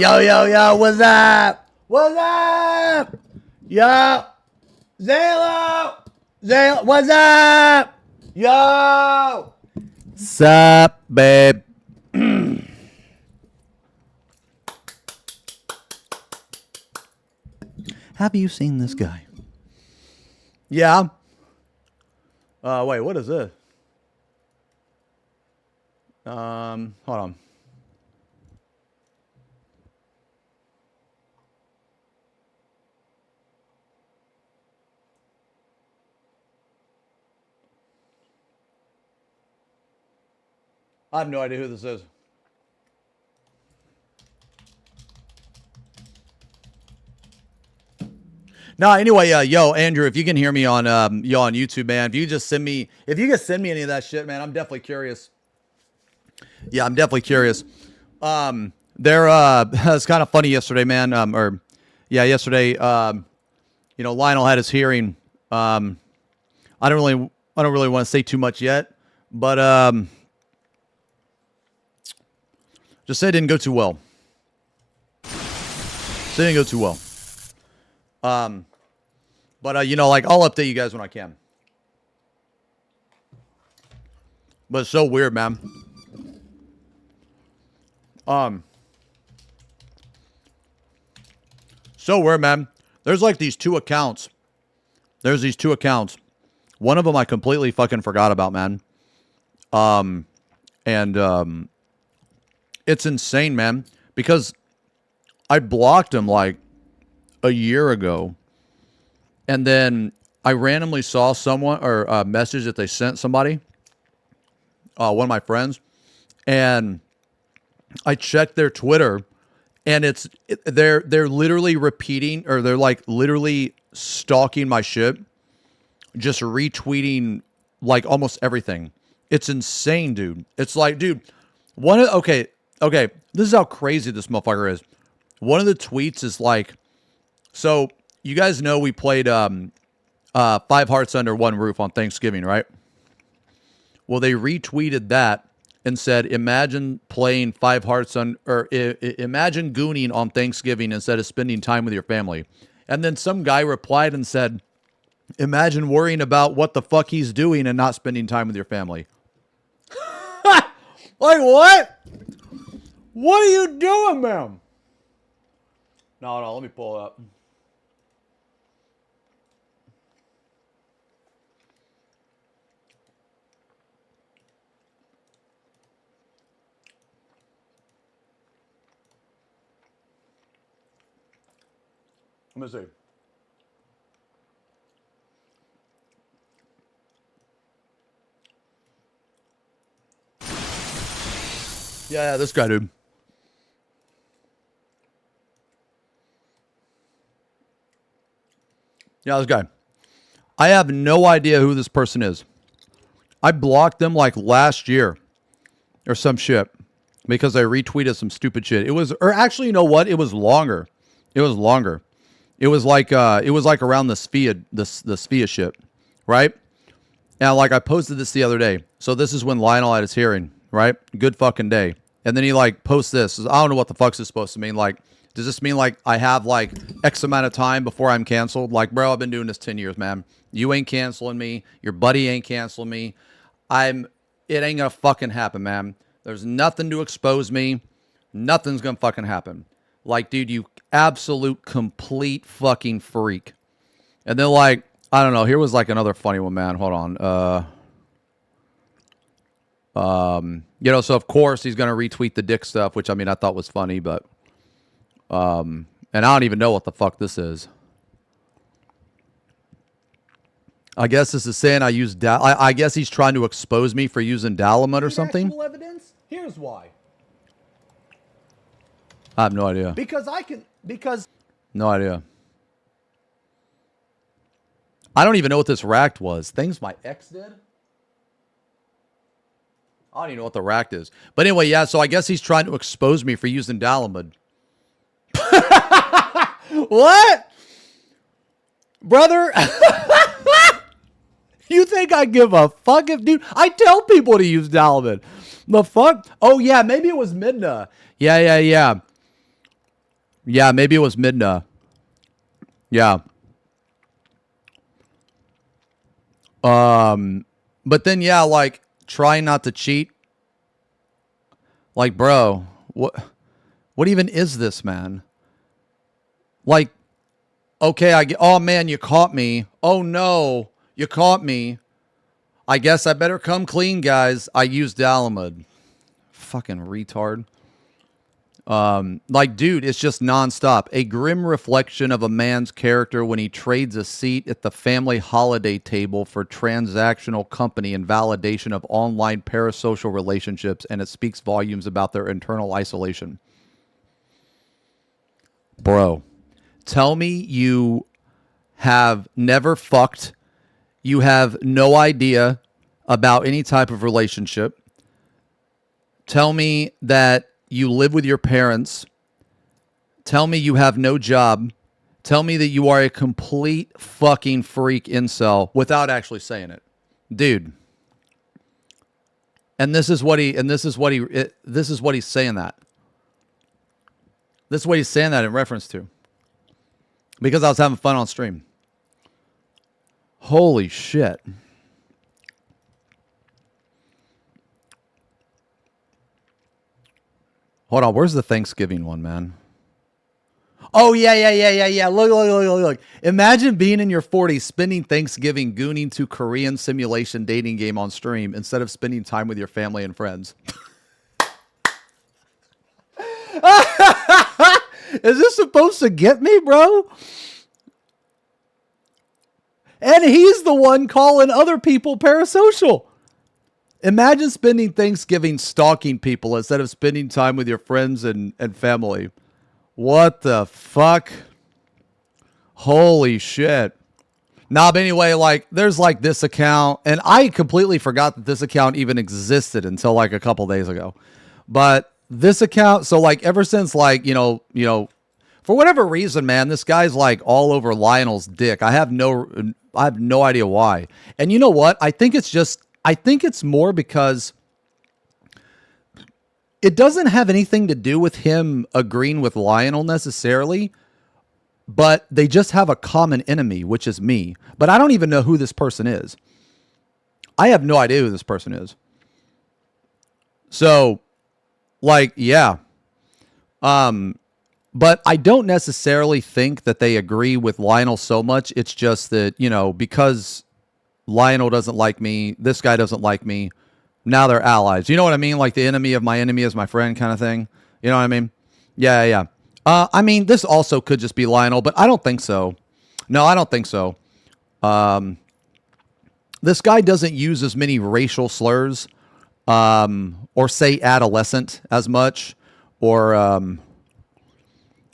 Yo, what's up? What's up? Yo, Xeno, what's up? Yo, sup, babe? Have you seen this guy? Yeah. Wait, what is this? Hold on. I have no idea who this is. No, anyway, yo, Andrew, if you can hear me on on YouTube, man, if you can send me any of that shit, man, I'm definitely curious. Yeah, I'm definitely curious. It's kind of funny yesterday, man. Yesterday, Lionel had his hearing. I don't really want to say too much yet, but just say it didn't go too well. But I'll update you guys when I can. But it's so weird, man. So weird, man. There's like these two accounts. One of them I completely fucking forgot about, man. It's insane, man, because I blocked him like a year ago, and then I randomly saw someone or a message that they sent somebody, one of my friends, and I checked their Twitter, and they're literally repeating, or they're like literally stalking my shit, just retweeting like almost everything. It's insane, dude. It's like, dude, okay, this is how crazy this motherfucker is. One of the tweets is like, so you guys know we played 5 Hearts Under One Roof on Thanksgiving, right? Well, they retweeted that and said, imagine playing 5 Hearts imagine gooning on Thanksgiving instead of spending time with your family. And then some guy replied and said, imagine worrying about what the fuck he's doing and not spending time with your family. Like, what? What are you doing, man? No, let me pull it up. Let me see. Yeah, this guy, dude. Yeah, this guy. I have no idea who this person is. I blocked them like last year or some shit because I retweeted some stupid shit. Or actually, you know what? It was longer. It was like around the Sphia shit, right? And like I posted this the other day. So this is when Lionel had his hearing, right? Good fucking day. And then he like posts this. I don't know what the fuck's this supposed to mean. Like, does this mean like I have like X amount of time before I'm canceled? Like, bro, I've been doing this 10 years, man. You ain't canceling me. Your buddy ain't canceling me. It ain't gonna fucking happen, man. There's nothing to expose me. Nothing's gonna fucking happen. Like, dude, you absolute complete fucking freak. And then like, I don't know, here was like another funny one, man. Hold on. So of course he's gonna retweet the dick stuff, which I mean I thought was funny, but and I don't even know what the fuck this is. I guess this is saying I use I guess he's trying to expose me for using Dalamud or something. Actual evidence? Here's why. I have no idea. Because no idea. I don't even know what this racked was. Things my ex did? I don't even know what the racked is. But anyway, yeah, so I guess he's trying to expose me for using Dalamud. What? Brother? You think I give a fuck if, dude? I tell people to use Dalamud. The fuck? Oh, yeah, maybe it was Midna. Yeah. Yeah, maybe it was Midna. Yeah. But then yeah, like trying not to cheat. Like, bro, what even is this, man? Like, okay, I get, oh man, you caught me. Oh no, you caught me. I guess I better come clean, guys. I used Dalamud. Fucking retard. Like, dude, it's just nonstop. A grim reflection of a man's character when he trades a seat at the family holiday table for transactional company and validation of online parasocial relationships, and it speaks volumes about their internal isolation. Bro, tell me you have never fucked, you have no idea about any type of relationship. Tell me that you live with your parents. Tell me you have no job. Tell me that you are a complete fucking freak incel without actually saying it. Dude. And this is what he's saying that. This is what he's saying that in reference to. Because I was having fun on stream. Holy shit. Hold on, where's the Thanksgiving one, man? Oh, yeah. Look. Imagine being in your 40s, spending Thanksgiving gooning to Korean simulation dating game on stream instead of spending time with your family and friends. Is this supposed to get me, bro? And he's the one calling other people parasocial. Imagine spending Thanksgiving stalking people instead of spending time with your friends and family. What the fuck? Holy shit. Nah, but anyway, like, there's like this account, and I completely forgot that this account even existed until like a couple days ago. But this account, so like ever since like, you know, for whatever reason, man, this guy's like all over Lionel's dick. I have no idea why. And you know what? I think it's more because it doesn't have anything to do with him agreeing with Lionel necessarily, but they just have a common enemy, which is me. But I don't even know who this person is. I have no idea who this person is. So, like, yeah. But I don't necessarily think that they agree with Lionel so much. It's just that, you know, because Lionel doesn't like me, this guy doesn't like me, now they're allies. You know what I mean? Like the enemy of my enemy is my friend kind of thing. You know what I mean? Yeah. I mean, this also could just be Lionel, but I don't think so. No, I don't think so. This guy doesn't use as many racial slurs or say adolescent as much. Or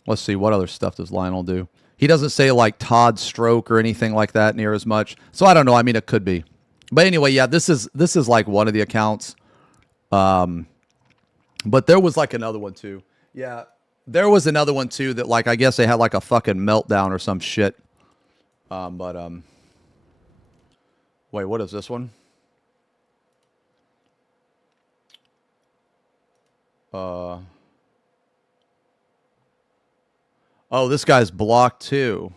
let's see, what other stuff does Lionel do? He doesn't say like Todd Stroke or anything like that near as much. So I don't know. I mean, it could be. But anyway, yeah, this is like one of the accounts. But there was like another one too. Yeah, there was another one too that like I guess they had like a fucking meltdown or some shit. Wait, what is this one? Oh, this guy's blocked too.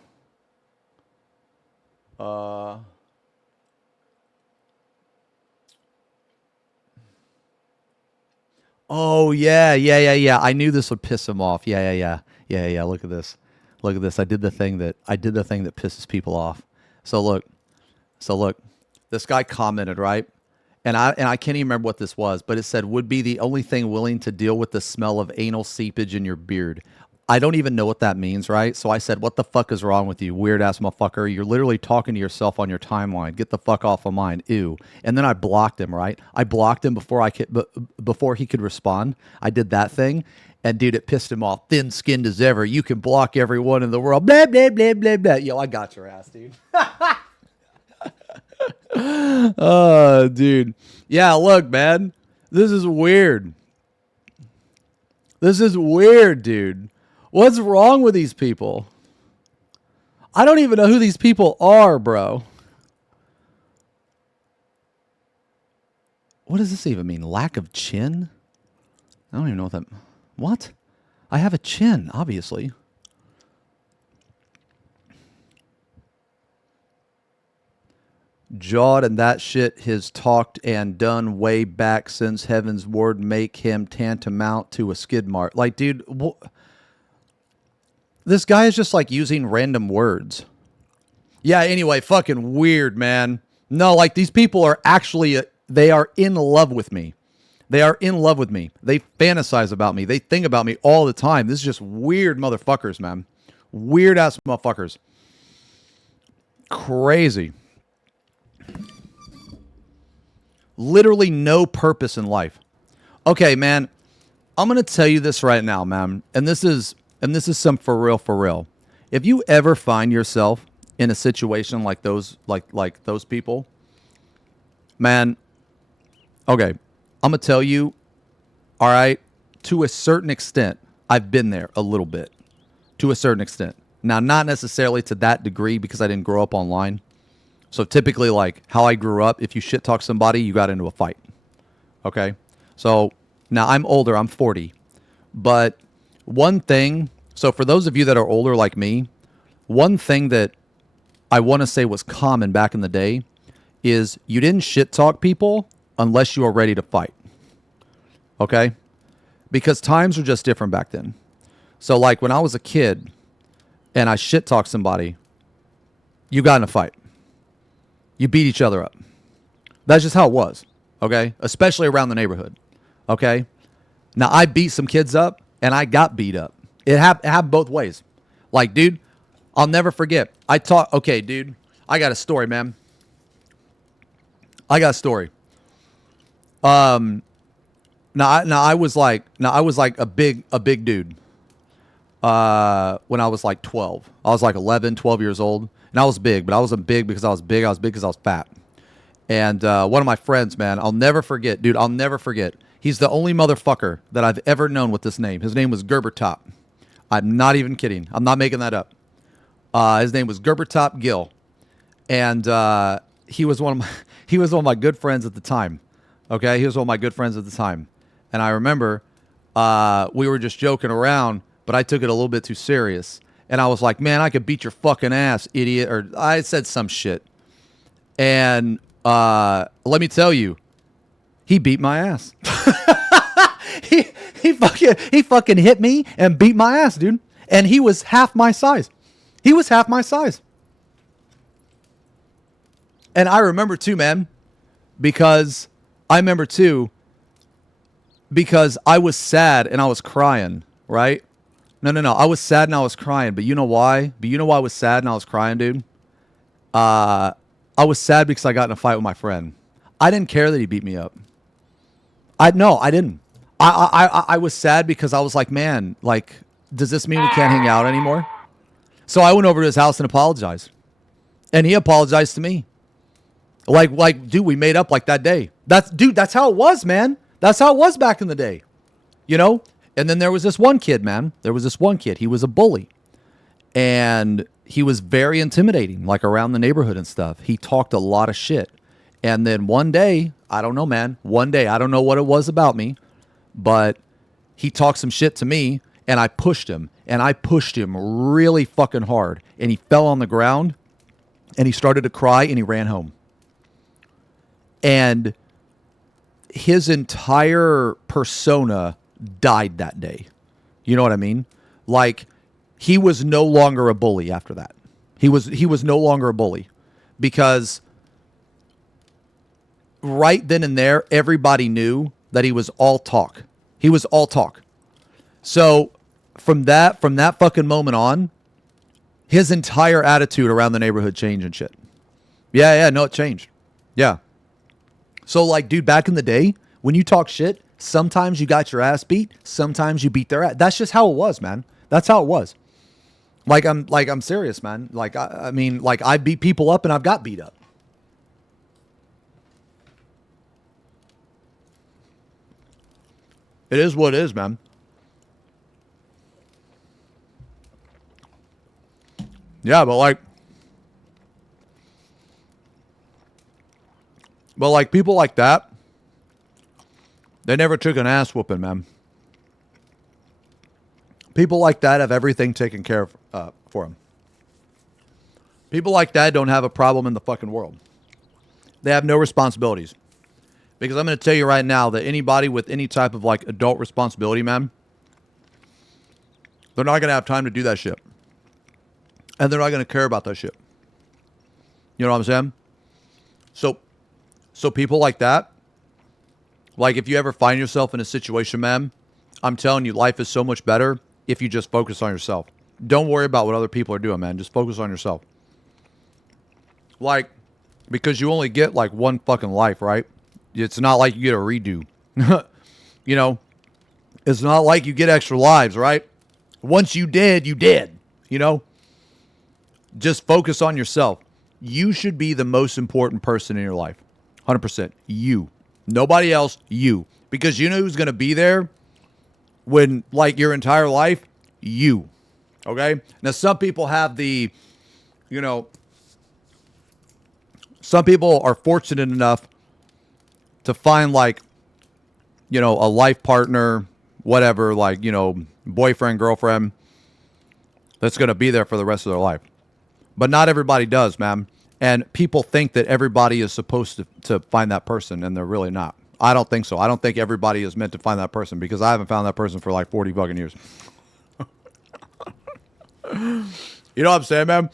Oh, yeah. I knew this would piss him off. Yeah. Look at this. I did the thing that pisses people off. So look. This guy commented, right? And I can't even remember what this was, but it said, would be the only thing willing to deal with the smell of anal seepage in your beard. I don't even know what that means, right? So I said, what the fuck is wrong with you, weird ass motherfucker? You're literally talking to yourself on your timeline. Get the fuck off of mine. Ew. And then I blocked him, right? I blocked him before he could respond. I did that thing. And dude, it pissed him off. Thin-skinned as ever. You can block everyone in the world. Blah, blah, blah, blah, blah. Yo, I got your ass, dude. Oh, dude. Yeah, look, man. This is weird. Dude. What's wrong with these people? I don't even know who these people are, bro. What does this even mean? Lack of chin? I don't even know what that... What? I have a chin, obviously. Jawed and that shit has talked and done way back since Heaven's Word make him tantamount to a skid mark. Like, dude, this guy is just like using random words. Yeah, anyway, fucking weird, man. No, like these people are actually, they are in love with me. They are in love with me. They fantasize about me. They think about me all the time. This is just weird motherfuckers, man. Weird ass motherfuckers. Crazy. Literally no purpose in life. Okay, man. I'm going to tell you this right now, man. And this is some for real. If you ever find yourself in a situation like those like those people, man, okay, I'm going to tell you, all right, to a certain extent, I've been there a little bit. To a certain extent. Now, not necessarily to that degree because I didn't grow up online. So typically, like how I grew up, if you shit talk somebody, you got into a fight. Okay? So now I'm older, I'm 40. But one thing, so for those of you that are older like me, one thing that I want to say was common back in the day is you didn't shit talk people unless you were ready to fight. Okay? Because times were just different back then. So like when I was a kid and I shit talked somebody, you got in a fight. You beat each other up. That's just how it was, okay? Especially around the neighborhood, okay? Now, I beat some kids up, and I got beat up. It happened both ways. Like, dude, I'll never forget. Okay, dude, I got a story, man. I got a story. Now I was like a big dude. When I was like 12. I was like 11, 12 years old. And I was big, but I wasn't big because I was big. I was big because I was fat. And one of my friends, man, I'll never forget. Dude, I'll never forget. He's the only motherfucker that I've ever known with this name. His name was Gerber Top. I'm not even kidding. I'm not making that up. His name was Gerber Top Gill. And he was one of my good friends at the time. Okay? He was one of my good friends at the time. And I remember we were just joking around, but I took it a little bit too serious. And I was like, man, I could beat your fucking ass, idiot. Or I said some shit. And let me tell you, he beat my ass. he fucking hit me and beat my ass, dude. And he was half my size. He was half my size. And I remember too, man, because I was sad and I was crying, right? No. I was sad and I was crying. But you know why? I was sad and I was crying, dude? I was sad because I got in a fight with my friend. I didn't care that he beat me up. I didn't. I was sad because I was like, man, like, does this mean we can't hang out anymore? So I went over to his house and apologized. And he apologized to me. Like, dude, we made up like that day. That's how it was, man. That's how it was back in the day. You know? And then there was this one kid, man. He was a bully. And he was very intimidating, like around the neighborhood and stuff. He talked a lot of shit. And then one day, I don't know, man. I don't know what it was about me, but he talked some shit to me and I pushed him. And I pushed him really fucking hard. And he fell on the ground and he started to cry and he ran home. And his entire persona died that day. You know what I mean? Like, he was no longer a bully after that. He was no longer a bully because right then and there, everybody knew that he was all talk. He was all talk. So from that fucking moment on, his entire attitude around the neighborhood changed and shit. Yeah, no, it changed. Yeah. So like, dude, back in the day, when you talk shit, sometimes you got your ass beat, sometimes you beat their ass. That's just how it was, man. That's how it was. I'm serious, man. Like, I mean, like, I beat people up and I've got beat up. It is what it is, man. Yeah, but people like that, they never took an ass whooping, man. People like that have everything taken care of for them. People like that don't have a problem in the fucking world. They have no responsibilities. Because I'm going to tell you right now that anybody with any type of like adult responsibility, man, they're not going to have time to do that shit. And they're not going to care about that shit. You know what I'm saying? So people like that, like if you ever find yourself in a situation, man, I'm telling you, life is so much better if you just focus on yourself. Don't worry about what other people are doing, man. Just focus on yourself. Like, because you only get like one fucking life, right? It's not like you get a redo. You know, it's not like you get extra lives, right? Once you did, you did. You know, just focus on yourself. You should be the most important person in your life. 100%. You. Nobody else, you. Because you know who's going to be there when, like, your entire life? You. Okay? Now, some people have the, you know, some people are fortunate enough to find, like, you know, a life partner, whatever, like, you know, boyfriend, girlfriend, that's going to be there for the rest of their life. But not everybody does, man. And people think that everybody is supposed to find that person, and they're really not. I don't think so. I don't think everybody is meant to find that person because I haven't found that person for like 40 fucking years. You know what I'm saying, man?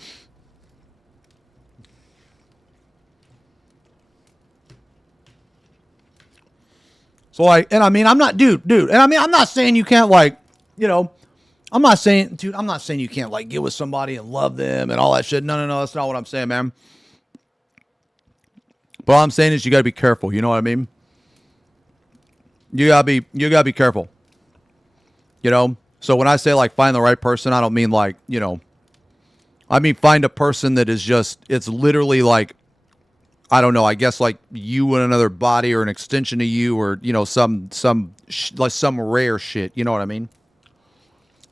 So like, and I mean, I'm not, dude, and I mean, I'm not saying you can't like, you know, I'm not saying you can't like get with somebody and love them and all that shit. No, that's not what I'm saying, man. But all I'm saying is you got to be careful. You know what I mean? You gotta be careful. You know? So when I say like find the right person, I don't mean like, you know, I mean find a person that is just, it's literally like, I don't know, I guess like you in another body or an extension of you or, you know, some rare shit. You know what I mean?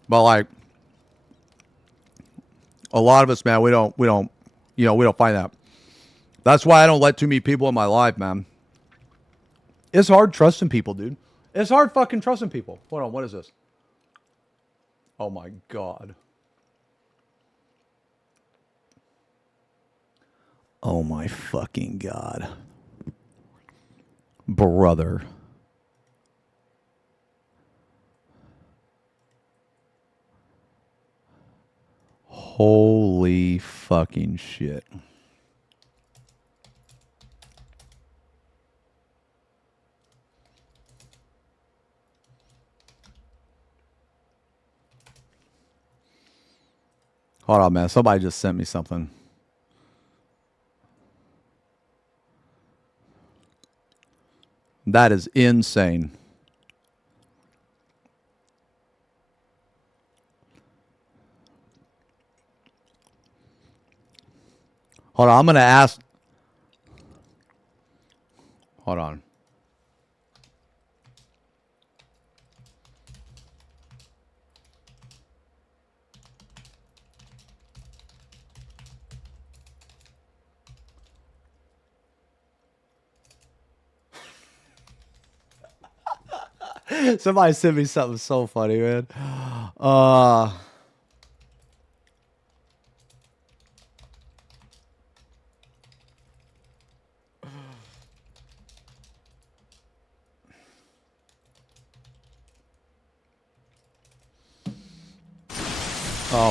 But like a lot of us, man, we don't, you know, we don't find that. That's why I don't let too many people in my life, man. It's hard trusting people, dude. It's hard fucking trusting people. Hold on, what is this? Oh my God. Oh my fucking God. Brother. Holy fucking shit. Hold on, man. Somebody just sent me something. That is insane. Hold on, I'm going to ask. Hold on. Somebody sent me something so funny, man. Oh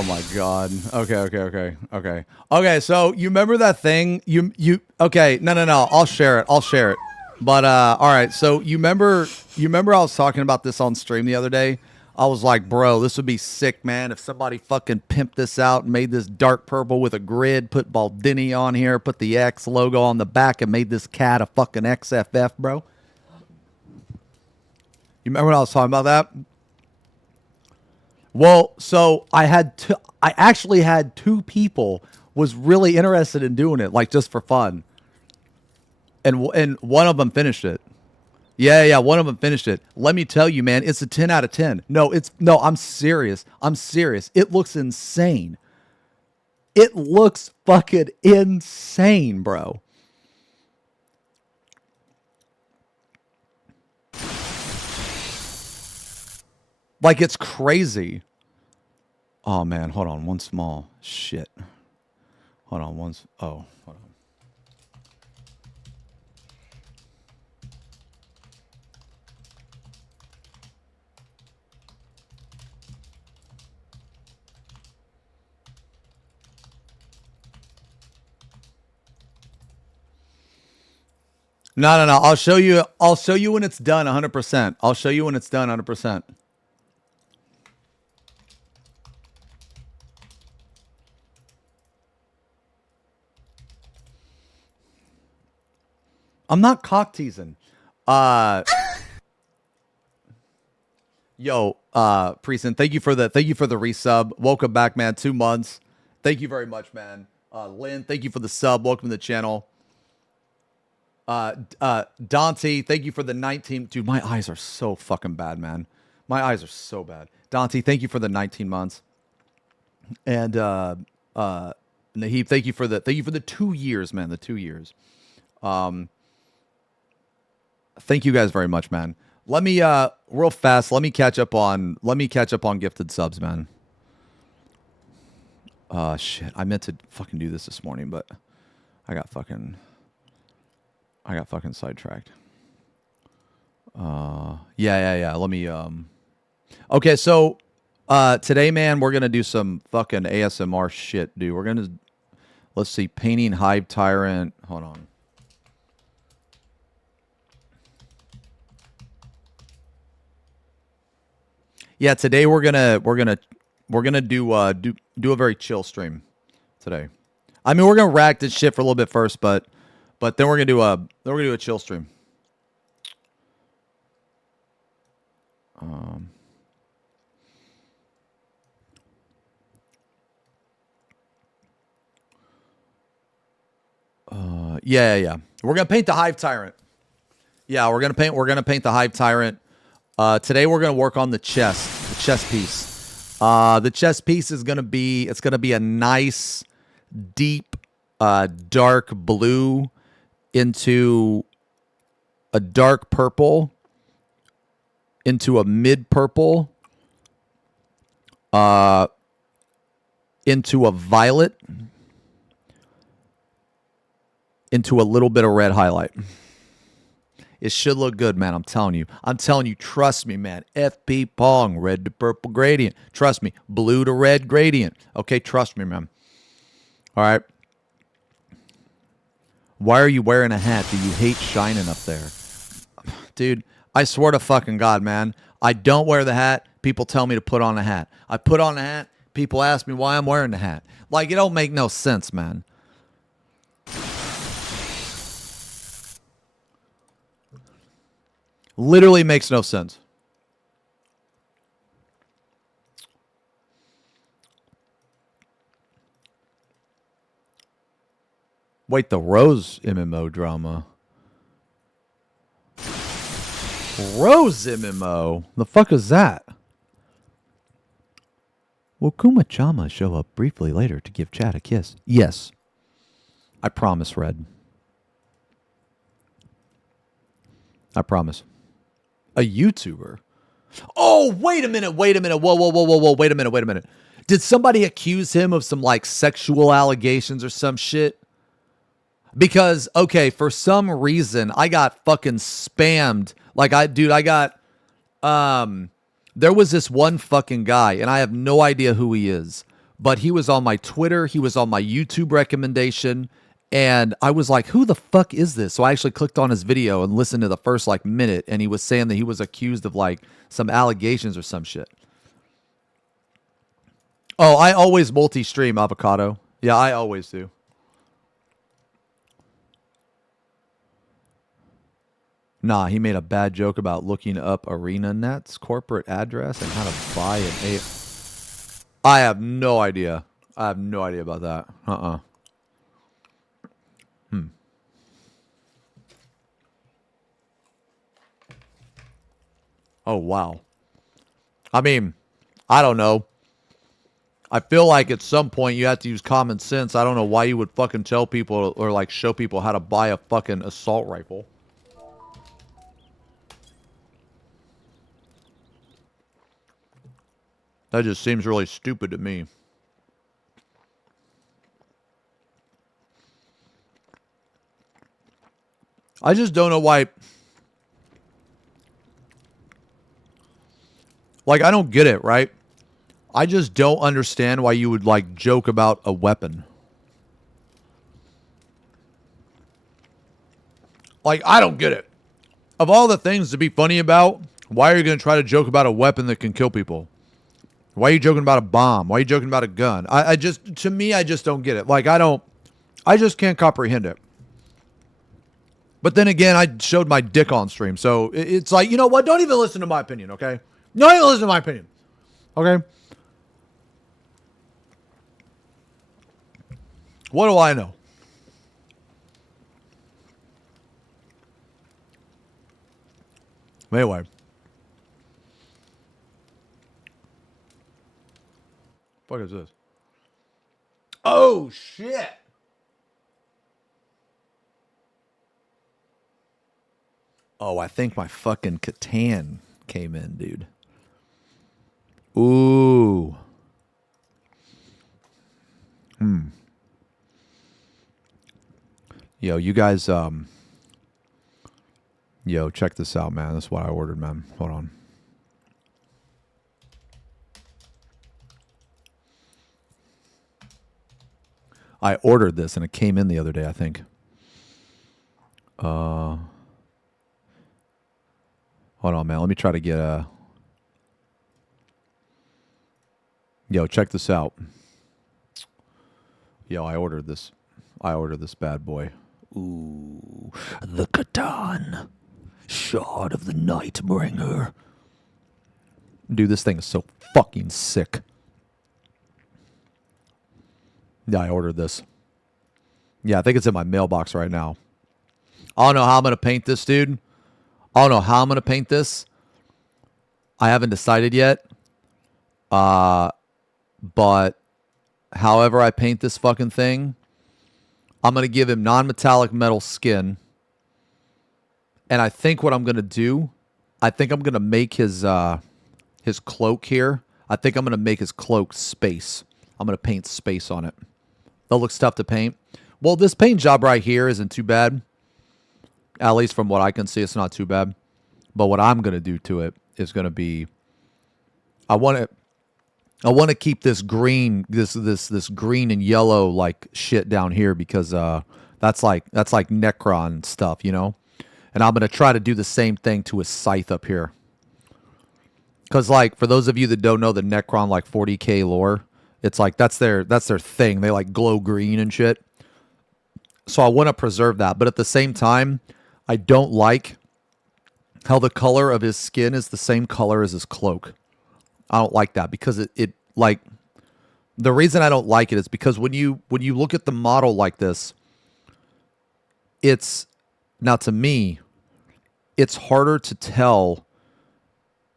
my God. Okay. So you remember that thing? Okay. No. I'll share it. But all right. So you remember I was talking about this on stream the other day. I was like, bro, this would be sick, man. If somebody fucking pimped this out and made this dark purple with a grid, put Baldini on here, put the X logo on the back, and made this cat a fucking XFF, bro. You remember when I was talking about that? Well, so I actually had two people was really interested in doing it, like just for fun. And one of them finished it. Yeah, one of them finished it. Let me tell you, man, it's a 10 out of 10. No, I'm serious. It looks insane. It looks fucking insane, bro. Like, it's crazy. Oh, man. Hold on. One small. Shit. Hold on. Hold on. No, no, no. I'll show you. I'll show you when it's done 100%. I'll show you when it's done 100%. I'm not cock teasing. Yo, Precinct, thank you for the resub. Welcome back, man. 2 months. Thank you very much, man. Lynn, thank you for the sub. Welcome to the channel. Dante, thank you for the 19. Dude, my eyes are so fucking bad, man. My eyes are so bad. Dante, thank you for the 19 months. And Nahib, thank you for the 2 years, man. The 2 years. Thank you guys very much, man. Let me real fast, let me catch up on gifted subs, man. Shit. I meant to fucking do this morning, but I got fucking sidetracked. Yeah. Let me okay, so today, man, we're gonna do some fucking ASMR shit, dude. We're gonna, let's see, painting Hive Tyrant. Hold on. Yeah, today we're gonna do a very chill stream today. I mean, we're gonna rack this shit for a little bit first, but then we're gonna do a chill stream. Yeah. We're gonna paint the Hive Tyrant. Yeah, we're gonna paint the Hive Tyrant. Today we're gonna work on the chest piece. The chest piece is gonna be a nice, deep, dark blue into a dark purple into a mid purple into a violet into a little bit of red highlight. It should look good, man. I'm telling you. Trust me, man. FP Pong, red to purple gradient. Trust me. Blue to red gradient. Okay, trust me, man. All right. Why are you wearing a hat? Do you hate shining up there? Dude, I swear to fucking God, man. I don't wear the hat. People tell me to put on a hat. I put on a hat. People ask me why I'm wearing the hat. Like, it don't make no sense, man. Literally makes no sense. Wait, the Rose MMO drama. Rose MMO? The fuck is that? Will Kuma-chama show up briefly later to give Chad a kiss? Yes. I promise, Red. I promise. A YouTuber? Oh, wait a minute. Whoa. Wait a minute. Did somebody accuse him of some, like, sexual allegations or some shit? Because, okay, for some reason, I got fucking spammed. Like, there was this one fucking guy, and I have no idea who he is, but he was on my Twitter, he was on my YouTube recommendation, and I was like, who the fuck is this? So I actually clicked on his video and listened to the first, like, minute, and he was saying that he was accused of, like, some allegations or some shit. Oh, I always multi-stream, Avocado. Yeah, I always do. Nah, he made a bad joke about looking up ArenaNet's corporate address and how to buy an A. I have no idea. I have no idea about that. Oh, wow. I mean, I don't know. I feel like at some point you have to use common sense. I don't know why you would fucking tell people or like show people how to buy a fucking assault rifle. That just seems really stupid to me. I just don't know why. Like, I don't get it, right? I just don't understand why you would, like, joke about a weapon. Like, I don't get it. Of all the things to be funny about, why are you going to try to joke about a weapon that can kill people? Why are you joking about a bomb? Why are you joking about a gun? I just, to me, I just don't get it. Like, I just can't comprehend it. But then again, I showed my dick on stream. So it's like, you know what? Don't even listen to my opinion, okay? Don't even listen to my opinion. Okay? What do I know? Anyway. What the fuck is this? Oh, shit. Oh, I think my fucking Catan came in, dude. Ooh. Yo, you guys, yo, check this out, man. That's what I ordered, man. Hold on. I ordered this and it came in the other day, I think. Hold on, man. Let me try to get a... Yo, check this out. Yo, I ordered this. I ordered this bad boy. Ooh, the Catan. Shard of the Nightbringer. Dude, this thing is so fucking sick. Yeah, I ordered this. Yeah, I think it's in my mailbox right now. I don't know how I'm going to paint this, dude. I don't know how I'm going to paint this. I haven't decided yet. But however I paint this fucking thing, I'm going to give him non-metallic metal skin. And I think what I'm going to do, I think I'm going to make his cloak here. I think I'm going to make his cloak space. I'm going to paint space on it. That looks tough to paint. Well, this paint job right here isn't too bad. At least from what I can see, it's not too bad. But what I'm going to do to it is going to be, I want to keep this green, this green and yellow like shit down here because that's like Necron stuff, you know. And I'm going to try to do the same thing to his scythe up here. Because like for those of you that don't know the Necron like 40k lore, it's like that's their thing. They like glow green and shit. So I want to preserve that, but at the same time, I don't like how the color of his skin is the same color as his cloak. I don't like that because it like the reason I don't like it is because when you look at the model like this, it's now to me, it's harder to tell.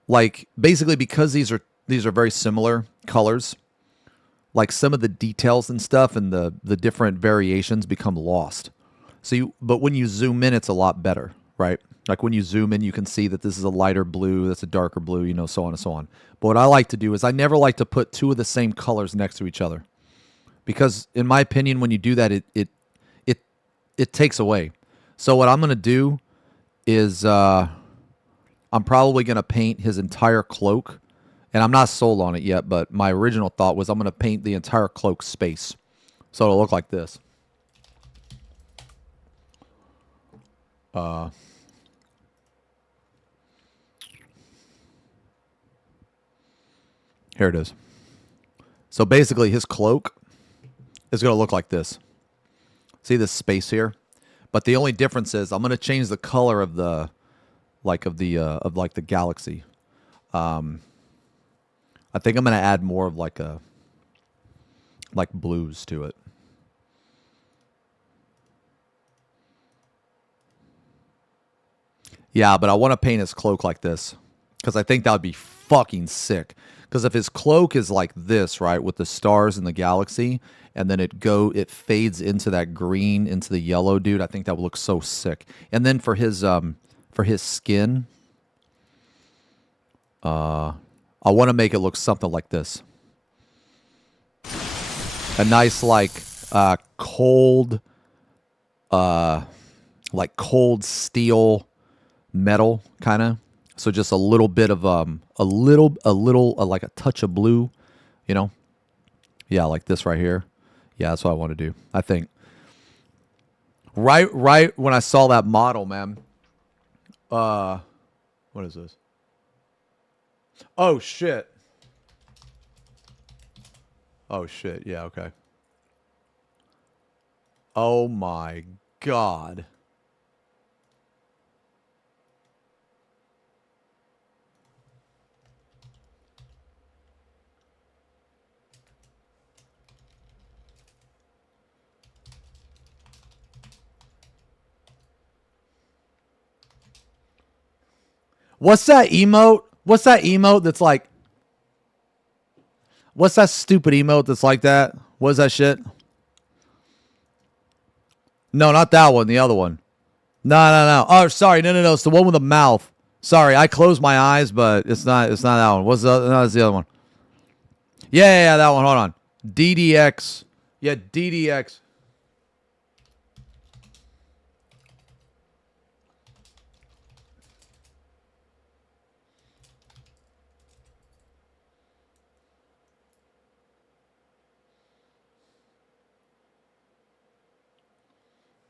Like basically because these are very similar colors, like some of the details and stuff and the different variations become lost. But when you zoom in, it's a lot better, right? Like when you zoom in, you can see that this is a lighter blue, that's a darker blue, you know, so on and so on. But what I like to do is I never like to put two of the same colors next to each other. Because in my opinion, when you do that, it takes away. So what I'm going to do is I'm probably going to paint his entire cloak. And I'm not sold on it yet, but my original thought was I'm going to paint the entire cloak space. So it'll look like this. Here it is. So basically his cloak is going to look like this. See this space here? But the only difference is I'm going to change the color of the the galaxy. I think I'm going to add more of like blues to it. Yeah, but I want to paint his cloak like this because I think that would be fucking sick. Because if his cloak is like this, right, with the stars in the galaxy, and then it fades into that green, into the yellow, dude, I think that would look so sick. And then for his skin, I want to make it look something like this. A nice cold steel metal kind of. So just a little bit of like a touch of blue, you know? Yeah, like this right here. Yeah, that's what I want to do. I think. Right when I saw that model, man. What is this? Oh shit. Oh shit. Yeah, okay. Oh my god. What's that emote? What's that emote that's like... What's that stupid emote that's like that? What's that shit? No, not that one. The other one. No. Oh, sorry. No. It's the one with the mouth. Sorry, I closed my eyes, but it's not. It's not that one. What's the other? No, it's the other one. Yeah, that one. Hold on. DDX. Yeah, DDX.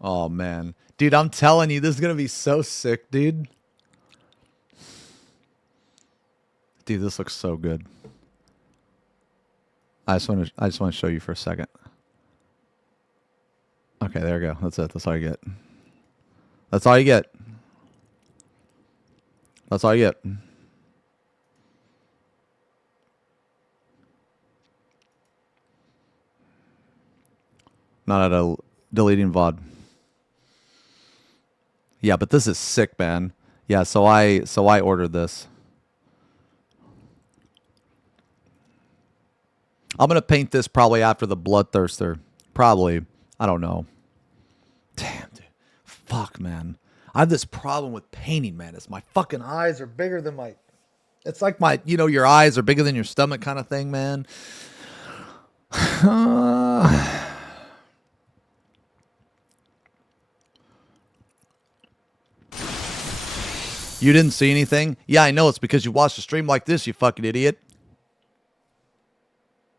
Oh man, dude, I'm telling you, this is gonna be so sick, dude. Dude, this looks so good. I just want to show you for a second. Okay, there we go. That's it. That's all you get. That's all you get. That's all you get. Not at a deleting VOD. Yeah, but this is sick, man. Yeah, so I ordered this. I'm gonna paint this probably after the Bloodthirster. Probably. I don't know. Damn, dude. Fuck, man. I have this problem with painting, man. It's my fucking eyes are bigger than my... It's like my, your eyes are bigger than your stomach kind of thing, man. You didn't see anything? Yeah, I know. It's because you watched a stream like this, you fucking idiot.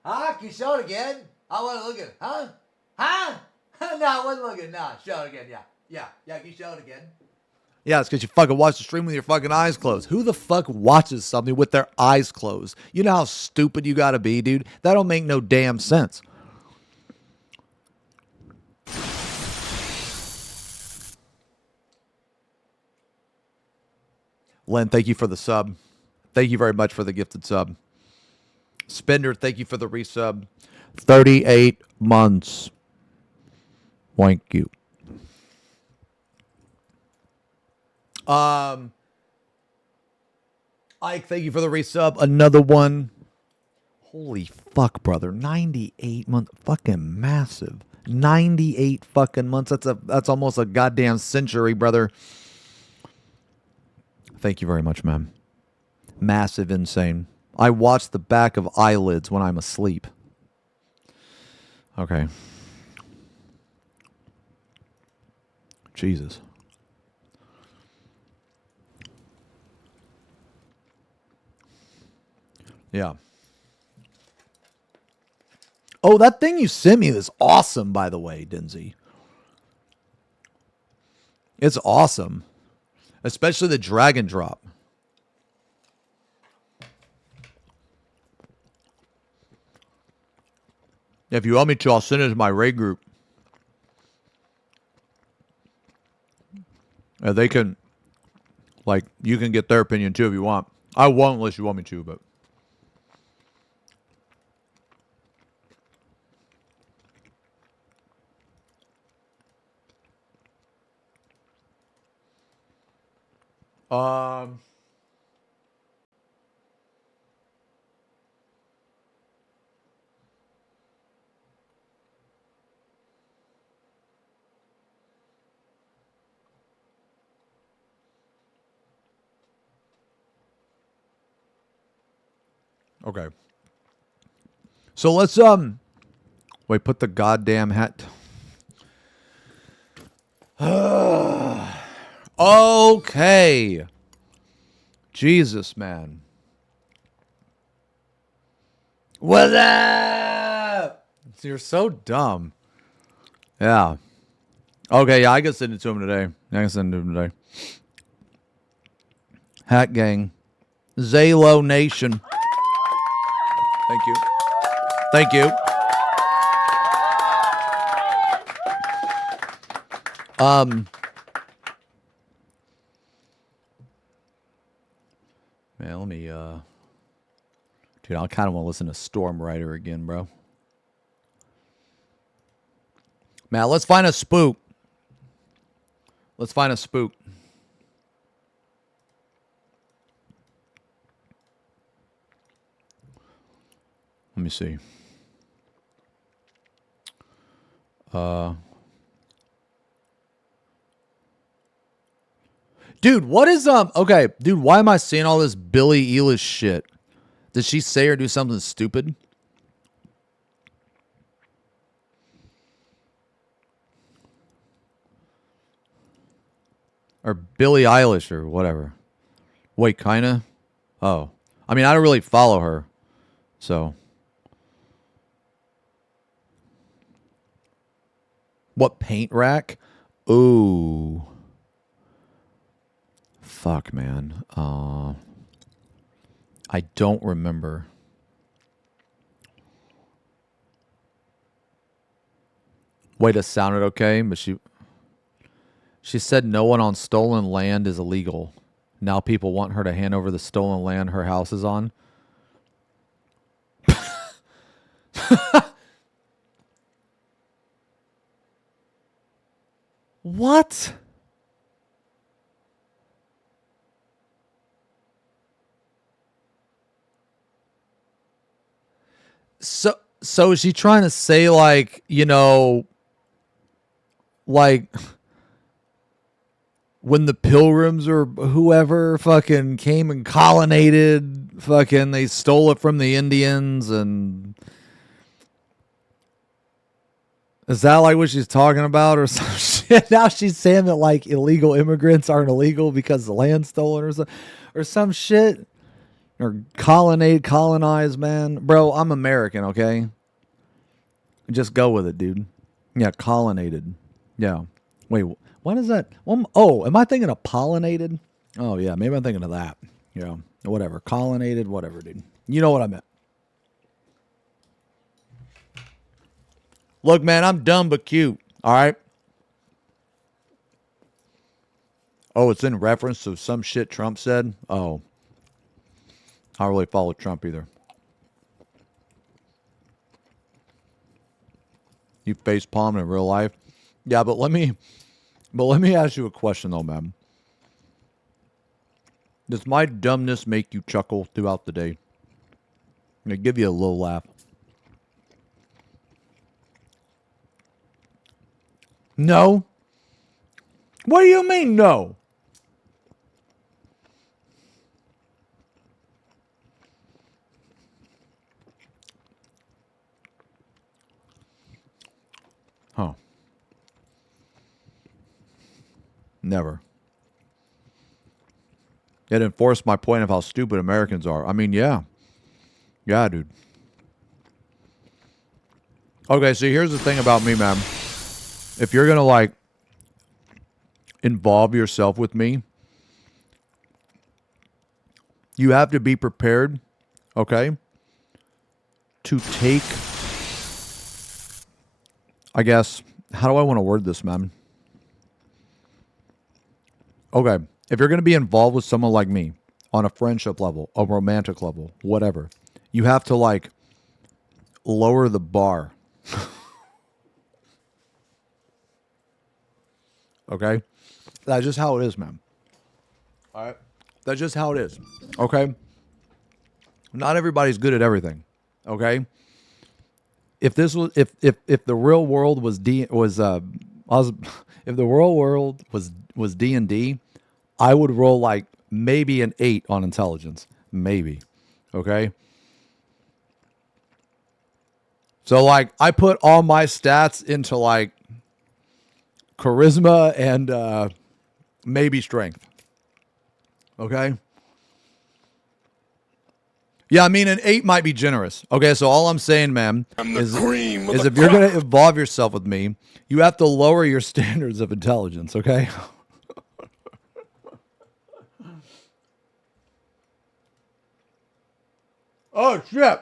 Huh? Can you show it again? I want to look at it. Huh? Huh? No, I wasn't looking. No, show it again. Yeah. Can you show it again? Yeah, it's because you fucking watch the stream with your fucking eyes closed. Who the fuck watches something with their eyes closed? You know how stupid you gotta be, dude? That don't make no damn sense. Len, thank you for the sub. Thank you very much for the gifted sub. Spender, thank you for the resub. 38 months. Thank you. Ike, thank you for the resub. Another one. Holy fuck, brother. 98 months. Fucking massive. 98 fucking months. That's almost a goddamn century, brother. Thank you very much, man. Massive, insane. I watch the back of eyelids when I'm asleep. Okay. Jesus. Yeah. Oh, that thing you sent me is awesome, by the way, Dinzy. It's awesome. Especially the drag and drop. If you want me to, I'll send it to my raid group. They can, like, you can get their opinion too if you want. I won't unless you want me to, but. Okay. So let's wait, put the goddamn hat. Okay. Jesus, man. What's up? You're so dumb. Yeah. Okay, yeah, I can send it to him today. I can send it to him today. Hat Gang. Zalo Nation. Thank you. Thank you. Man, let me dude, I kind of want to listen to Storm Rider again, bro. Man, let's find a spook. Let's find a spook. Let me see. Dude, what is okay, dude, why am I seeing all this Billie Eilish shit? Did she say or do something stupid? Or Billie Eilish or whatever. Wait, kinda? Oh. I mean, I don't really follow her. So. What paint rack? Ooh. Fuck, man. I don't remember. Wait, it sounded okay, but she said no one on stolen land is illegal. Now people want her to hand over the stolen land her house is on. What? So is she trying to say like, like when the pilgrims or whoever fucking came and colonized, fucking they stole it from the Indians, and is that like what she's talking about or some shit? Now she's saying that like illegal immigrants aren't illegal because the land's stolen or some shit. Or colonized, man. Bro, I'm American, okay? Just go with it, dude. Yeah, colonized. Yeah. Wait, what is that? Oh, am I thinking of pollinated? Oh, yeah, maybe I'm thinking of that. Yeah, whatever. Colonized, whatever, dude. You know what I meant. Look, man, I'm dumb but cute, all right? Oh, it's in reference to some shit Trump said? Oh. I don't really follow Trump either. You face palm in real life? Yeah, but let me ask you a question though, man. Does my dumbness make you chuckle throughout the day? I'm gonna give you a little laugh. No? What do you mean no? Huh. Never. It enforced my point of how stupid Americans are. I mean, yeah. Yeah, dude. Okay, so here's the thing about me, man. If you're going to, like, involve yourself with me, you have to be prepared, okay, to take, I guess, how do I want to word this, man? Okay, if you're going to be involved with someone like me on a friendship level, a romantic level, whatever, you have to, like, lower the bar. Okay? That's just how it is, man. All right? That's just how it is. Okay? Not everybody's good at everything. Okay? If this was if the real world was if the real world was D&D, I would roll like maybe an 8 on intelligence. Maybe. Okay? So like I put all my stats into like charisma and maybe strength. Okay? Yeah, I mean, an 8 might be generous. Okay, so all I'm saying, man, is if you're going to involve yourself with me, you have to lower your standards of intelligence, okay? Oh, shit.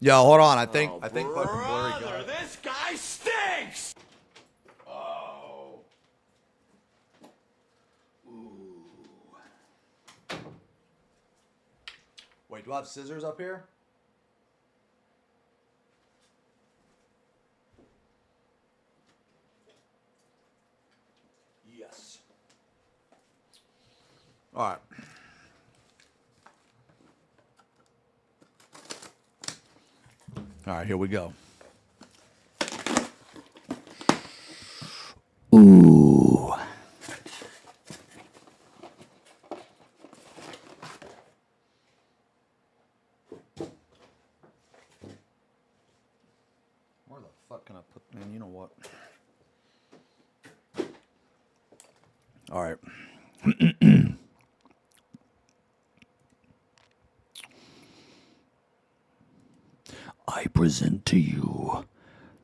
Yeah, hold on. I think fucking Blurry got it. This guy stinks! Oh. Wait, do I have scissors up here? Yes. All right. All right, here we go. Ooh. Where the fuck can I put, man, you know what? All right. I present to you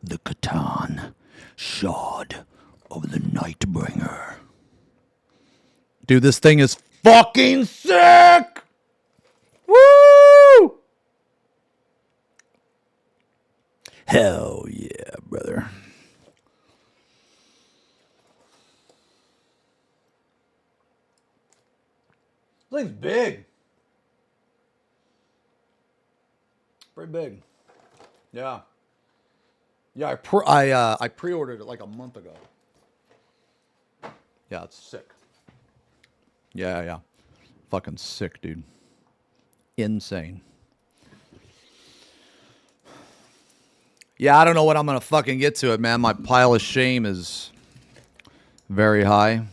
the Catan Shard of the Nightbringer. Dude, this thing is fucking sick! Woo! Hell yeah, brother. This thing's big. Pretty big. Yeah. Yeah, I pre-ordered it like a month ago. Yeah, it's sick. Yeah. Fucking sick, dude. Insane. Yeah, I don't know what I'm gonna fucking get to it, man. My pile of shame is very high.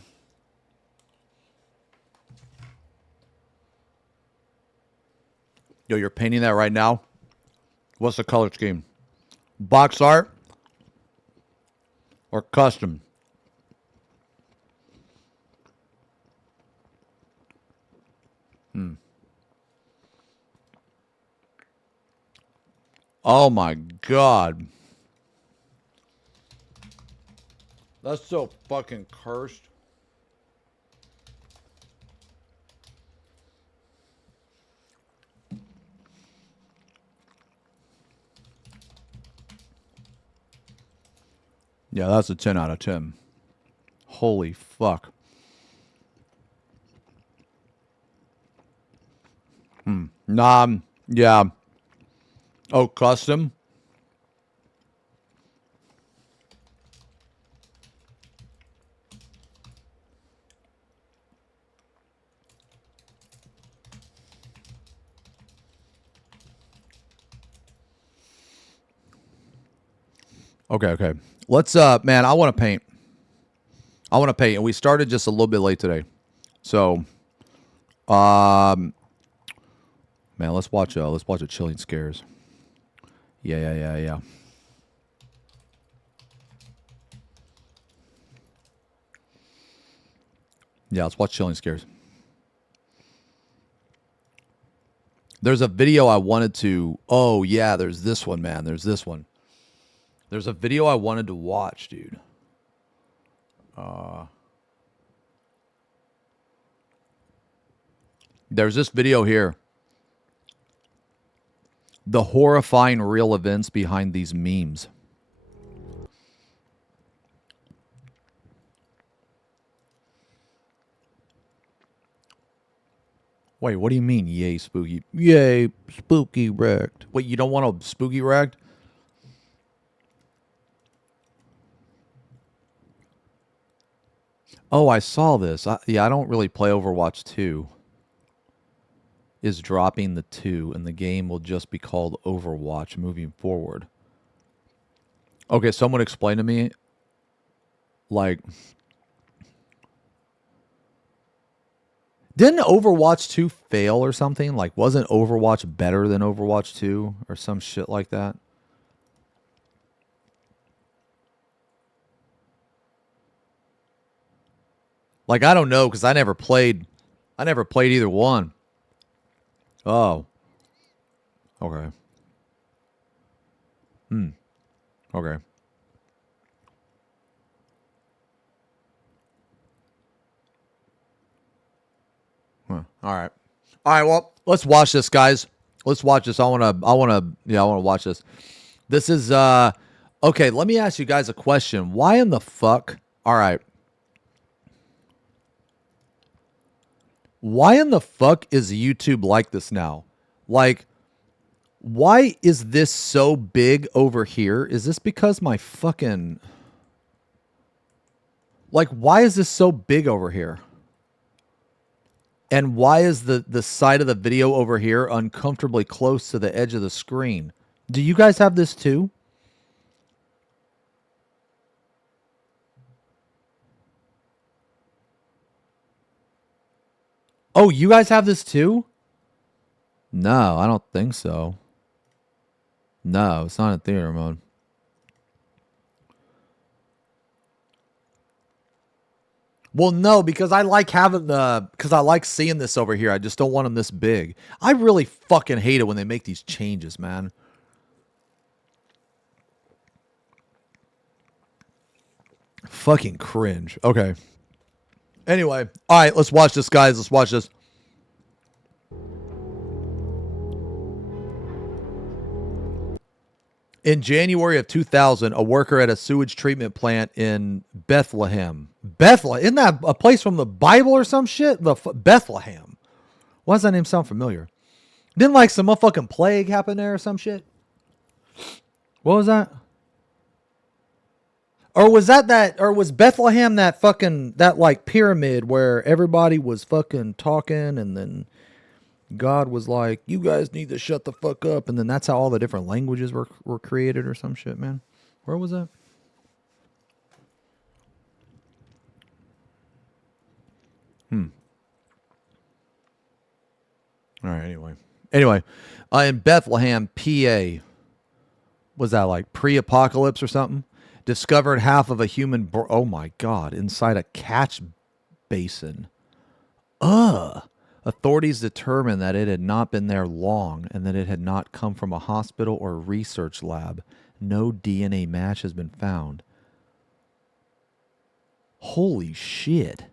Yo, you're painting that right now? What's the color scheme? Box art or custom? Oh my god. That's so fucking cursed. Yeah, that's a 10 out of 10. Holy fuck. Nah, yeah. Oh, custom? Okay. Let's man, I want to paint. And we started just a little bit late today. So man, let's watch a Chilling Scares. Yeah. Yeah, let's watch Chilling Scares. There's a video I wanted to. Oh yeah, there's this one, man. There's this one. There's a video I wanted to watch, dude. There's this video here. The horrifying real events behind these memes. Wait, what do you mean, yay, spooky? Yay, spooky wrecked. Wait, you don't want a spooky wrecked? Oh, I saw this. I don't really play Overwatch 2. Is dropping the 2, and the game will just be called Overwatch moving forward. Okay, someone explain to me, like, didn't Overwatch 2 fail or something? Like, wasn't Overwatch better than Overwatch 2 or some shit like that? Like, I don't know, because I never played I never played either one. Oh. Okay. Okay. Huh. All right. All right, well, let's watch this, guys. Let's watch this. I want to watch this. This is okay, let me ask you guys a question. Why in the fuck? All right. Why in the fuck is YouTube like this now? Like, why is this so big over here? Is this because my fucking... Like, why is this so big over here? And why is the side of the video over here uncomfortably close to the edge of the screen? Do you guys have this too? Oh, you guys have this too? No, I don't think so. No, it's not in theater mode. Well, no, because I like because I like seeing this over here. I just don't want them this big. I really fucking hate it when they make these changes, man. Fucking cringe. Okay. Anyway, all right, let's watch this, guys. Let's watch this. In January of 2000, a worker at a sewage treatment plant in Bethlehem. Bethlehem? Isn't that a place from the Bible or some shit? Bethlehem. Why does that name sound familiar? Didn't like some motherfucking plague happen there or some shit? What was that? Or was or was Bethlehem that like pyramid where everybody was fucking talking and then God was like, you guys need to shut the fuck up. And then that's how all the different languages were created or some shit, man. Where was that? All right, anyway. In Bethlehem, PA, was that like pre-apocalypse or something? Discovered half of a human, oh my God, inside a catch basin. Authorities determined that it had not been there long and that it had not come from a hospital or research lab. No DNA match has been found. Holy shit.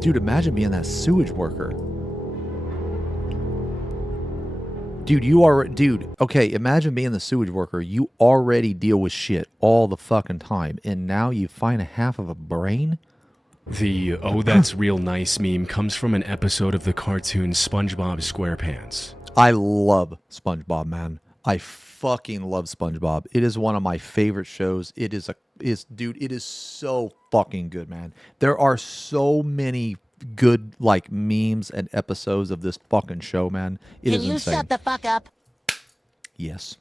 Dude, imagine being that sewage worker. Dude, okay, imagine being the sewage worker. You already deal with shit all the fucking time, and now you find a half of a brain? The "oh, that's real nice" meme comes from an episode of the cartoon SpongeBob SquarePants. I love SpongeBob, man. I fucking love SpongeBob. It is one of my favorite shows. It is so fucking good, man. There are so many good like memes and episodes of this fucking show, man. It is insane. Can you shut the fuck up? Yes.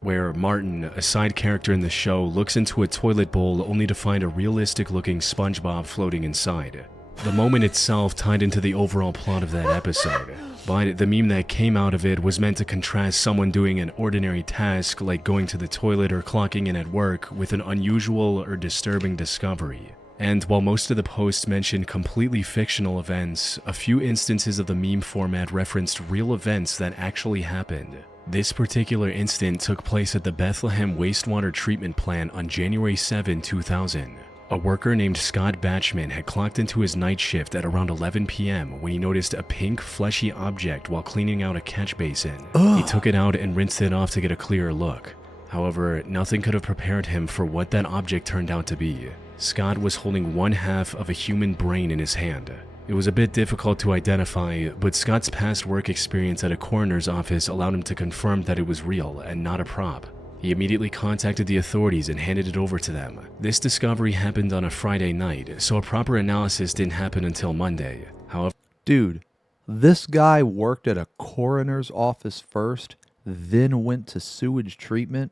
Where Martin, a side character in the show, looks into a toilet bowl only to find a realistic-looking SpongeBob floating inside. The moment itself tied into the overall plot of that episode, but the meme that came out of it was meant to contrast someone doing an ordinary task like going to the toilet or clocking in at work with an unusual or disturbing discovery. And while most of the posts mentioned completely fictional events, a few instances of the meme format referenced real events that actually happened. This particular incident took place at the Bethlehem wastewater treatment plant on January 7, 2000. A worker named Scott Batchman had clocked into his night shift at around 11 p.m. when he noticed a pink, fleshy object while cleaning out a catch basin. He took it out and rinsed it off to get a clearer look. However, nothing could have prepared him for what that object turned out to be. Scott was holding one half of a human brain in his hand. It was a bit difficult to identify, but Scott's past work experience at a coroner's office allowed him to confirm that it was real and not a prop. He immediately contacted the authorities and handed it over to them. This discovery happened on a Friday night, so a proper analysis didn't happen until Monday. However, dude, this guy worked at a coroner's office first, then went to sewage treatment.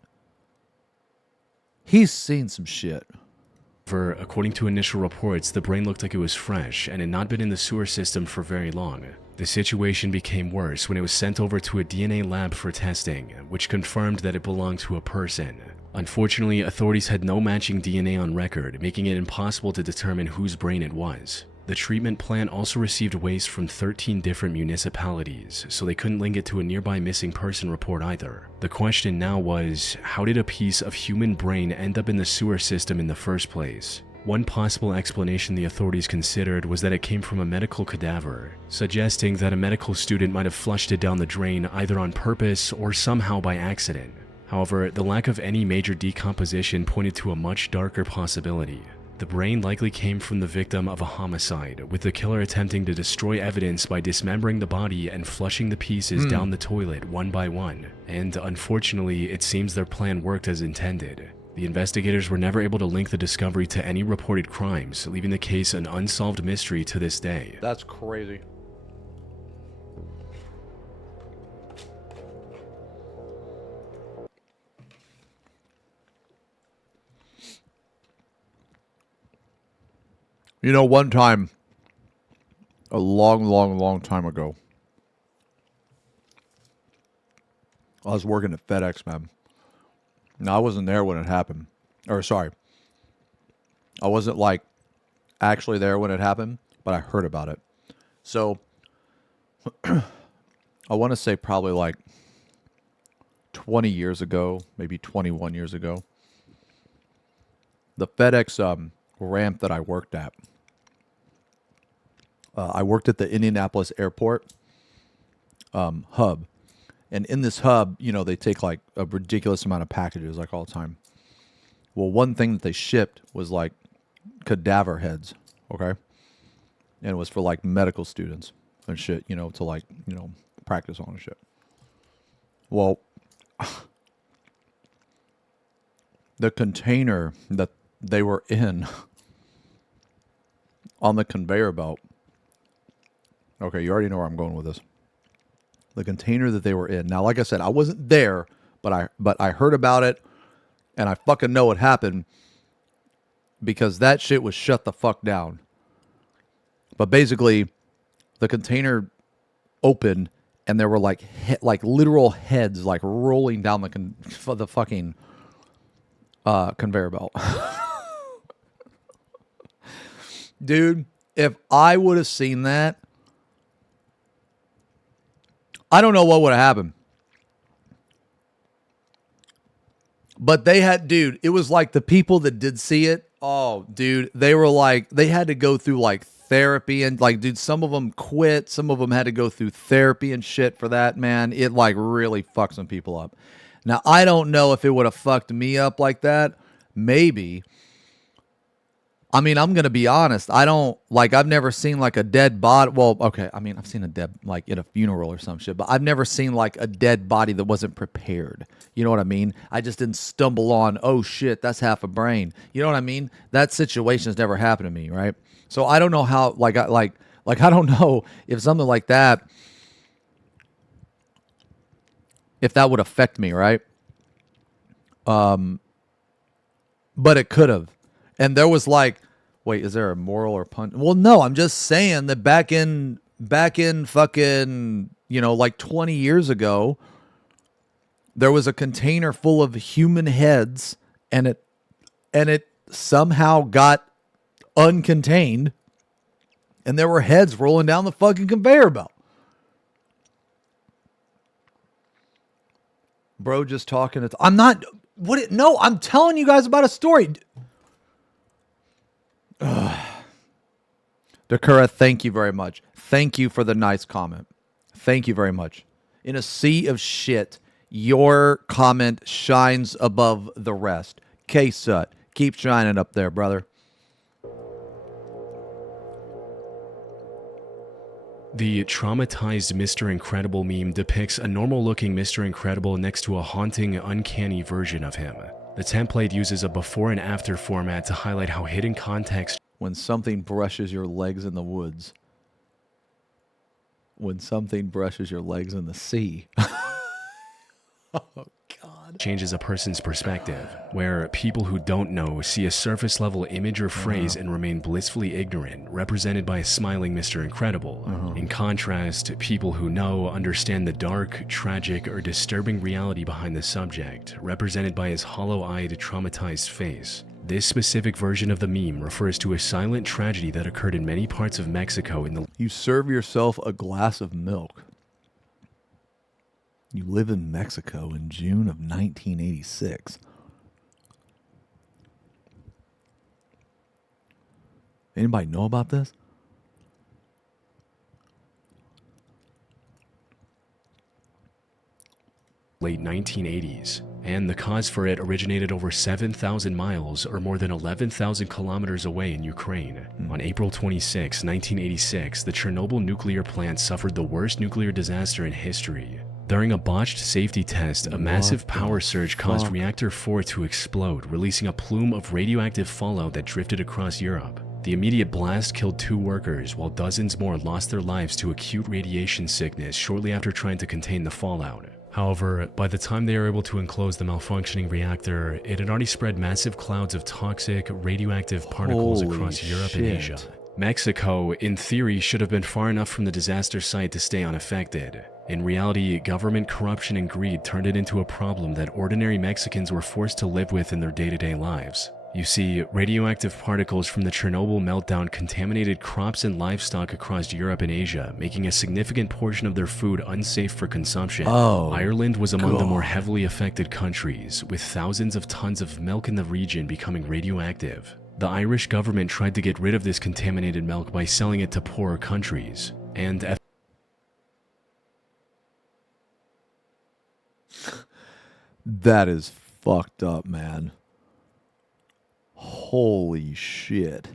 He's seen some shit. According to initial reports, the brain looked like it was fresh and had not been in the sewer system for very long. The situation became worse when it was sent over to a DNA lab for testing, which confirmed that it belonged to a person. Unfortunately, authorities had no matching DNA on record, making it impossible to determine whose brain it was. The treatment plant also received waste from 13 different municipalities, so they couldn't link it to a nearby missing person report either. The question now was, how did a piece of human brain end up in the sewer system in the first place? One possible explanation the authorities considered was that it came from a medical cadaver, suggesting that a medical student might have flushed it down the drain either on purpose or somehow by accident. However, the lack of any major decomposition pointed to a much darker possibility. The brain likely came from the victim of a homicide, with the killer attempting to destroy evidence by dismembering the body and flushing the pieces down the toilet one by one. And unfortunately, it seems their plan worked as intended. The investigators were never able to link the discovery to any reported crimes, leaving the case an unsolved mystery to this day. That's crazy. You know, one time, a long time ago, I was working at FedEx, man. Now, I wasn't there when it happened. Or, sorry. I wasn't, like, actually there when it happened, but I heard about it. So, I want to say probably, like, 20 years ago, maybe 21 years ago, the FedEx ramp that I worked at, I worked at the Indianapolis airport hub. And in this hub, you know, they take like a ridiculous amount of packages like all the time. Well, one thing that they shipped was like cadaver heads, okay? And it was for like medical students and shit, you know, to like, you know, practice on and shit. Well, the container that they were in on the conveyor belt. Okay, you already know where I'm going with this. The container that they were in. Now, like I said, I wasn't there, but I heard about it, and I fucking know what happened because that shit was shut the fuck down. But basically, the container opened, and there were like literal heads like rolling down the fucking conveyor belt. Dude, if I would have seen that, I don't know what would have happened. But they had, dude, it was like the people that did see it. Oh, dude, they were like, they had to go through like therapy and like, dude, some of them quit. Some of them had to go through therapy and shit for that, man. It like really fucked some people up. Now, I don't know if it would have fucked me up like that. Maybe. I mean, I'm going to be honest. I've never seen like a dead body. Well, okay. I mean, I've seen a dead, like in a funeral or some shit, but I've never seen like a dead body that wasn't prepared. You know what I mean? I just didn't stumble on, oh shit, that's half a brain. You know what I mean? That situation has never happened to me, right? So I don't know how, I don't know if something like that, if that would affect me, right? But it could have. And there was like, wait, is there a moral or pun? Well, no, I'm just saying that back in fucking, you know, like 20 years ago, there was a container full of human heads and it somehow got uncontained and there were heads rolling down the fucking conveyor belt. Bro, just talking. I'm not, no, I'm telling you guys about a story. Dakura, thank you very much. Thank you for the nice comment. Thank you very much. In a sea of shit, your comment shines above the rest. K-Sut, keep shining up there, brother. The traumatized Mr. Incredible meme depicts a normal-looking Mr. Incredible next to a haunting, uncanny version of him. The template uses a before and after format to highlight how hidden context. When something brushes your legs in the woods. When something brushes your legs in the sea. Oh, God. changes a person's perspective, where people who don't know see a surface-level image or phrase and remain blissfully ignorant, represented by a smiling Mr. Incredible. In contrast, people who know understand the dark, tragic, or disturbing reality behind the subject, represented by his hollow-eyed, traumatized face. This specific version of the meme refers to a silent tragedy that occurred in many parts of Mexico in the You serve yourself a glass of milk. You live in Mexico in June of 1986. Anybody know about this? late 1980s, and the cause for it originated over 7,000 miles or more than 11,000 kilometers away in Ukraine. On April 26, 1986, the Chernobyl nuclear plant suffered the worst nuclear disaster in history. During a botched safety test, a massive power surge caused Reactor 4 to explode, releasing a plume of radioactive fallout that drifted across Europe. The immediate blast killed 2 workers, while dozens more lost their lives to acute radiation sickness shortly after trying to contain the fallout. However, by the time they were able to enclose the malfunctioning reactor, it had already spread massive clouds of toxic, radioactive particles across Europe and Asia. Mexico, in theory, should have been far enough from the disaster site to stay unaffected. In reality, government corruption and greed turned it into a problem that ordinary Mexicans were forced to live with in their day-to-day lives. You see, radioactive particles from the Chernobyl meltdown contaminated crops and livestock across Europe and Asia, making a significant portion of their food unsafe for consumption. Ireland was among the more heavily affected countries, with thousands of tons of milk in the region becoming radioactive. The Irish government tried to get rid of this contaminated milk by selling it to poorer countries, and That is fucked up, man. Holy shit.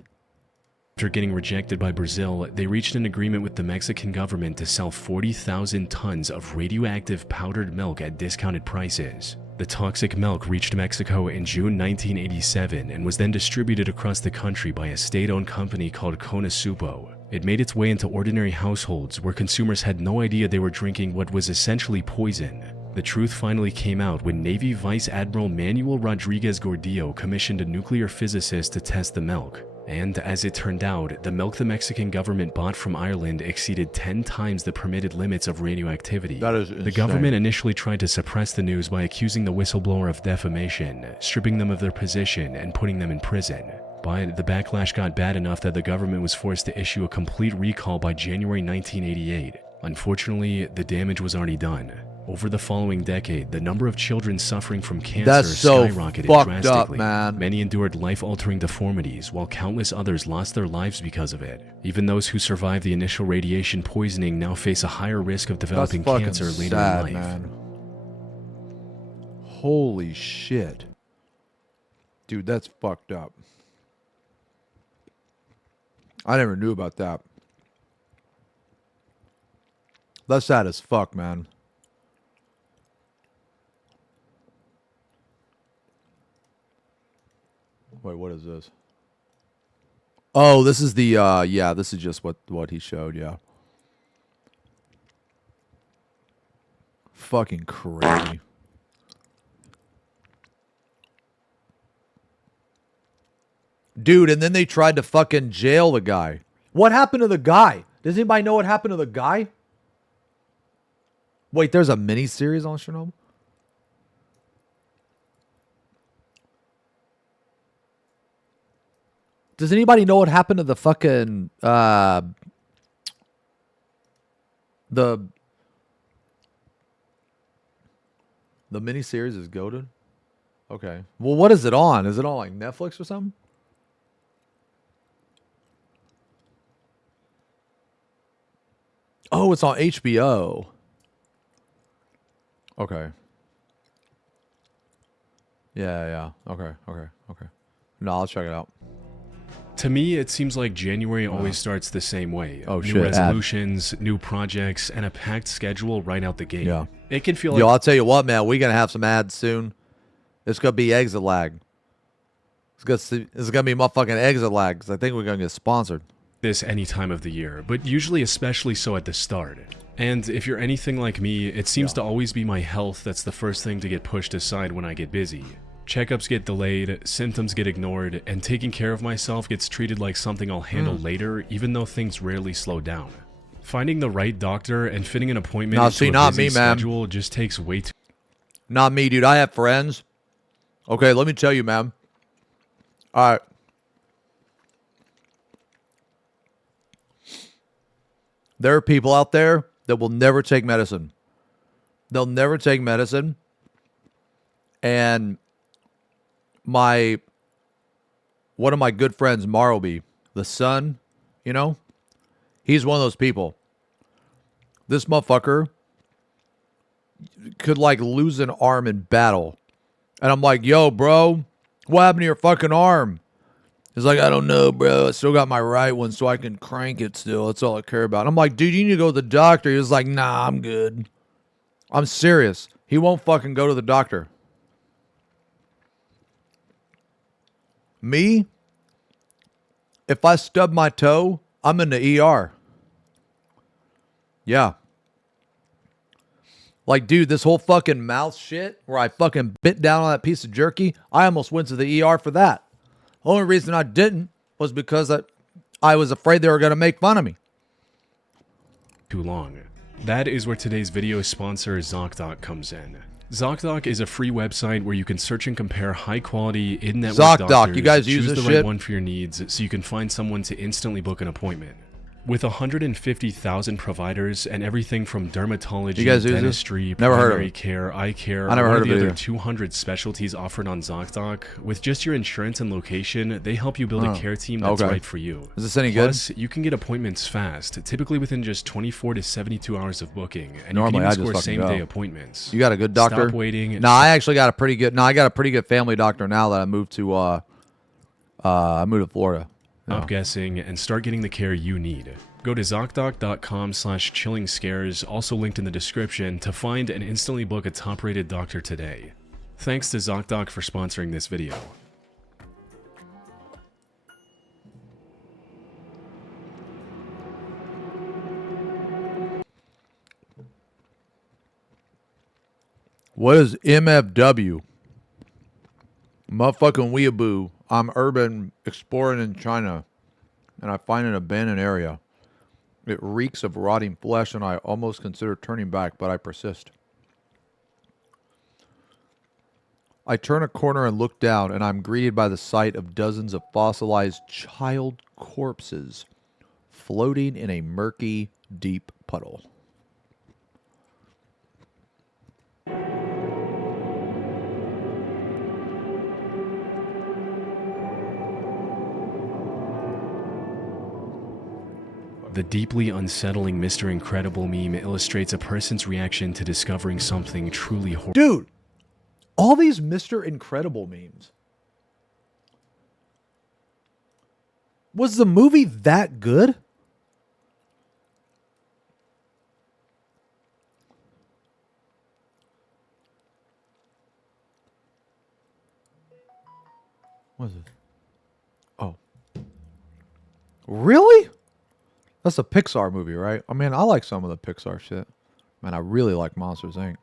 after getting rejected by Brazil, they reached an agreement with the Mexican government to sell 40,000 tons of radioactive powdered milk at discounted prices. The toxic milk reached Mexico in June 1987 and was then distributed across the country by a state-owned company called Conasupo. It made its way into ordinary households where consumers had no idea they were drinking what was essentially poison. The truth finally came out when Navy Vice Admiral Manuel Rodriguez Gordillo commissioned a nuclear physicist to test the milk. And as it turned out, the milk the Mexican government bought from Ireland exceeded 10 times the permitted limits of radioactivity. That is insane. The government initially tried to suppress the news by accusing the whistleblower of defamation, stripping them of their position, and putting them in prison. But the backlash got bad enough that the government was forced to issue a complete recall by January 1988. Unfortunately, the damage was already done. Over the following decade, the number of children suffering from cancer skyrocketed drastically. Up, man. Many endured life-altering deformities, while countless others lost their lives because of it. Even those who survived the initial radiation poisoning now face a higher risk of developing cancer later in life. Man. Holy shit. Dude, that's fucked up. I never knew about that. That's sad as fuck, man. Wait, what is this? Oh, this is the yeah, this is just what he showed, yeah. Fucking crazy. Dude, and then they tried to fucking jail the guy. What happened to the guy? Does anybody know what happened to the guy? Wait, there's a mini series on Chernobyl? Does anybody know what happened to the fucking the miniseries is goated? Okay. Well, what is it on? Is it on like Netflix or something? Oh, it's on HBO. Okay. Yeah. Okay. No, I'll check it out. To me, it seems like January always starts the same way. Oh, new shit. resolutions, new projects, and a packed schedule right out the gate. Yeah. It can feel like Yo, I'll tell you what, man. We're going to have some ads soon. It's going to be exit lag. It's going to be motherfucking exit lag because I think we're going to get sponsored. this any time of the year, but usually especially so at the start. And if you're anything like me, it seems to always be my health that's the first thing to get pushed aside when I get busy. Checkups get delayed, symptoms get ignored, and taking care of myself gets treated like something I'll handle later, even though things rarely slow down. Finding the right doctor and fitting an appointment into a busy schedule just takes way too... Not me, dude. I have friends. Okay, let me tell you, man. All right. There are people out there that will never take medicine. They'll never take medicine. And one of my good friends, Marlby, the son, you know, he's one of those people. This motherfucker could like lose an arm in battle. And I'm like, yo, bro, what happened to your fucking arm? He's like, I don't know, bro. I still got my right one so I can crank it still. That's all I care about. I'm like, dude, you need to go to the doctor. He was like, nah, I'm good. I'm serious. He won't fucking go to the doctor. Me, if I stub my toe, I'm in the ER. Yeah. Like, dude, this whole fucking mouth shit where I fucking bit down on that piece of jerky, I almost went to the ER for that. The only reason I didn't was because I was afraid they were going to make fun of me. Too long. That is where today's video sponsor ZocDoc comes in. ZocDoc is a free website where you can search and compare high-quality in-network doctors, you guys use choose this the right shit? one for your needs, so you can find someone to instantly book an appointment. With 150,000 providers and everything from dermatology, You guys use this? dentistry, Never heard of primary it. care, eye care, I never heard or of the it other either. 200 specialties offered on ZocDoc, with just your insurance and location, they help you build a care team that's okay. right for you. Is this any good? Plus, you can get appointments fast, typically within just 24 to 72 hours of booking, and Normally, you I can just even score fucking same-day go. appointments. You got a good doctor? Stop waiting. No, I actually got a pretty good. No, I got a pretty good family doctor now that I moved to. I moved to Florida. Stop guessing and start getting the care you need. Go to ZocDoc.com/chillingscares, also linked in the description, to find and instantly book a top-rated doctor today. Thanks to ZocDoc for sponsoring this video. What is MFW? Motherfucking weeaboo. I'm urban exploring in China, and I find an abandoned area. It reeks of rotting flesh, and I almost consider turning back, but I persist. I turn a corner and look down, and I'm greeted by the sight of dozens of fossilized child corpses floating in a murky, deep puddle. The deeply unsettling Mr. Incredible meme illustrates a person's reaction to discovering something truly horrible. Dude, all these Mr. Incredible memes. Was the movie that good? What is it? Oh. Really? That's a Pixar movie, right? I mean, I like some of the Pixar shit. Man, I really like Monsters, Inc.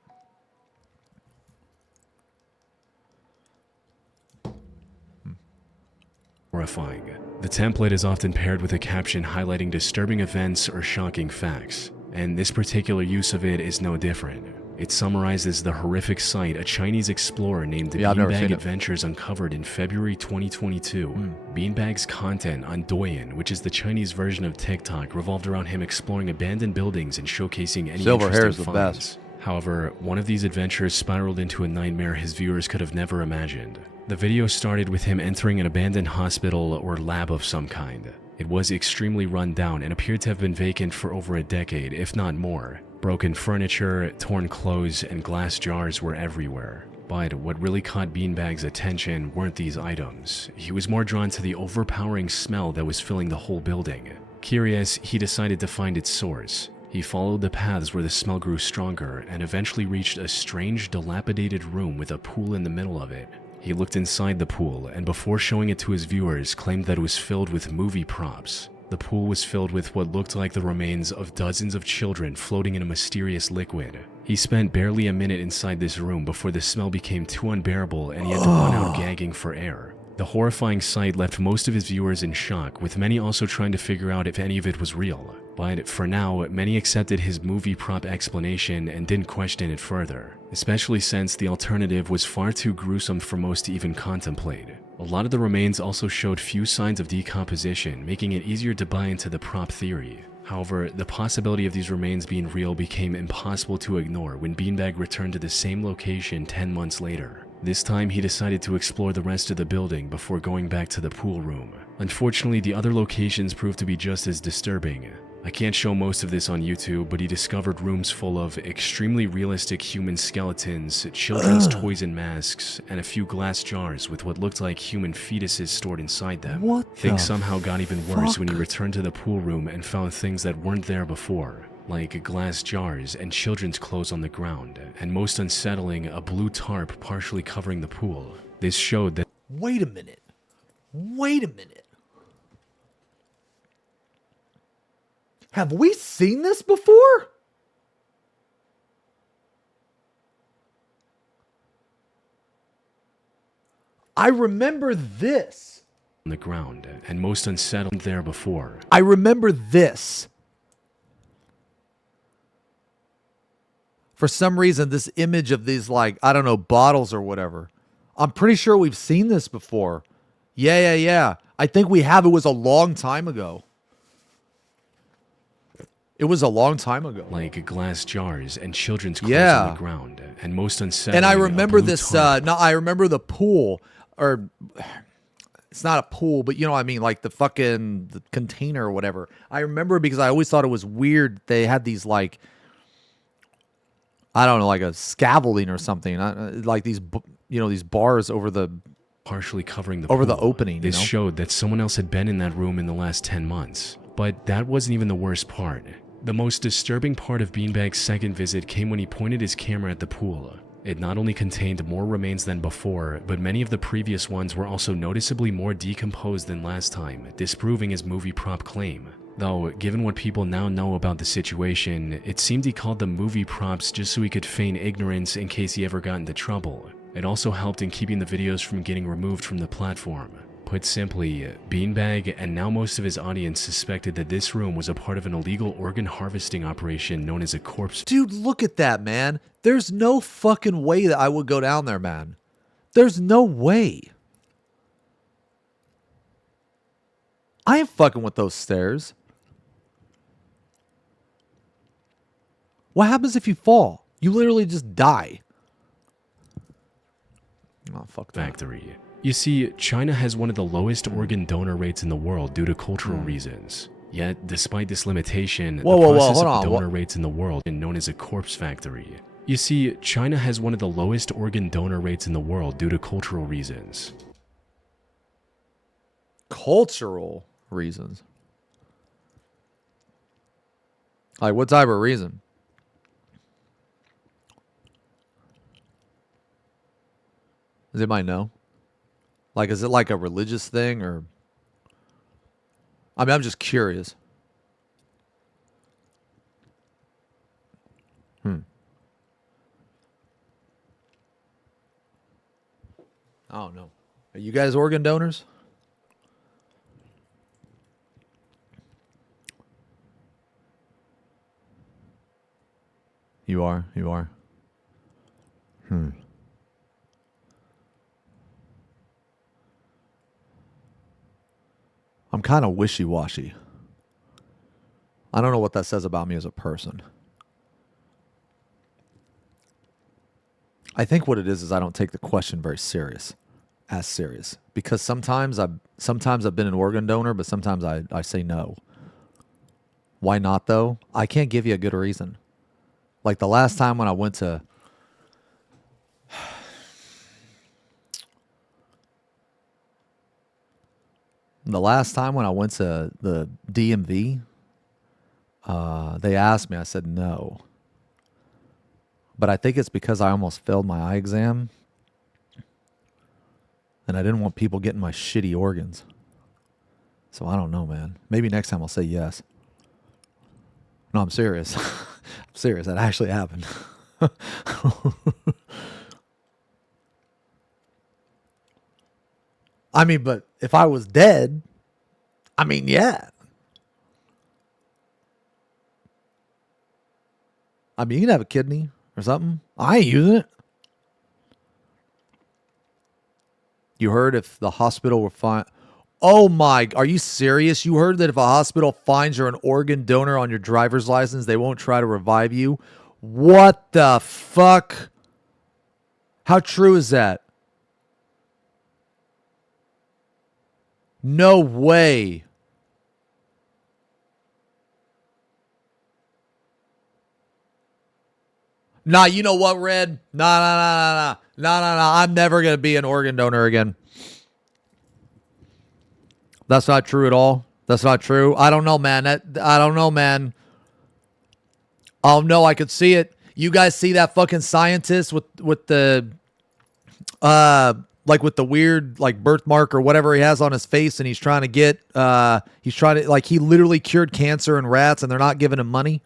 Horrifying. The template is often paired with a caption highlighting disturbing events or shocking facts, and this particular use of it is no different. It summarizes the horrific sight a Chinese explorer named Yeah, I've never seen Beanbag it. Adventures uncovered in February 2022. Beanbag's content on Douyin, which is the Chinese version of TikTok, revolved around him exploring abandoned buildings and showcasing any Silver hair is interesting the finds. best. However, one of these adventures spiraled into a nightmare his viewers could have never imagined. The video started with him entering an abandoned hospital or lab of some kind. It was extremely run down and appeared to have been vacant for over a decade, if not more. Broken furniture, torn clothes, and glass jars were everywhere. But what really caught Beanbag's attention weren't these items. He was more drawn to the overpowering smell that was filling the whole building. Curious, he decided to find its source. He followed the paths where the smell grew stronger and eventually reached a strange, dilapidated room with a pool in the middle of it. He looked inside the pool and before showing it to his viewers, claimed that it was filled with movie props. The pool was filled with what looked like the remains of dozens of children floating in a mysterious liquid. He spent barely a minute inside this room before the smell became too unbearable and he had to run out gagging for air. The horrifying sight left most of his viewers in shock, with many also trying to figure out if any of it was real. But for now, many accepted his movie prop explanation and didn't question it further, especially since the alternative was far too gruesome for most to even contemplate. A lot of the remains also showed few signs of decomposition, making it easier to buy into the prop theory. However, the possibility of these remains being real became impossible to ignore when Beanbag returned to the same location 10 months later. This time, he decided to explore the rest of the building before going back to the pool room. Unfortunately, the other locations proved to be just as disturbing. I can't show most of this on YouTube, but he discovered rooms full of extremely realistic human skeletons, children's toys and masks, and a few glass jars with what looked like human fetuses stored inside them. What Things the somehow got even worse when he fuck? returned to the pool room and found things that weren't there before, like glass jars and children's clothes on the ground, and most unsettling, a blue tarp partially covering the pool. This showed that Wait a minute. Wait a minute. Have we seen this before? I remember this. on the ground, and most unsettled there before. I remember this. For some reason, this image of these, like, I don't know, bottles or whatever. I'm pretty sure we've seen this before. Yeah. I think we have. It was a long time ago. It was a long time ago. Like glass jars and children's clothes Yeah. on the ground, and most unsettling. And I a remember blue this, tarp. no, I remember the pool, or it's not a pool, but you know what I mean, like the fucking the container or whatever. I remember because I always thought it was weird. They had these, like, I don't know, like a scaffolding or something, like these, these bars over the partially covering the over the pool. opening. This you know? showed that someone else had been in that room in the last 10 months. But that wasn't even the worst part. The most disturbing part of Beanbag's second visit came when he pointed his camera at the pool. It not only contained more remains than before, but many of the previous ones were also noticeably more decomposed than last time, disproving his movie prop claim. Though, given what people now know about the situation, it seemed he called them movie props just so he could feign ignorance in case he ever got into trouble. It also helped in keeping the videos from getting removed from the platform. Put simply, Beanbag and now most of his audience suspected that this room was a part of an illegal organ harvesting operation known as a corpse. Dude, look at that, man. There's no fucking way that I would go down there, man. There's no way. I ain't fucking with those stairs. What happens if you fall? You literally just die. Oh, fuck that. Factory. You see, China has one of the lowest organ donor rates in the world due to cultural reasons. Yet, despite this limitation, Whoa, the whoa, process hold of on, donor rates in the world is known as a corpse factory. You see, China has one of the lowest organ donor rates in the world due to cultural reasons. Cultural reasons. Like, what type of reason? Does anybody know? Like, is it like a religious thing, or? I mean, I'm just curious. I don't know. Are you guys organ donors? You are. I'm kind of wishy-washy. I don't know what that says about me as a person. I think what it is I don't take the question very serious. Because sometimes I've been an organ donor, but sometimes I say no. Why not though? I can't give you a good reason. Like the last time when I went to the DMV, they asked me, I said no. But I think it's because I almost failed my eye exam. And I didn't want people getting my shitty organs. So I don't know, man. Maybe next time I'll say yes. No, I'm serious. I'm serious. That actually happened. I mean, but if I was dead, I mean, yeah. I mean, you can have a kidney or something. I ain't using it. You heard if the hospital were fine. Oh my, are you serious? You heard that if a hospital finds you're an organ donor on your driver's license, they won't try to revive you? What the fuck? How true is that? No way. Nah, you know what, Red? Nah. I'm never going to be an organ donor again. That's not true at all. That's not true. I don't know, man. I don't know, man. Oh, no, I could see it. You guys see that fucking scientist with the, like with the weird, like birthmark or whatever he has on his face, and he's trying to get, he literally cured cancer in rats and they're not giving him money.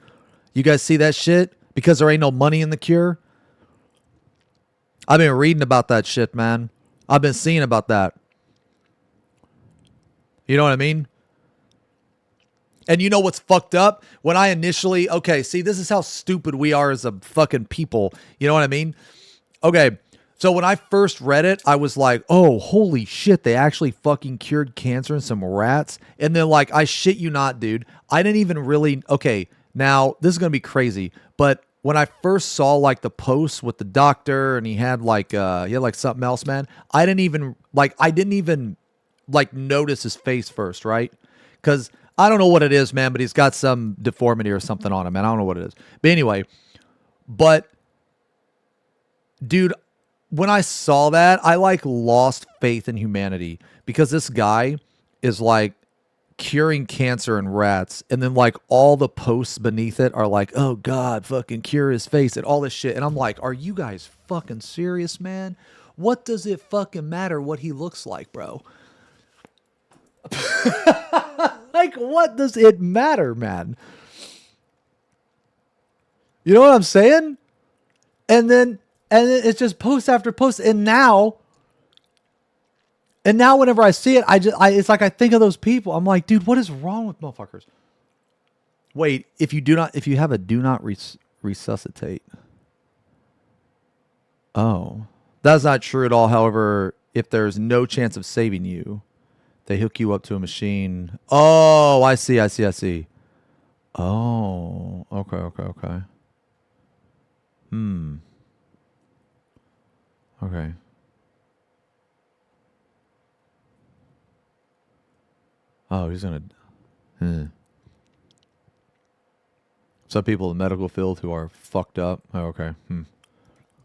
You guys see that shit? Because there ain't no money in the cure. I've been reading about that shit, man. I've been seeing about that. You know what I mean? And you know what's fucked up? When I initially, okay, see, this is how stupid we are as a fucking people. You know what I mean? Okay, so when I first read it, I was like, oh, holy shit, they actually fucking cured cancer in some rats. And then, like, I shit you not, dude. I didn't even really, okay, now, this is going to be crazy, but when I first saw, like, the post with the doctor and he had, like something else, man, I didn't even, like, notice his face first, right? Because I don't know what it is, man, but he's got some deformity or something on him, man. I don't know what it is. But anyway, dude, when I saw that, I, like, lost faith in humanity because this guy is, like, curing cancer in rats, and then like all the posts beneath it are like, oh god, fucking cure his face and all this shit, and I'm like, are you guys fucking serious, man? What does it fucking matter what he looks like, bro? Like, what does it matter, man? You know what I'm saying? And then it's just post after post, and now whenever I see it, it's like I think of those people. I'm like, dude, what is wrong with motherfuckers? Wait, if you have a do not resuscitate. Oh, that's not true at all. However, if there's no chance of saving you, they hook you up to a machine. Oh, I see. Oh, okay. Okay. Oh, he's gonna. Some people in the medical field who are fucked up. Oh, okay.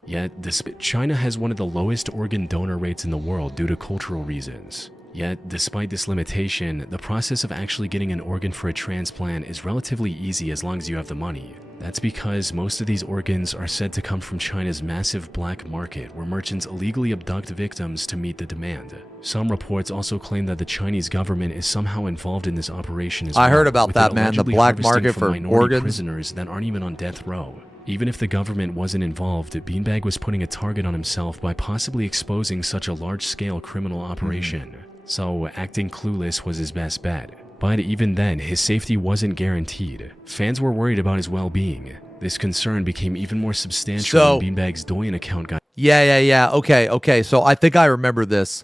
Yet, China has one of the lowest organ donor rates in the world due to cultural reasons. Yet, despite this limitation, the process of actually getting an organ for a transplant is relatively easy as long as you have the money. That's because most of these organs are said to come from China's massive black market, where merchants illegally abduct victims to meet the demand. Some reports also claim that the Chinese government is somehow involved in this operation as well. I heard about with that, it man. The allegedly black harvesting market from for minority organs. prisoners that aren't even on death row. Even if the government wasn't involved, Beanbag was putting a target on himself by possibly exposing such a large-scale criminal operation. So acting clueless was his best bet. But even then, his safety wasn't guaranteed. Fans were worried about his well-being. This concern became even more substantial when Beanbag's Douyin account got... Yeah. Okay. So I think I remember this.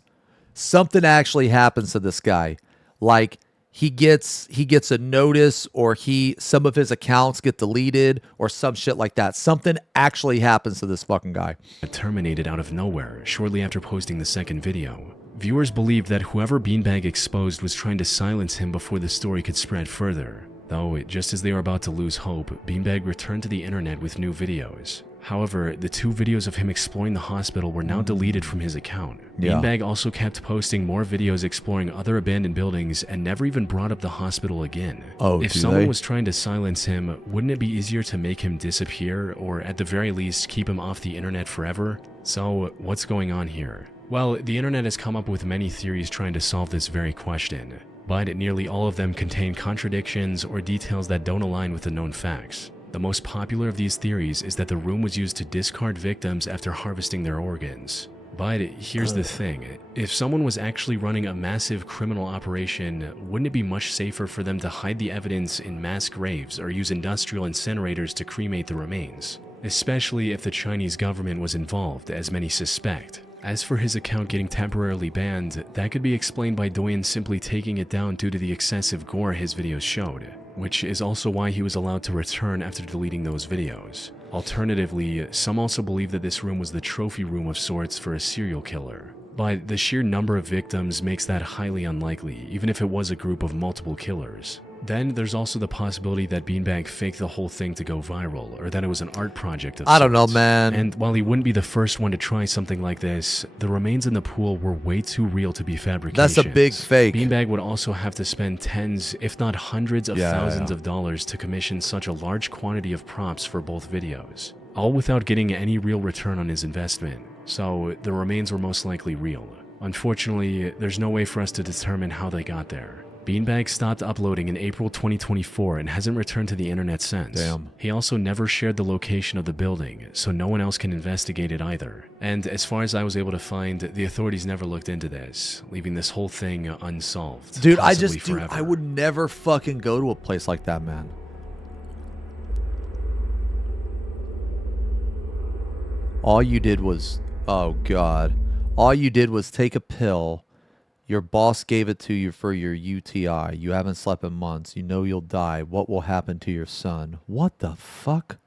Something actually happens to this guy. Like, he gets a notice, or some of his accounts get deleted, or some shit like that. Something actually happens to this fucking guy. terminated out of nowhere shortly after posting the second video. Viewers believed that whoever Beanbag exposed was trying to silence him before the story could spread further. Though, just as they were about to lose hope, Beanbag returned to the internet with new videos. However, the 2 videos of him exploring the hospital were now deleted from his account. Yeah. Beanbag also kept posting more videos exploring other abandoned buildings and never even brought up the hospital again. Oh, if someone was trying to silence him, wouldn't it be easier to make him disappear, or at the very least keep him off the internet forever? So, what's going on here? Well, the internet has come up with many theories trying to solve this very question. but nearly all of them contain contradictions or details that don't align with the known facts. The most popular of these theories is that the room was used to discard victims after harvesting their organs. But here's the thing, if someone was actually running a massive criminal operation, wouldn't it be much safer for them to hide the evidence in mass graves or use industrial incinerators to cremate the remains? Especially if the Chinese government was involved, as many suspect. As for his account getting temporarily banned, that could be explained by Doyen simply taking it down due to the excessive gore his videos showed, which is also why he was allowed to return after deleting those videos. Alternatively, some also believe that this room was the trophy room of sorts for a serial killer. But the sheer number of victims makes that highly unlikely, even if it was a group of multiple killers. Then there's also the possibility that Beanbag faked the whole thing to go viral, or that it was an art project of I don't know, sorts. man. And while he wouldn't be the first one to try something like this, the remains in the pool were way too real to be fabrications. That's a big fake. Beanbag would also have to spend tens, if not hundreds of thousands of dollars to commission such a large quantity of props for both videos, all without getting any real return on his investment. So the remains were most likely real. Unfortunately, there's no way for us to determine how they got there. Beanbag stopped uploading in April 2024 and hasn't returned to the internet since. Damn. He also never shared the location of the building, so no one else can investigate it either. And as far as I was able to find, the authorities never looked into this, leaving this whole thing unsolved. Dude, possibly forever. I would never fucking go to a place like that, man. All you did was, oh God, all you did was take a pill. Your boss gave it to you for your UTI. You haven't slept in months. You know you'll die. What will happen to your son? What the fuck?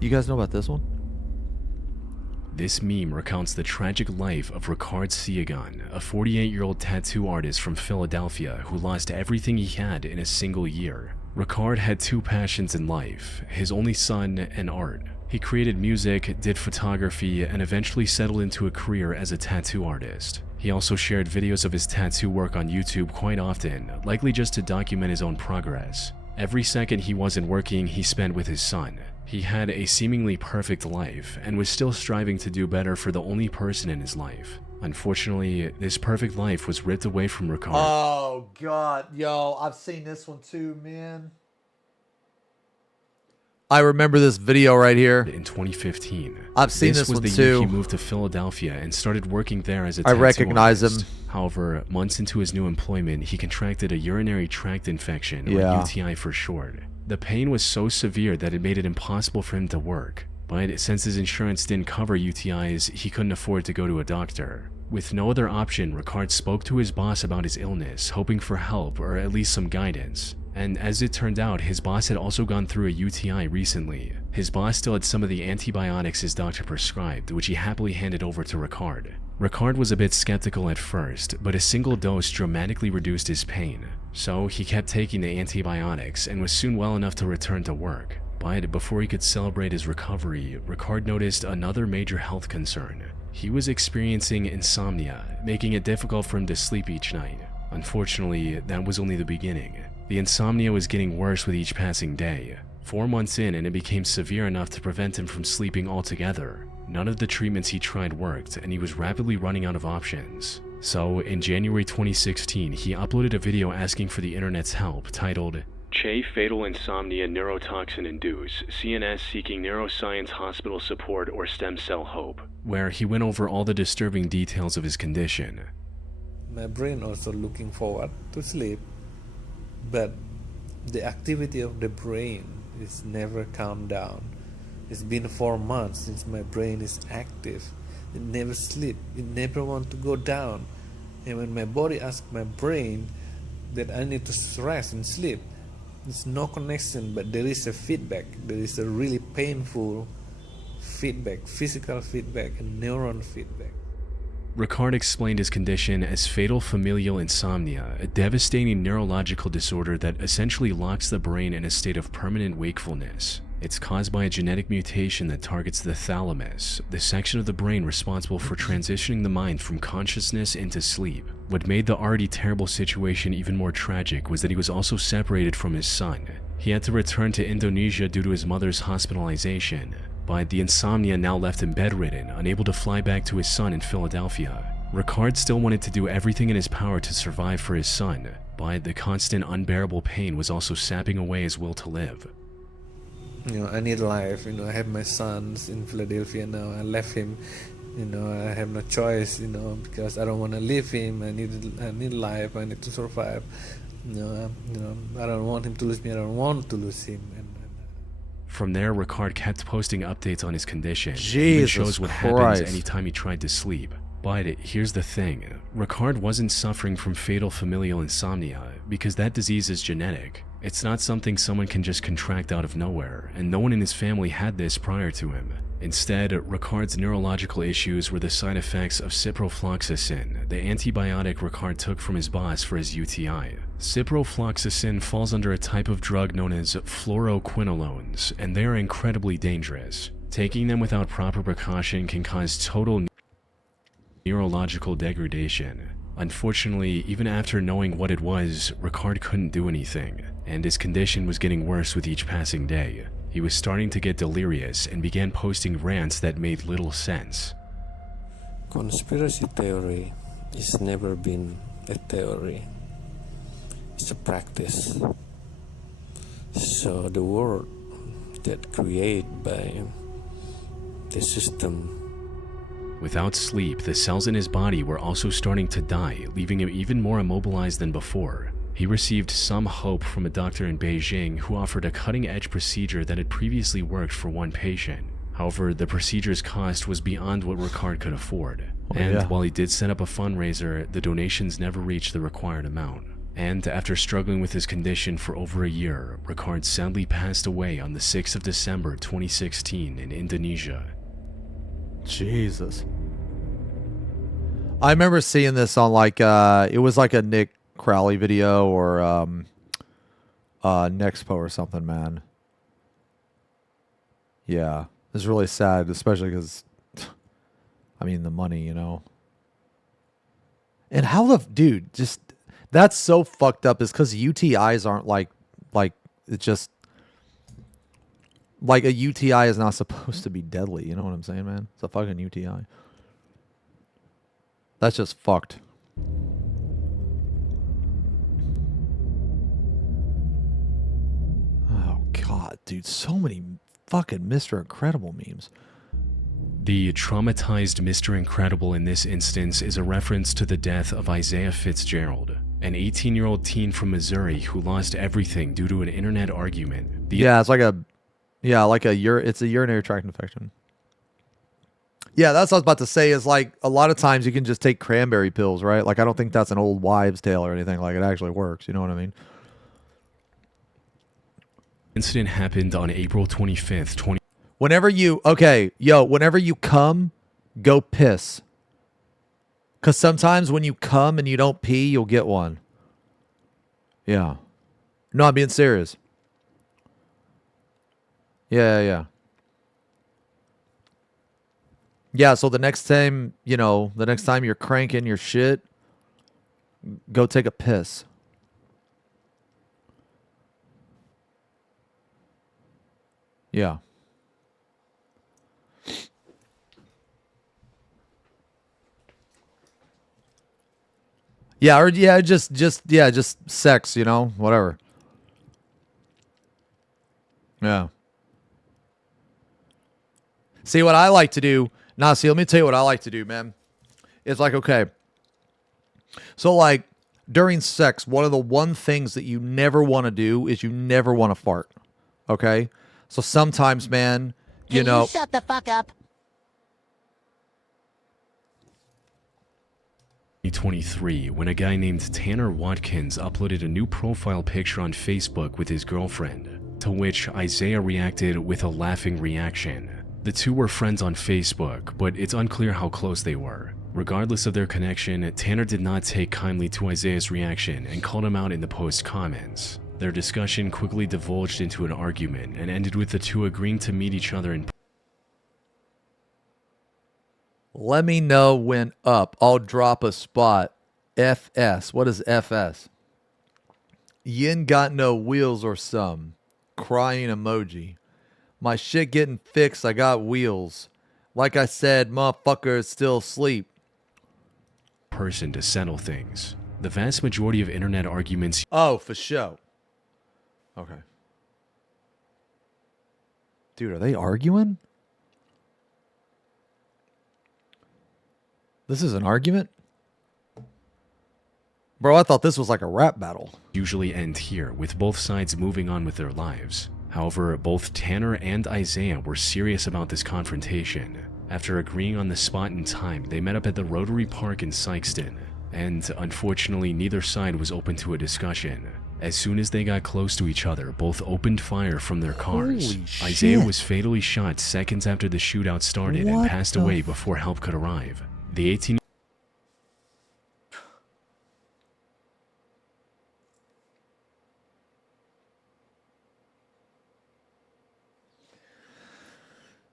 You guys know about this one? This meme recounts the tragic life of Ricard Siegan, a 48-year-old tattoo artist from Philadelphia who lost everything he had in a single year. Ricard had two passions in life, his only son and art. He created music, did photography, and eventually settled into a career as a tattoo artist. He also shared videos of his tattoo work on YouTube quite often, likely just to document his own progress. Every second he wasn't working, he spent with his son. He had a seemingly perfect life, and was still striving to do better for the only person in his life. Unfortunately, this perfect life was ripped away from Ricard. Oh God, yo, I've seen this one too, man. I remember this video right here. In 2015. I've seen this was one the too. year he moved to Philadelphia and started working there as a tattoo I recognize artist. him. However, months into his new employment, he contracted a urinary tract infection, or Yeah. UTI for short. The pain was so severe that it made it impossible for him to work. But since his insurance didn't cover UTIs, he couldn't afford to go to a doctor. With no other option, Ricard spoke to his boss about his illness, hoping for help or at least some guidance. And as it turned out, his boss had also gone through a UTI recently. His boss still had some of the antibiotics his doctor prescribed, which he happily handed over to Ricard. Ricard was a bit skeptical at first, but a single dose dramatically reduced his pain. So he kept taking the antibiotics and was soon well enough to return to work. But before he could celebrate his recovery, Ricard noticed another major health concern. He was experiencing insomnia, making it difficult for him to sleep each night. Unfortunately, that was only the beginning. The insomnia was getting worse with each passing day. 4 months in, and it became severe enough to prevent him from sleeping altogether. None of the treatments he tried worked, and he was rapidly running out of options. So, in January 2016, he uploaded a video asking for the internet's help, titled, Che Fatal Insomnia Neurotoxin Induce, CNS Seeking Neuroscience Hospital Support or Stem Cell Hope, where he went over all the disturbing details of his condition. My brain also looking forward to sleep, but the activity of the brain is never calmed down. It's been 4 months since my brain is active. It never sleep. It never want to go down. And when my body asks my brain that I need to rest and sleep, there's no connection, but there is a feedback. There is a really painful feedback, physical feedback, and neuron feedback. Ricard explained his condition as fatal familial insomnia, a devastating neurological disorder that essentially locks the brain in a state of permanent wakefulness. It's caused by a genetic mutation that targets the thalamus, the section of the brain responsible for transitioning the mind from consciousness into sleep. What made the already terrible situation even more tragic was that he was also separated from his son. He had to return to Indonesia due to his mother's hospitalization. But the insomnia now left him bedridden, unable to fly back to his son in Philadelphia. Ricard still wanted to do everything in his power to survive for his son, but the constant unbearable pain was also sapping away his will to live. I need life. I have my sons in Philadelphia now. I left him. I have no choice. Because I don't want to leave him. I need life. I need to survive. I don't want him to lose me. I don't want to lose him. From there, Ricard kept posting updates on his condition. Even Jesus shows what Christ. happens anytime he tried to sleep. But here's the thing, Ricard wasn't suffering from fatal familial insomnia, because that disease is genetic. It's not something someone can just contract out of nowhere, and no one in his family had this prior to him. Instead, Ricard's neurological issues were the side effects of ciprofloxacin, the antibiotic Ricard took from his boss for his UTI. Ciprofloxacin falls under a type of drug known as fluoroquinolones, and they are incredibly dangerous. Taking them without proper precaution can cause total neurological degradation. Unfortunately, even after knowing what it was, Ricard couldn't do anything, and his condition was getting worse with each passing day. He was starting to get delirious and began posting rants that made little sense. Conspiracy theory has never been a theory. It's a practice. So the world that created by the system. Without sleep, the cells in his body were also starting to die, leaving him even more immobilized than before. He received some hope from a doctor in Beijing who offered a cutting-edge procedure that had previously worked for one patient. However, the procedure's cost was beyond what Ricard could afford. While he did set up a fundraiser, the donations never reached the required amount. And after struggling with his condition for over a year, Ricard sadly passed away on the 6th of December 2016 in Indonesia. Jesus. I remember seeing this on it was like a Nick Crowley video or Nexpo or something, man. Yeah. It's really sad, especially because, the money, And how dude, just, that's so fucked up is because UTIs aren't it's just, a UTI is not supposed to be deadly. You know what I'm saying, man? It's a fucking UTI. That's just fucked. Oh, God, dude. So many fucking Mr. Incredible memes. The traumatized Mr. Incredible in this instance is a reference to the death of Isaiah Fitzgerald, an 18-year-old teen from Missouri who lost everything due to an internet argument. It's a urinary tract infection. Yeah, that's what I was about to say is a lot of times you can just take cranberry pills, right? I don't think that's an old wives' tale or anything. It actually works. You know what I mean? Incident happened on April 25th, whenever you come, go piss. Because sometimes when you come and you don't pee, you'll get one. Yeah. No, I'm being serious. Yeah. Yeah, so the next time you're cranking your shit, go take a piss. Yeah. Just sex, whatever. Yeah. See what I like to do. Let me tell you what I like to do, man. It's okay. So during sex, one of the one things that you never want to do is you never want to fart. Okay? So sometimes, man, you shut the fuck up. 2023, when a guy named Tanner Watkins uploaded a new profile picture on Facebook with his girlfriend, to which Isaiah reacted with a laughing reaction. The two were friends on Facebook, but it's unclear how close they were. Regardless of their connection, Tanner did not take kindly to Isaiah's reaction and called him out in the post's comments. Their discussion quickly divulged into an argument and ended with the two agreeing to meet each other in Let me know when up. I'll drop a spot. FS. What is FS? Yin got no wheels or some. Crying emoji. My shit getting fixed. I got wheels. Like I said, motherfucker is still asleep. person to settle things. The vast majority of internet arguments Oh, for sure. Okay. Dude, are they arguing? This is an argument? Bro, I thought this was like a rap battle. usually end here, with both sides moving on with their lives. However, both Tanner and Isaiah were serious about this confrontation. After agreeing on the spot and time, they met up at the Rotary Park in Sykeston, and unfortunately neither side was open to a discussion. As soon as they got close to each other, both opened fire from their cars. Holy shit. Isaiah was fatally shot seconds after the shootout started and What passed the away before help could arrive. The 18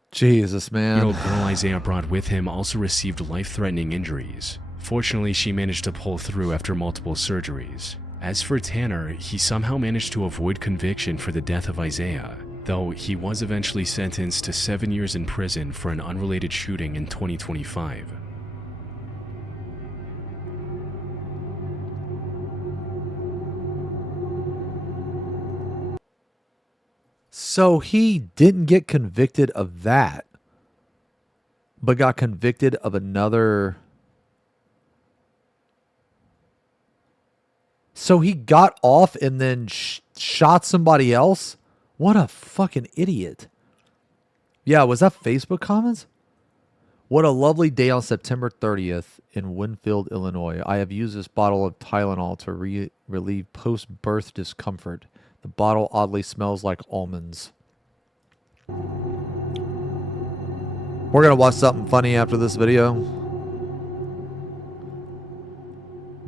Jesus, man. year-old girl Isaiah brought with him also received life-threatening injuries. Fortunately, she managed to pull through after multiple surgeries. As for Tanner, he somehow managed to avoid conviction for the death of Isaiah, though he was eventually sentenced to 7 years in prison for an unrelated shooting in 2025. So he didn't get convicted of that, but got convicted of another. So he got off and then shot somebody else? What a fucking idiot. Yeah, was that Facebook comments? What a lovely day on September 30th in Winfield, Illinois. I have used this bottle of Tylenol to relieve post-birth discomfort. The bottle oddly smells like almonds. We're going to watch something funny after this video.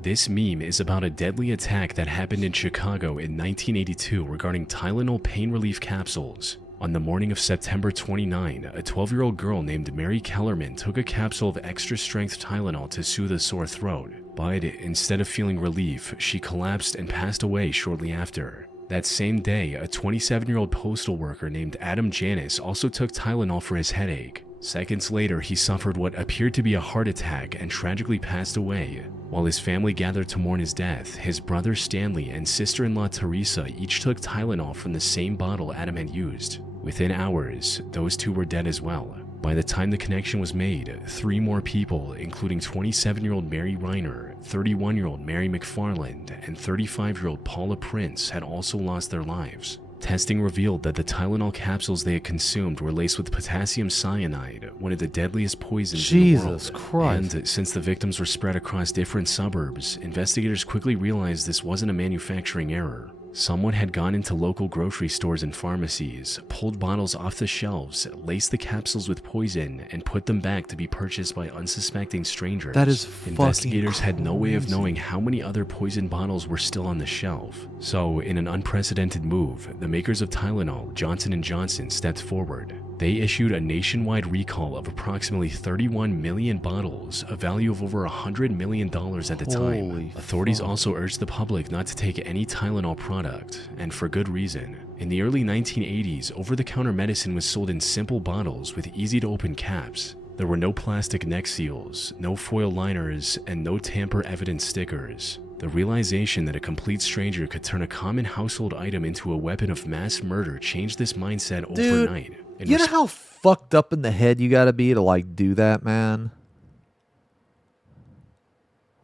This meme is about a deadly attack that happened in Chicago in 1982 regarding Tylenol pain relief capsules. On the morning of September 29, a 12-year-old girl named Mary Kellerman took a capsule of extra-strength Tylenol to soothe a sore throat, but instead of feeling relief, she collapsed and passed away shortly after. That same day, a 27-year-old postal worker named Adam Janis also took Tylenol for his headache. Seconds later, he suffered what appeared to be a heart attack and tragically passed away. While his family gathered to mourn his death, his brother Stanley and sister-in-law Teresa each took Tylenol from the same bottle Adam had used. Within hours, those two were dead as well. By the time the connection was made, 3 more people, including 27-year-old Mary Reiner, 31-year-old Mary McFarland, and 35-year-old Paula Prince, had also lost their lives. Testing revealed that the Tylenol capsules they had consumed were laced with potassium cyanide, one of the deadliest poisons in the world. Jesus Christ. And since the victims were spread across different suburbs, investigators quickly realized this wasn't a manufacturing error. Someone had gone into local grocery stores and pharmacies, pulled bottles off the shelves, laced the capsules with poison, and put them back to be purchased by unsuspecting strangers. That is Investigators fucking had no way of crazy. knowing how many other poison bottles were still on the shelf. So, in an unprecedented move, the makers of Tylenol, Johnson & Johnson, stepped forward. They issued a nationwide recall of approximately 31 million bottles, a value of over $100 million at the time. Holy Authorities fuck. also urged the public not to take any Tylenol product, and for good reason. In the early 1980s, over-the-counter medicine was sold in simple bottles with easy-to-open caps. There were no plastic neck seals, no foil liners, and no tamper-evidence stickers. The realization that a complete stranger could turn a common household item into a weapon of mass murder changed this mindset overnight. You know how fucked up in the head you gotta be to like do that, man?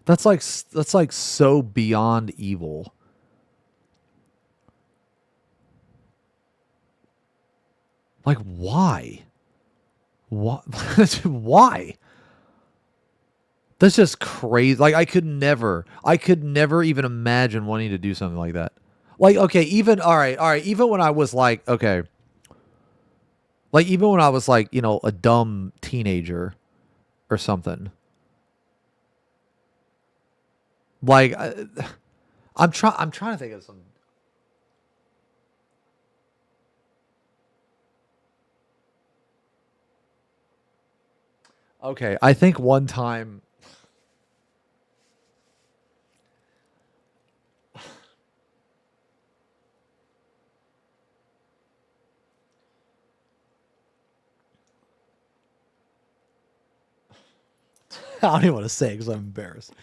That's like so beyond evil. Like why? What? Why? That's just crazy. Like I could never even imagine wanting to do something like that. Like okay, even all right, even when I was like okay. Like even when I was like, you know, a dumb teenager or something. Like I'm trying to think of some. Okay, I think one time I don't even want to say it because I'm embarrassed.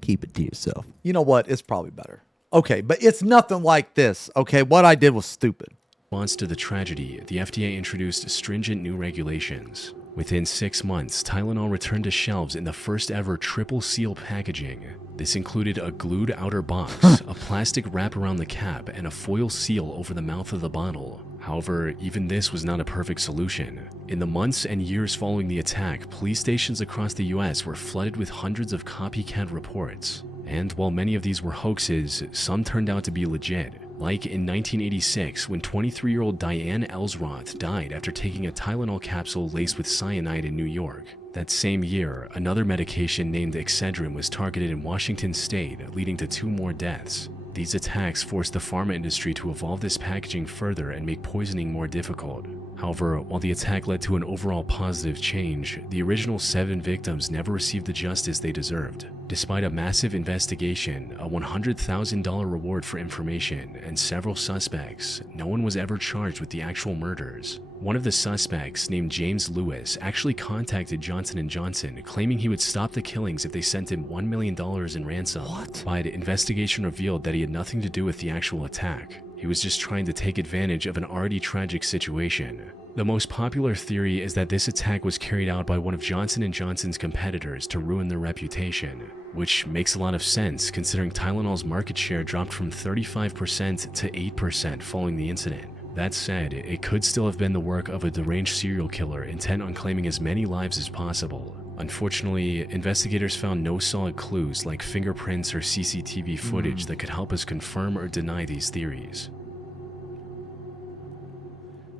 Keep it to yourself. You know what? It's probably better. Okay, but it's nothing like this. Okay, what I did was stupid. In response to the tragedy, the FDA introduced stringent new regulations. Within 6 months, Tylenol returned to shelves in the first ever triple seal packaging. This included a glued outer box, a plastic wrap around the cap, and a foil seal over the mouth of the bottle. However, even this was not a perfect solution. In the months and years following the attack, police stations across the US were flooded with hundreds of copycat reports. And while many of these were hoaxes, some turned out to be legit. Like in 1986, when 23-year-old Diane Ellsroth died after taking a Tylenol capsule laced with cyanide in New York. That same year, another medication named Excedrin was targeted in Washington state, leading to 2 more deaths. These attacks forced the pharma industry to evolve this packaging further and make poisoning more difficult. However, while the attack led to an overall positive change, the original 7 victims never received the justice they deserved. Despite a massive investigation, a $100,000 reward for information, and several suspects, no one was ever charged with the actual murders. One of the suspects, named James Lewis, actually contacted Johnson & Johnson, claiming he would stop the killings if they sent him $1 million in ransom. But investigation revealed that he had nothing to do with the actual attack. He was just trying to take advantage of an already tragic situation. The most popular theory is that this attack was carried out by one of Johnson & Johnson's competitors to ruin their reputation, which makes a lot of sense considering Tylenol's market share dropped from 35% to 8% following the incident. That said, it could still have been the work of a deranged serial killer intent on claiming as many lives as possible. Unfortunately, investigators found no solid clues like fingerprints or CCTV footage that could help us confirm or deny these theories.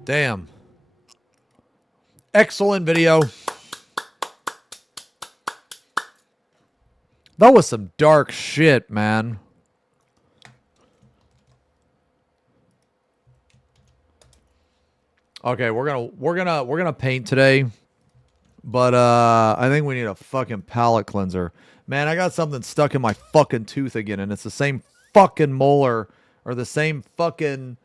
Damn. Excellent video. That was some dark shit, man. Okay, we're gonna paint today, but I think we need a fucking palate cleanser. Man, I got something stuck in my fucking tooth again, and it's the same fucking molar or the same fucking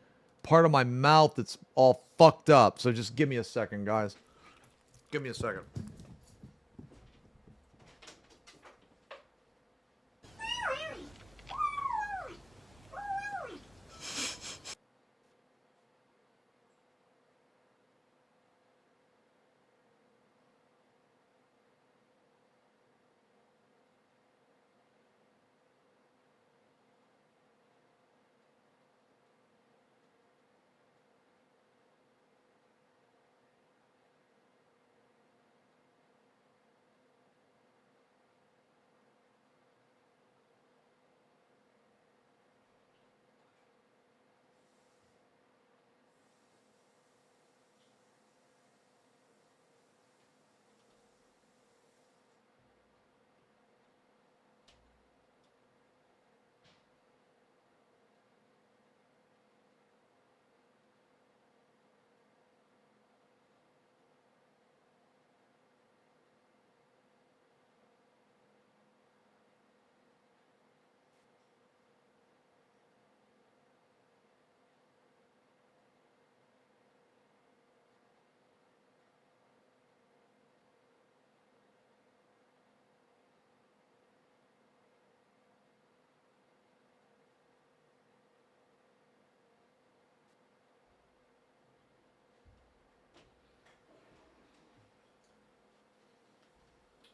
part of my mouth that's all fucked up. So just give me a second, guys. Give me a second.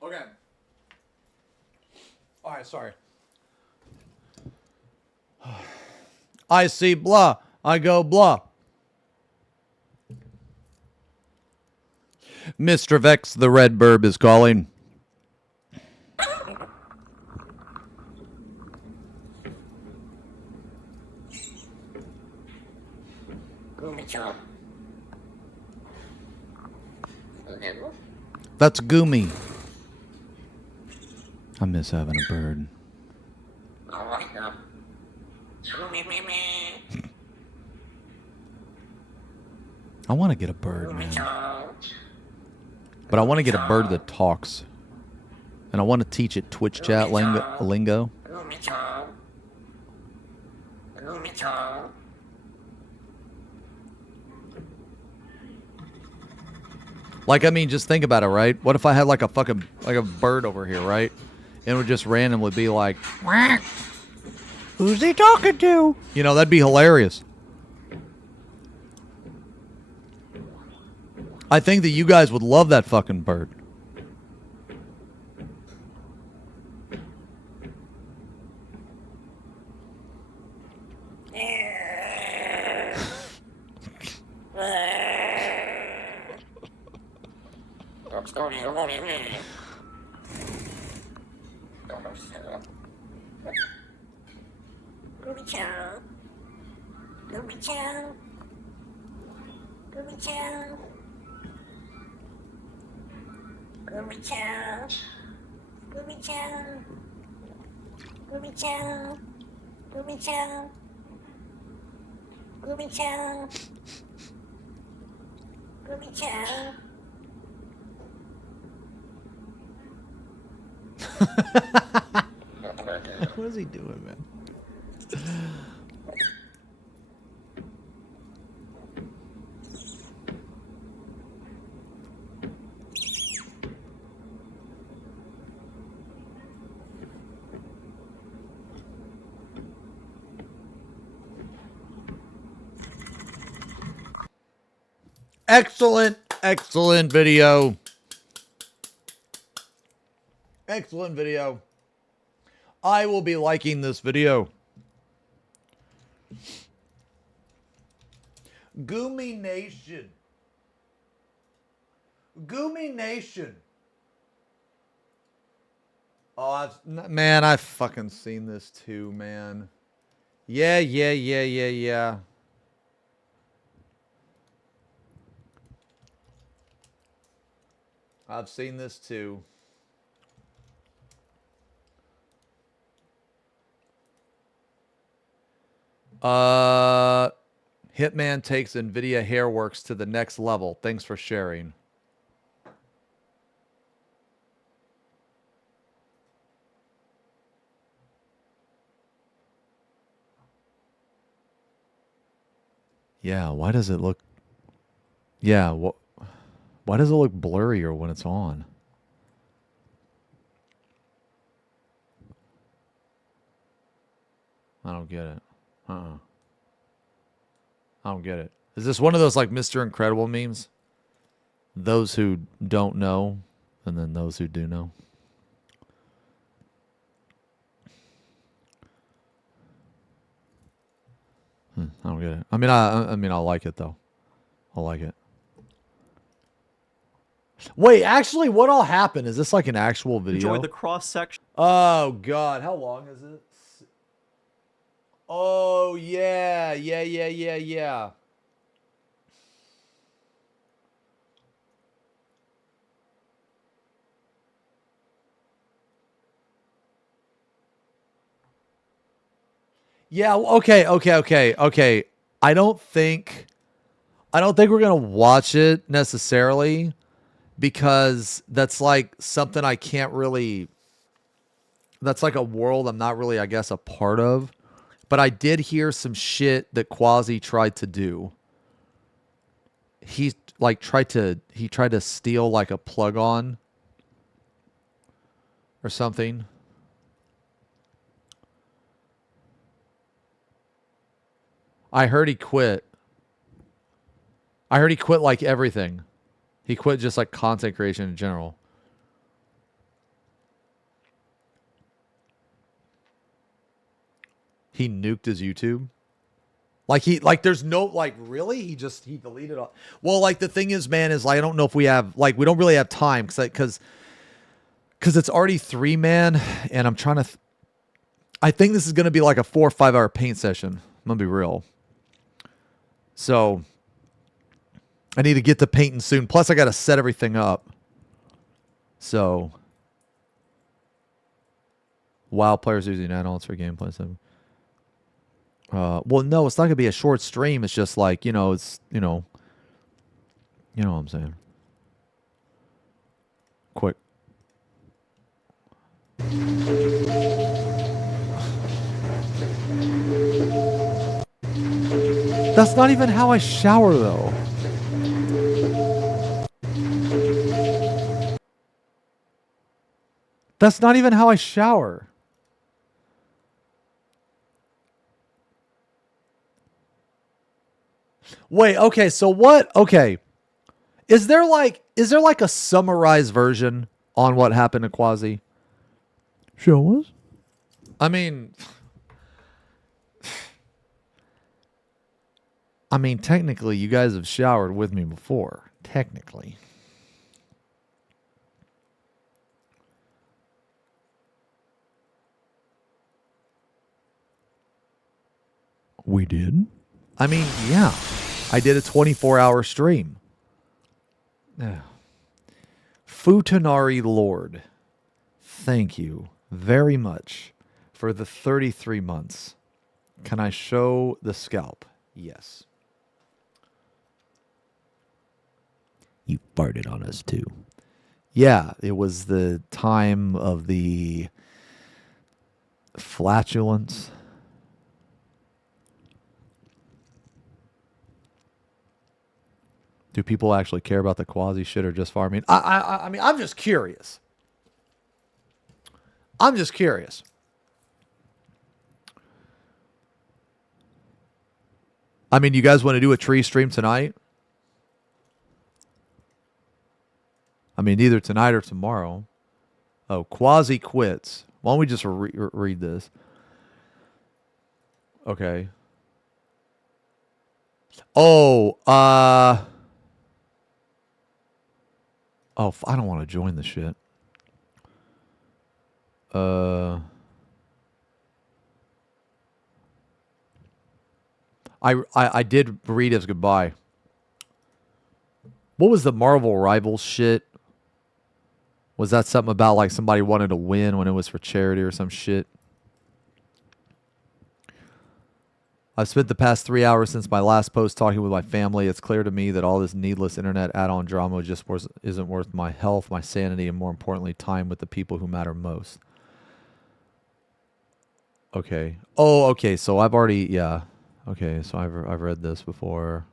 Okay. All right, sorry. I see blah. I go blah. Mr. Vex, the red burb is calling. That's Goomy. I miss having a bird. I want to get a bird, man. But I want to get a bird that talks. And I want to teach it Twitch chat lingo. Like, I mean, just think about it, right? What if I had like a fucking, like a bird over here, right? And it would just randomly be like, quack. Who's he talking to? You know, that'd be hilarious. I think that you guys would love that fucking bird. What is he doing, man? Excellent, excellent video. Excellent video. I will be liking this video. Goomy Nation. Goomy Nation. Oh, man, I've fucking seen this too, man. Yeah. I've seen this too. Hitman takes NVIDIA Hairworks to the next level. Thanks for sharing. Yeah, why does it look... Yeah, why does it look blurrier when it's on? I don't get it. I don't get it. Is this one of those like Mr. Incredible memes? Those who don't know, and then those who do know. I don't get it. I mean, I like it though. I like it. Wait, actually, what all happened? Is this like an actual video? Enjoy the cross section. Oh God, how long is it? Oh yeah. Yeah, okay. I don't think we're gonna watch it necessarily because that's like something I can't really. That's like a world I'm not really, I guess, a part of. But I did hear some shit that Quasi tried to do. He tried to steal like a plug-on or something. I heard he quit. I heard he quit like everything. He quit just like content creation in general. He nuked his YouTube. There's no, really? He deleted all. Well, the thing is, man, is I don't know if we have, we don't really have time because it's already 3, man. And I'm trying to, I think this is going to be like a 4 or 5 hour paint session. I'm going to be real. So I need to get to painting soon. Plus I got to set everything up. So WoW players using add-ons for gameplay. So. Well, no, it's not gonna be a short stream. It's just like, it's, you know what I'm saying. Quick. That's not even how I shower, though. That's not even how I shower. Wait, okay, so what? Okay. Is there like a summarized version on what happened to Quasi? Show us. I mean, technically, you guys have showered with me before. Technically. We did? I mean, yeah. I did a 24-hour stream. Futanari Lord, thank you very much for the 33 months. Can I show the scalp? Yes. You farted on us too. Yeah, it was the time of the flatulence. Do people actually care about the Quasi shit or just farming? I mean, I'm just curious. I'm just curious. I mean, you guys want to do a tree stream tonight? I mean, either tonight or tomorrow. Oh, Quasi quits. Why don't we just read this? Okay. Oh, I don't want to join the shit. I did read his goodbye. What was the Marvel Rivals shit? Was that something about like somebody wanted to win when it was for charity or some shit? I've spent the past 3 hours since my last post talking with my family. It's clear to me that all this needless internet add-on drama just isn't worth my health, my sanity, and more importantly, time with the people who matter most. Okay. Oh, okay. So I've already, yeah. Okay. So I've read this before.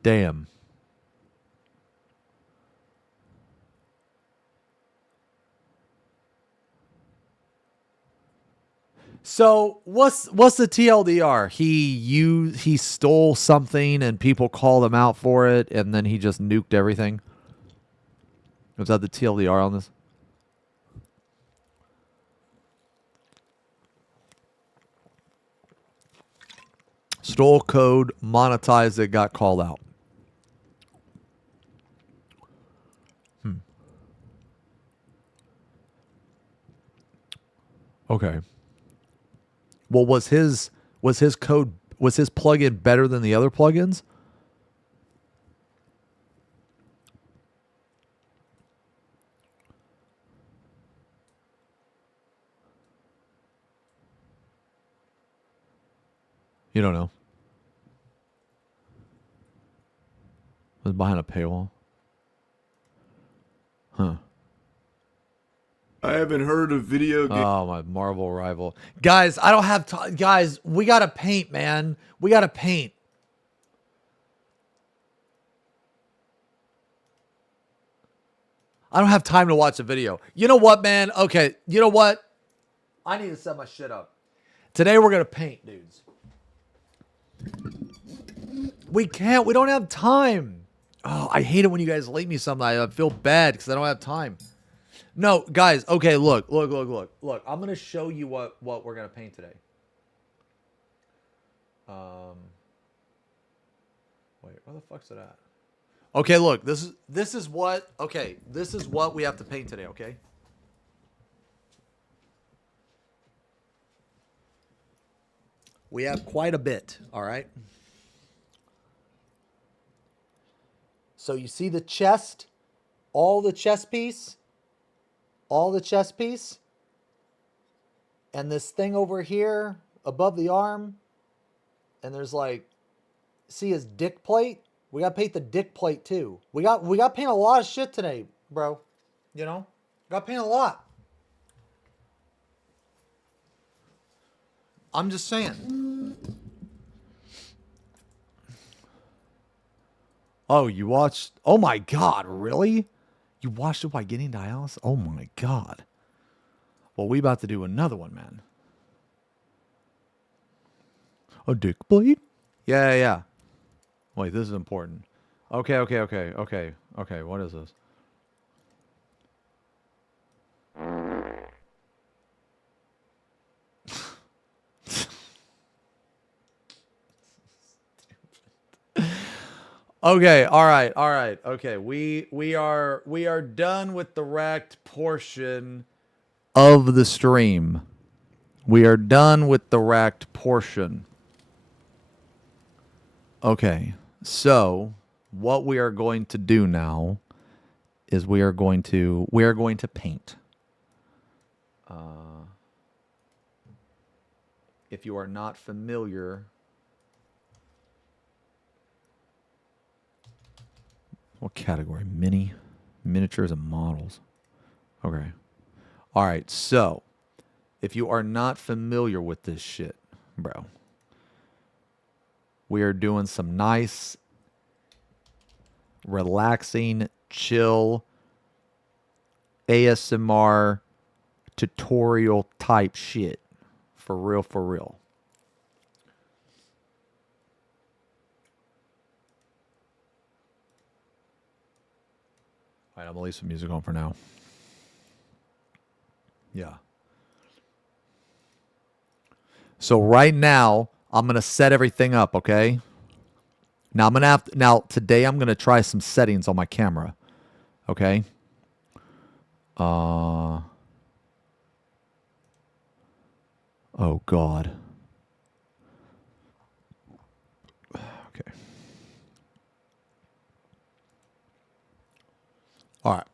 Damn. So what's the TLDR? He stole something and people called him out for it, and then he just nuked everything. Was that the TLDR on this? Stole code, monetized it, got called out. Okay. Well, was his plugin better than the other plugins? You don't know. It was behind a paywall. Huh. I haven't heard of video game. Oh, my Marvel rival. Guys, I don't have time. Guys, we got to paint, man. We got to paint. I don't have time to watch a video. You know what, man? Okay, you know what? I need to set my shit up. Today we're going to paint, dudes. We can't. We don't have time. Oh, I hate it when you guys leave me something. I feel bad because I don't have time. No, guys. Okay, look. I'm gonna show you what we're gonna paint today. Wait, where the fuck's it at? Okay, look. This is what. Okay, this is what we have to paint today. Okay. We have quite a bit. All right. So you see the chest, all the chest piece. All the chest piece, and this thing over here above the arm, and there's like, see his dick plate? We got to paint the dick plate too. We got to paint a lot of shit today, bro. You know? Got to paint a lot. I'm just saying. Oh, you watched? Oh my God, really? You watched it by getting dialysis? Oh my God. Well, we about to do another one, man. A dick plate? Yeah, yeah, yeah. Wait, this is important. Okay. What is this? Okay, all right. Okay, we are done with the wrecked portion of the stream. We are done with the wrecked portion. Okay, so what we are going to do now is we are going to paint. If you are not familiar, what category? Miniatures and models. Okay. All right, so if you are not familiar with this shit, bro, we are doing some nice, relaxing, chill, ASMR tutorial type shit. For real, for real. All right, I'm going to leave some music on for now. Yeah. So right now, I'm going to set everything up, okay? Now today I'm going to try some settings on my camera. Okay? Oh God. Okay. All right.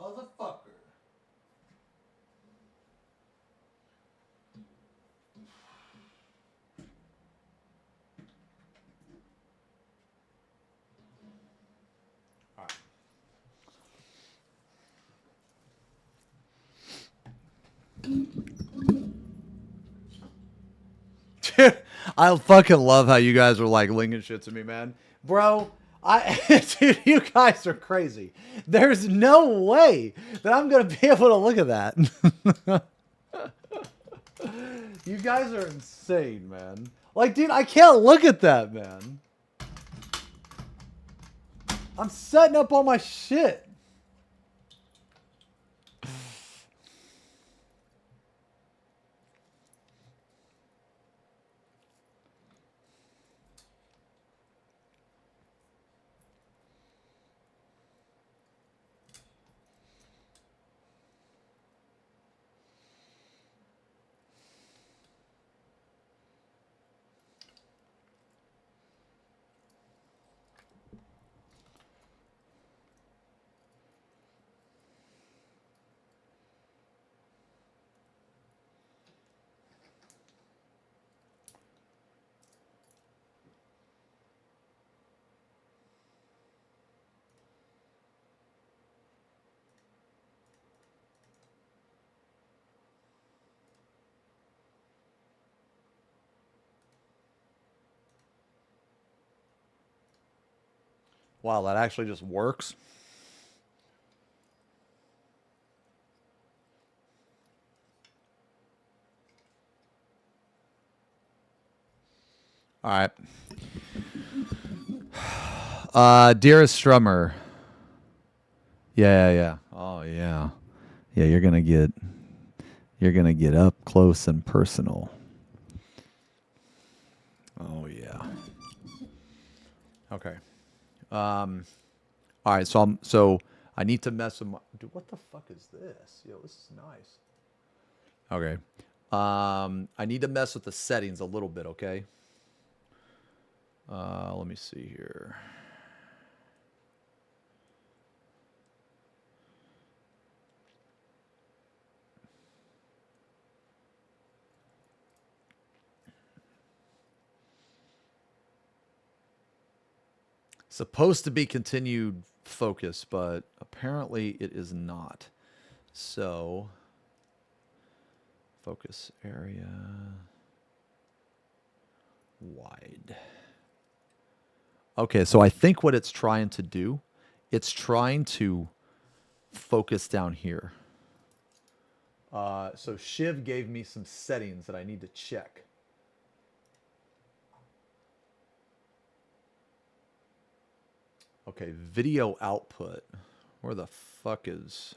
Motherfucker. Dude, I fucking love how you guys are like linking shit to me, man. Bro, dude, you guys are crazy. There's no way that I'm gonna be able to look at that. You guys are insane, man. Like, dude, I can't look at that, man. I'm setting up all my shit. Wow, that actually just works. All right. Dearest Strummer. Yeah. Oh yeah. Yeah, you're gonna get up close and personal. Oh yeah. Okay. All right, so I need to mess with my dude, what the fuck is this? Yo, this is nice. Okay. I need to mess with the settings a little bit, okay? Let me see here. Supposed to be continued focus, but apparently it is not. So, focus area wide. Okay, so I think what it's trying to do, it's trying to focus down here. So Shiv gave me some settings that I need to check. Okay, video output. Where the fuck is...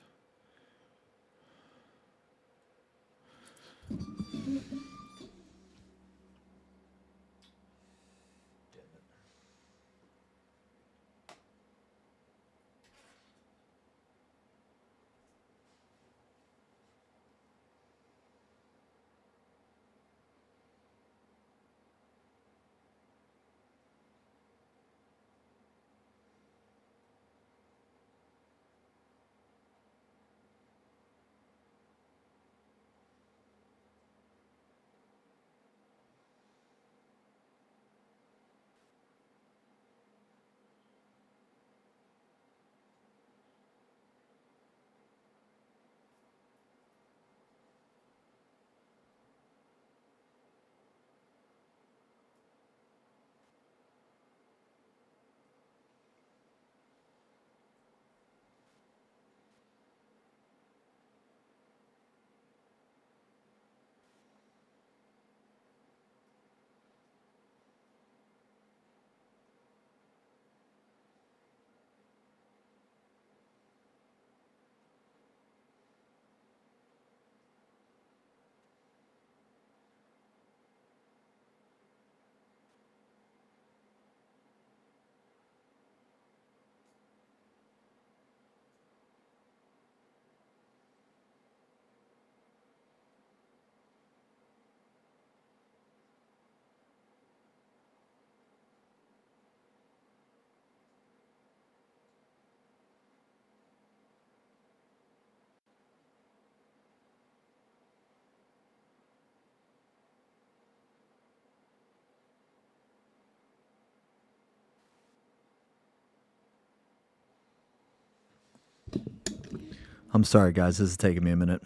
I'm sorry, guys. This is taking me a minute.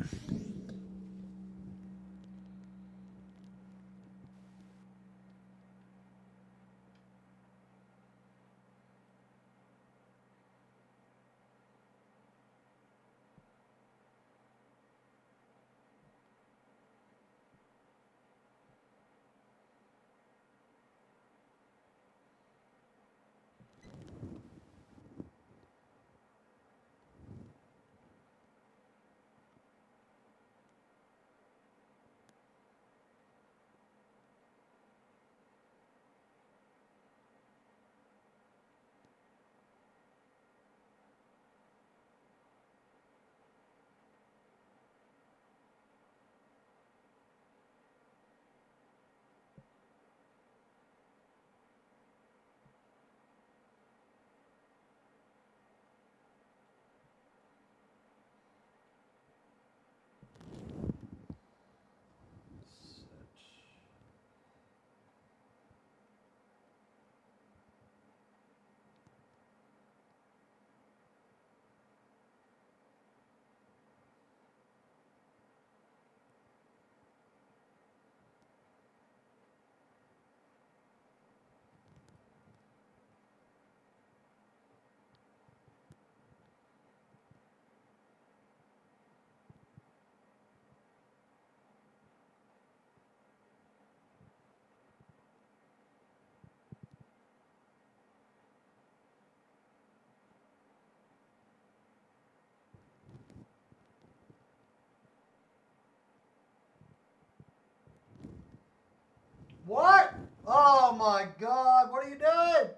my God, what are you doing?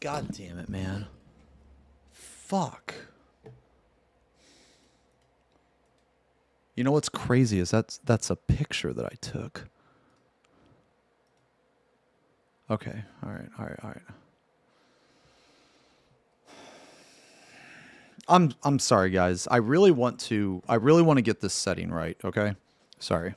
God damn it, man. Fuck. You know what's crazy is that's a picture that I took. Okay. All right. I'm sorry, guys. I really want to get this setting right, okay? Sorry.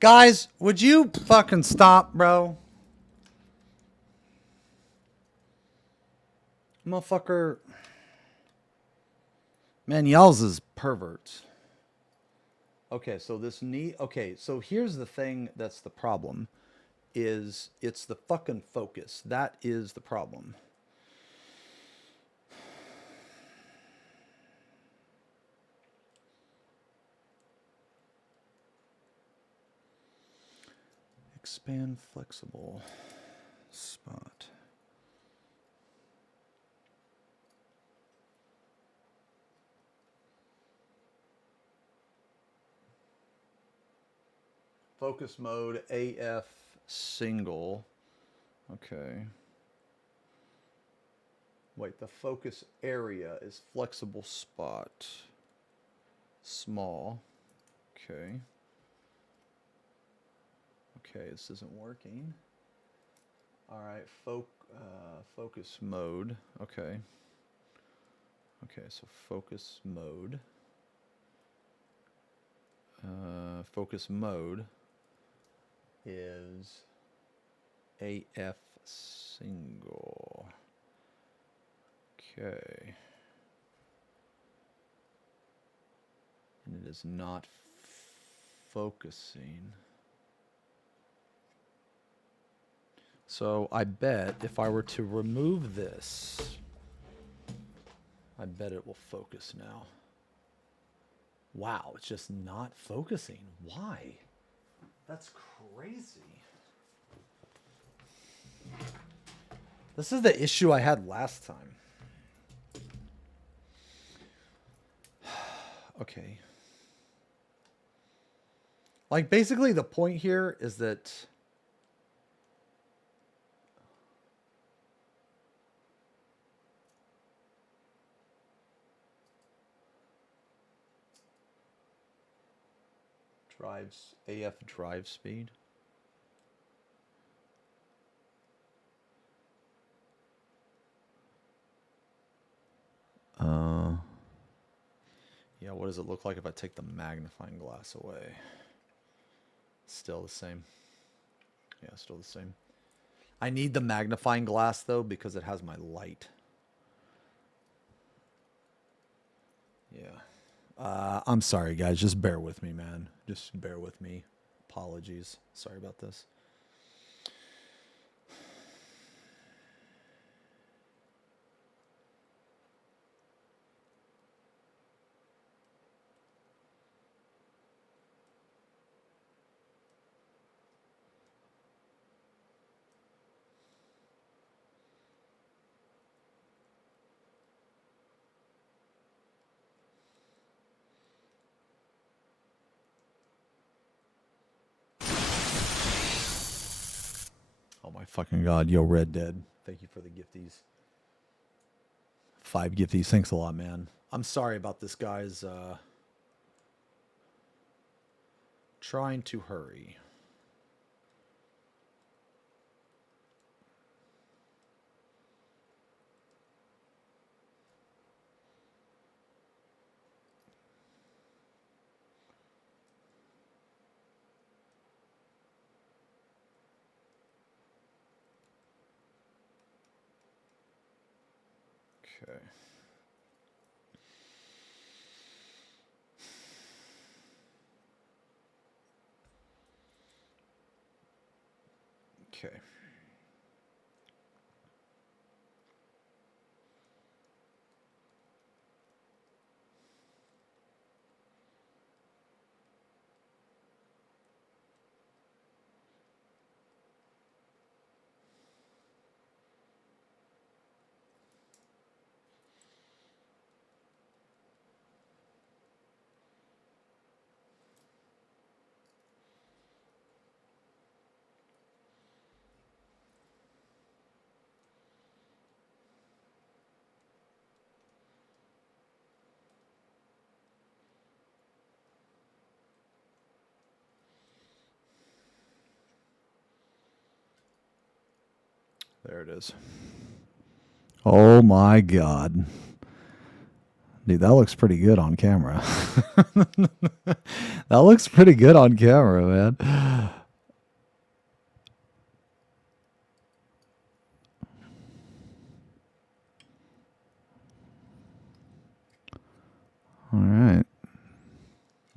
Guys, would you fucking stop, bro? Motherfucker. Man, y'all's is perverts. Okay, so so here's the thing that's the problem. Is it's the fucking focus. That is the problem. Expand flexible spot. Focus mode AF single. Okay. Wait, the focus area is flexible spot. Small. Okay. Okay, this isn't working. All right, focus mode. Okay. Okay, so focus mode. Focus mode is AF single. Okay. And it is not focusing. So I bet if I were to remove this, I bet it will focus now. Wow, it's just not focusing. Why? That's crazy. This is the issue I had last time. Okay. Like, basically the point here is that drives AF drive speed. Yeah, what does it look like if I take the magnifying glass away? Still the same. Yeah, still the same. I need the magnifying glass though because it has my light. Yeah. I'm sorry guys, just bear with me, man. Just bear with me. Apologies. Sorry about this. Oh my fucking god, yo Red Dead. Thank you for the gifties. 5 gifties. Thanks a lot, man. I'm sorry about this, guys. Trying to hurry. Okay. Okay. There it is. Oh my god. Dude, that looks pretty good on camera. That looks pretty good on camera, man. All right.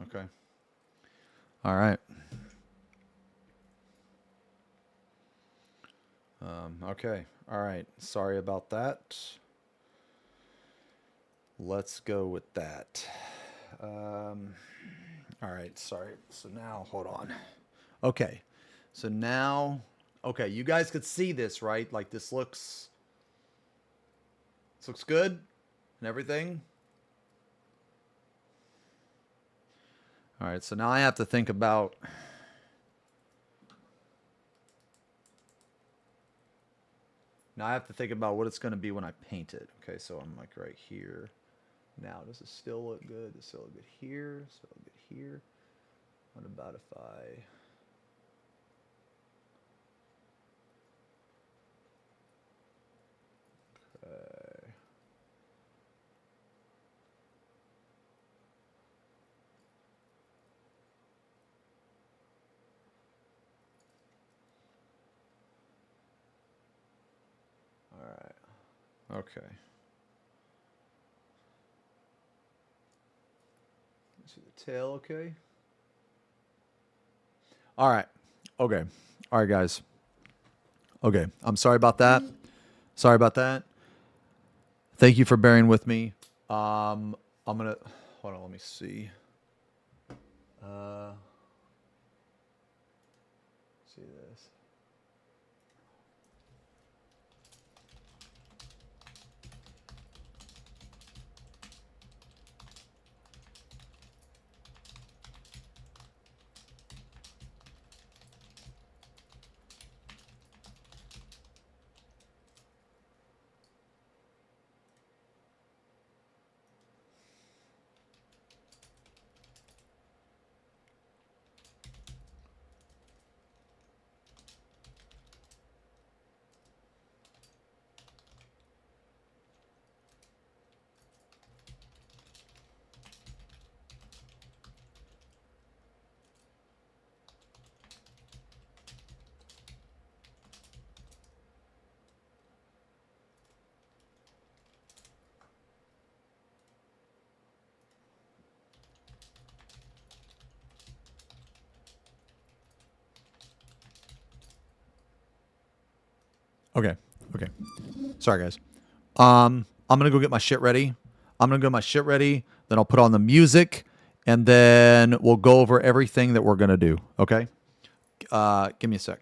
Okay. All right. Okay. All right. Sorry about that. Let's go with that. All right. Sorry. So now, hold on. Okay. So now, okay, you guys could see this, right? Like this looks good and everything. All right. So now I have to think about what it's going to be when I paint it. Okay, so I'm like right here. Now, does it still look good? Does it still look good here? Does it still look good here? What about if I... Okay. All right. Okay. See the tail, okay? All right. Okay. All right, guys. Okay. I'm sorry about that. Sorry about that. Thank you for bearing with me. I'm gonna hold on. Let me see. See this. Okay. Okay. Sorry, guys. I'm gonna go get my shit ready. I'm gonna go get my shit ready. Then I'll put on the music, and then we'll go over everything that we're gonna do. Okay. Give me a sec.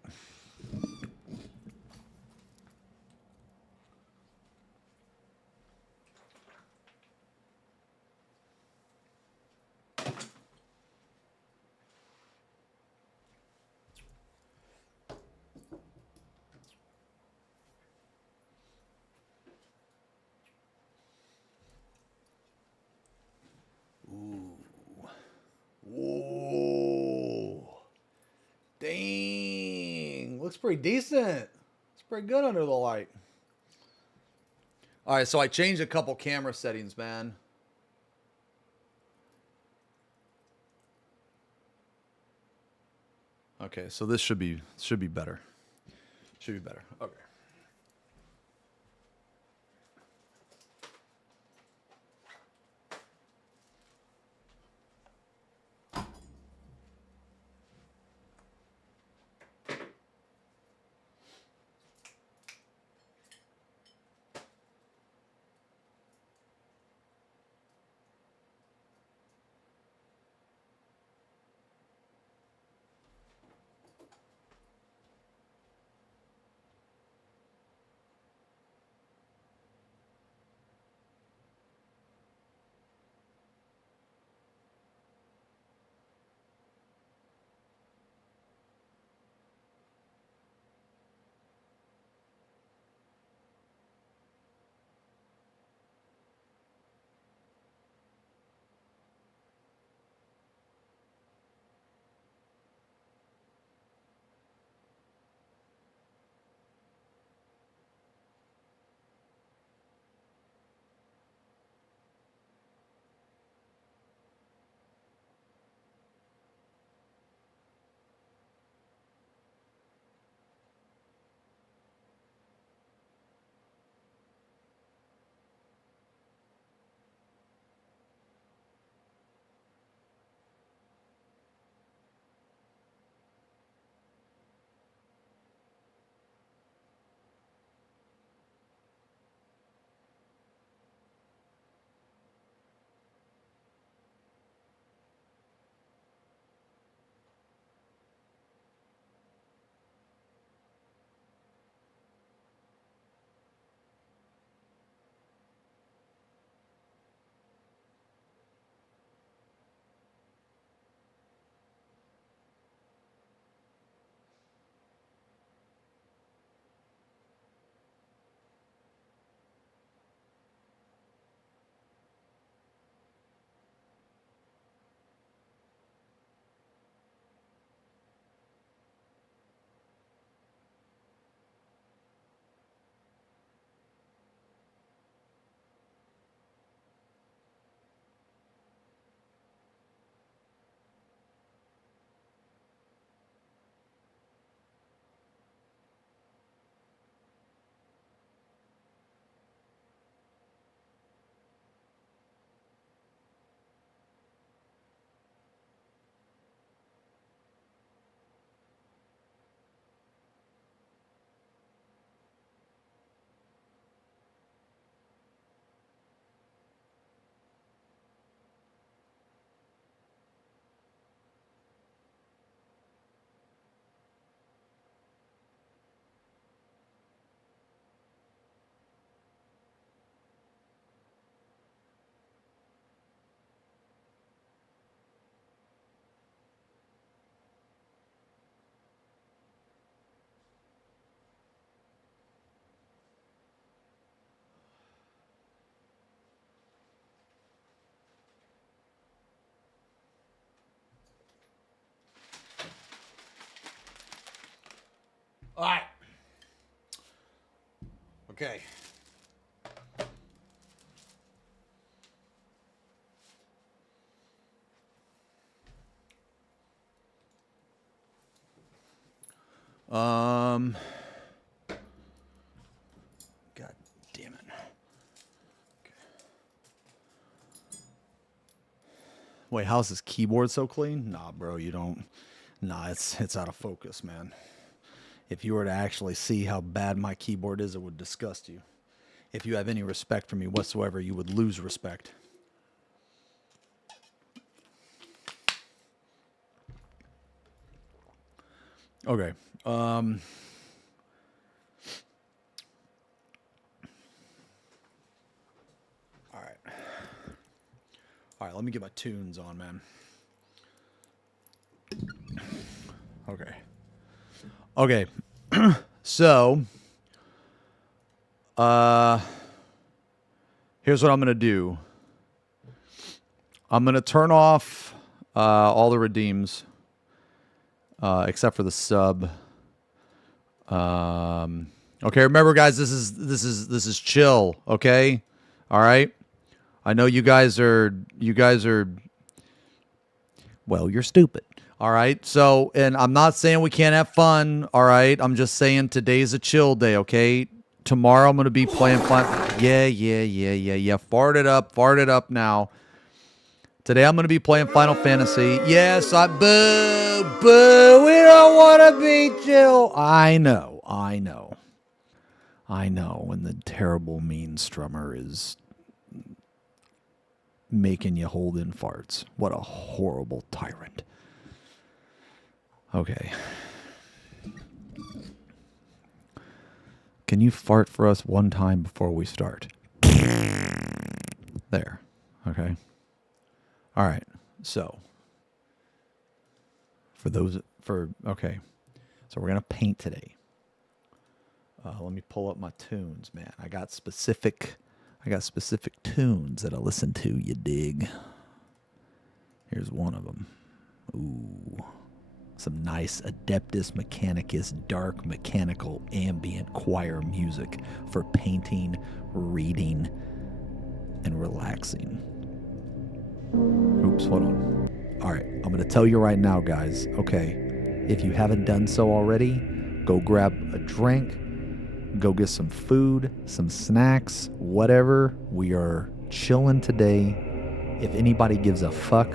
Ooh. Dang. Looks pretty decent. It's pretty good under the light. All right, so I changed a couple camera settings, man. Okay, so this should be better. Should be better. Okay. All right. Okay. God damn it. Okay. Wait, how's this keyboard so clean? Nah, bro, you don't. Nah, it's out of focus, man. If you were to actually see how bad my keyboard is, it would disgust you. If you have any respect for me whatsoever, you would lose respect. Okay. All right. All right, let me get my tunes on, man. Okay. Okay. So, here's what I'm going to do. I'm going to turn off all the redeems except for the sub. Okay, remember guys, this is chill, okay? All right? I know you guys are well, you're stupid. All right. So, and I'm not saying we can't have fun. All right. I'm just saying today's a chill day. Okay. Tomorrow I'm going to be playing fun. Yeah. Fart it up now. Today I'm going to be playing Final Fantasy. Yes. Boo. We don't want to be chill. I know. And the terrible mean strummer is making you hold in farts. What a horrible tyrant. Okay. Can you fart for us one time before we start? There. Okay. All right. So, okay. So we're going to paint today. Let me pull up my tunes, man. I got specific tunes that I listen to, you dig? Here's one of them. Ooh. Some nice Adeptus Mechanicus dark mechanical ambient choir music for painting, reading, and relaxing. Oops, hold on. All right, I'm going to tell you right now, guys. Okay, if you haven't done so already, go grab a drink, go get some food, some snacks, whatever. We are chilling today. If anybody gives a fuck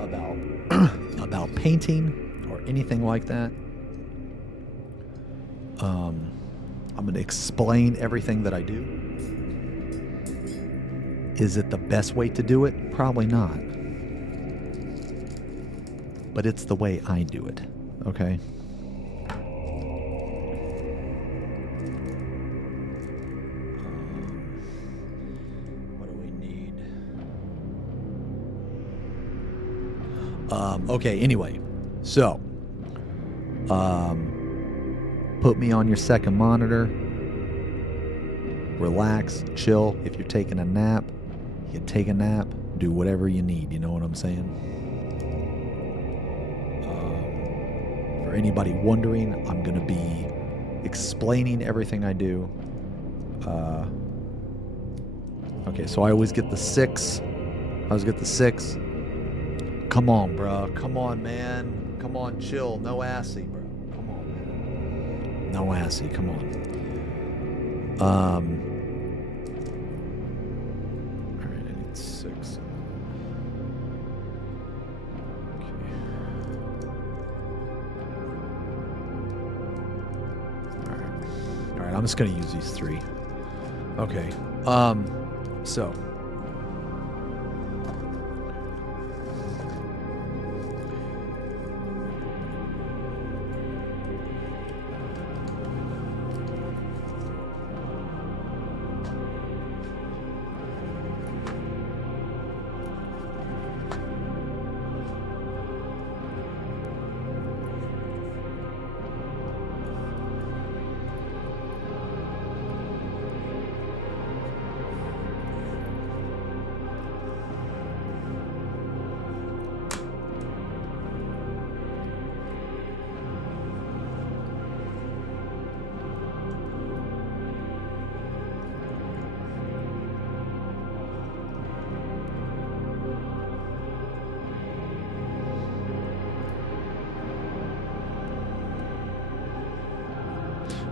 about about painting or anything like that, I'm going to explain everything that I do. Is it the best way to do it? Probably not. But it's the way I do it, okay? What do we need? Okay, anyway. So, put me on your second monitor. Relax, chill. If you're taking a nap, you can take a nap. Do whatever you need. You know what I'm saying? For anybody wondering, I'm going to be explaining everything I do. Okay, so I always get the 6. Come on, bro. Come on, man. Come on, chill. No assy, bro. Come on, man. No assy. Come on. All right, I need 6. Okay. All right. I'm just gonna use these 3. Okay. So.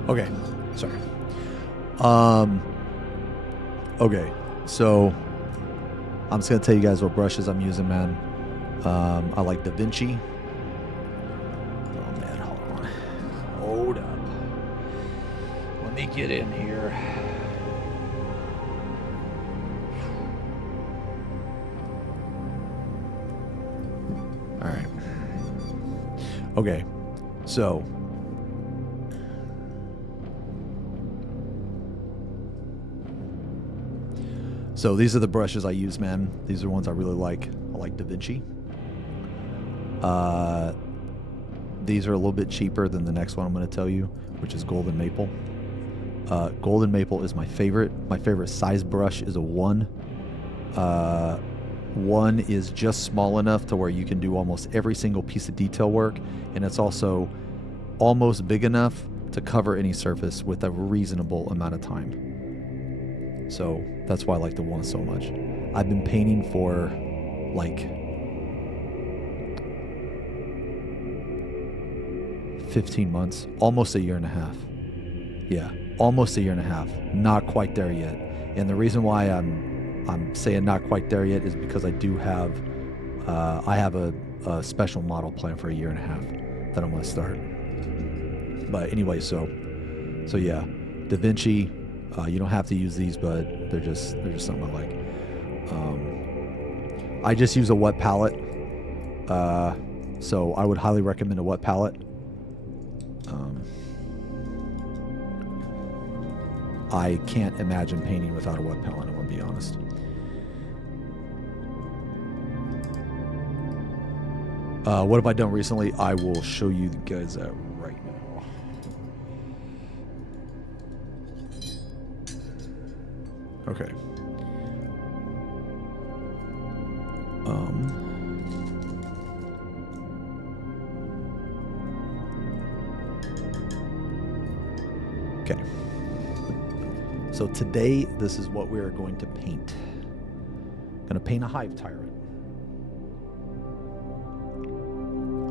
Okay, sorry. Okay, so I'm just gonna tell you guys what brushes I'm using, man. I like Da Vinci. Oh man, hold on. Hold up. Let me get in here. All right. Okay, so these are the brushes I use, man. These are ones I really like. I like Da Vinci. These are a little bit cheaper than the next one I'm going to tell you, which is Golden Maple. Golden Maple is my favorite. My favorite size brush is a 1. 1 is just small enough to where you can do almost every single piece of detail work, and it's also almost big enough to cover any surface with a reasonable amount of time. So that's why I like the 1 so much. I've been painting for like 15 months, almost a year and a half. Yeah, almost a year and a half. Not quite there yet. And the reason why I'm saying not quite there yet is because I do have I have a special model planned for a year and a half that I'm going to start. But anyway, so yeah, Da Vinci. You don't have to use these, but they're just something I like. I just use a wet palette, so I would highly recommend a wet palette. I can't imagine painting without a wet palette, I'm gonna be honest. What have I done recently? I will show you guys that right now. Okay. Okay. So today, this is what we are going to paint. I'm going to paint a hive tyrant.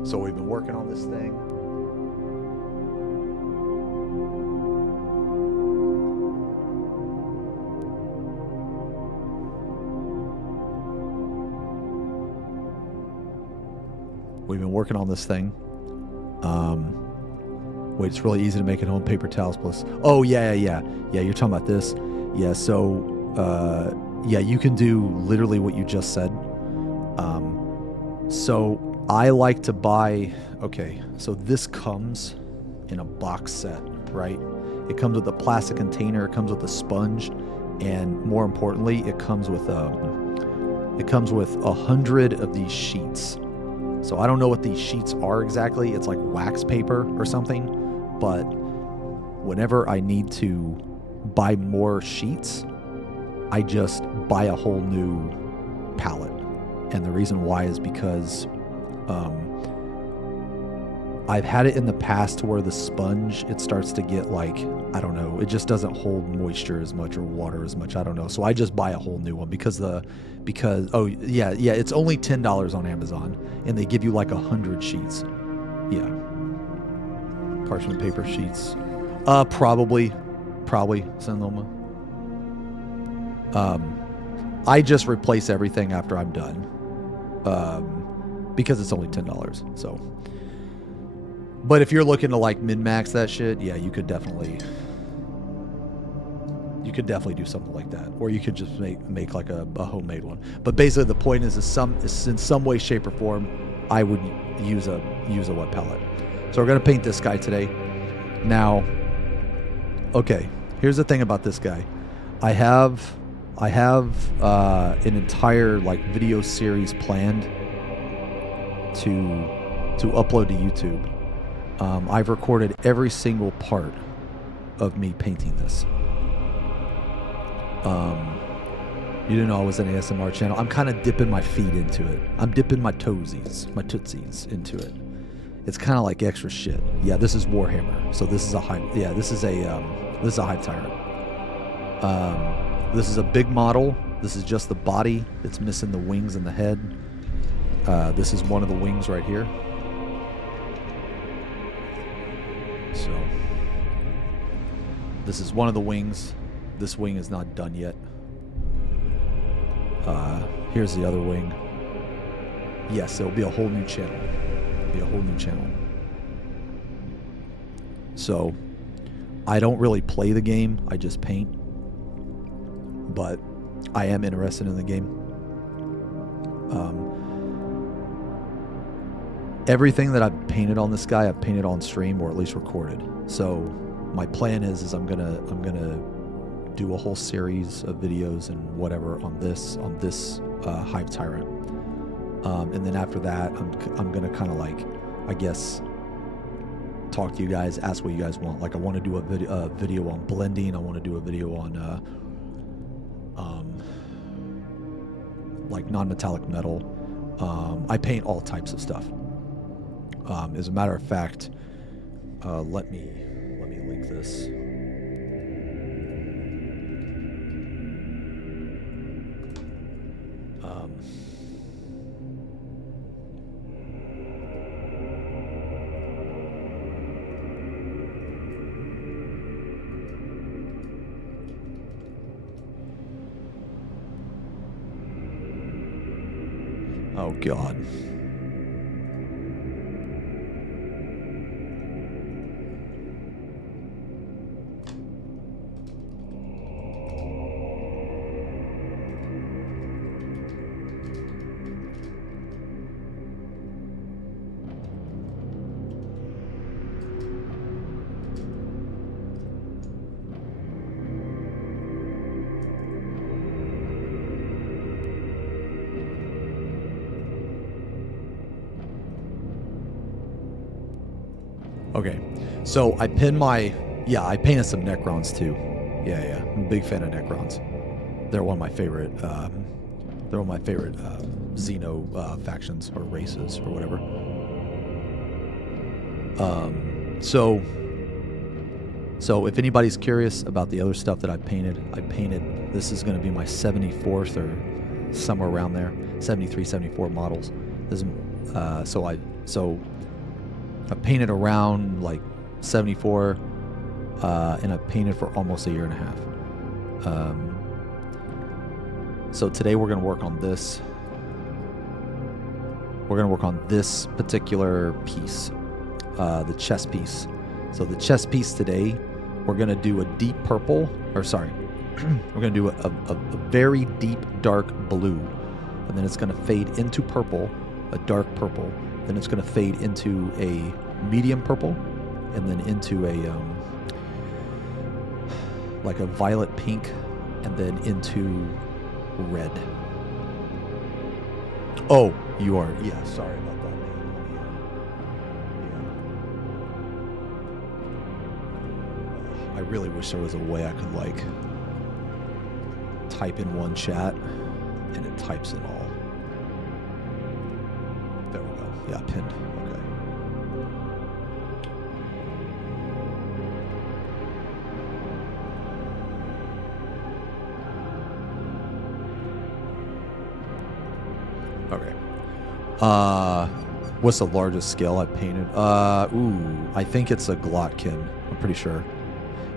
So we've been working on this thing. Wait, it's really easy to make at home. Paper towels plus. Oh yeah. You're talking about this. Yeah. So yeah, you can do literally what you just said. So I like to buy. Okay, so this comes in a box set, right? It comes with a plastic container. It comes with a sponge, and more importantly, it comes with 100 of these sheets. So I don't know what these sheets are exactly. It's like wax paper or something. But whenever I need to buy more sheets, I just buy a whole new palette. And the reason why is because I've had it in the past to where the sponge, it starts to get like, I don't know, it just doesn't hold moisture as much or water as much. I don't know. So I just buy a whole new one because it's only $10 on Amazon and they give you like 100 sheets. Yeah. Parchment paper sheets. Probably Sonoma. I just replace everything after I'm done. Because it's only $10. So, but if you're looking to like min-max that shit, yeah, you could definitely do something like that, or you could just make like a homemade one. But basically, the point is in some way, shape, or form, I would use a wet palette. So we're gonna paint this guy today. Now, okay, here's the thing about this guy. I have an entire like video series planned to upload to YouTube. I've recorded every single part of me painting this. You didn't know I was an ASMR channel. I'm kind of dipping my feet into it. I'm dipping my tootsies into it. It's kind of like extra shit. Yeah, this is Warhammer. So this is a hive. Yeah, this is a hive tyrant. This is a big model. This is just the body. It's missing the wings and the head. This is one of the wings right here. So This is one of the wings. This wing is not done yet. Here's the other wing. Yes, it'll be a whole new channel. It'll be a whole new channel. So, I don't really play the game. I just paint. But I am interested in the game. Everything that I've painted on this guy, I've painted on stream or at least recorded. So my plan is I'm gonna do a whole series of videos and whatever on this Hive Tyrant, and then after that I'm gonna kind of like, I guess, talk to you guys, ask what you guys want. Like I want to do a video on blending. I want to do a video on like non-metallic metal. I paint all types of stuff. As a matter of fact, let me link this. Oh God. Okay, so I pinned I painted some Necrons too. Yeah, I'm a big fan of Necrons. They're one of my favorite, Xeno factions or races or whatever. So if anybody's curious about the other stuff that I painted, this is going to be my 74th or somewhere around there, 73, 74 models. This is, so I painted around like 74, and I painted for almost a year and a half. So today we're going to work on this. We're going to work on this particular piece, the chest piece. So the chest piece today, we're going to do a deep purple, or sorry, we're going to do a very deep dark blue, and then it's going to fade into purple, a dark purple. Then it's going to fade into a medium purple, and then into a like a violet pink, and then into red. Oh, you are, yeah, sorry about that, man. I really wish there was a way I could like type in one chat and it types it all. There we go. Yeah, pinned. Okay. Okay. What's the largest scale I've painted? I think it's a Glotkin. I'm pretty sure.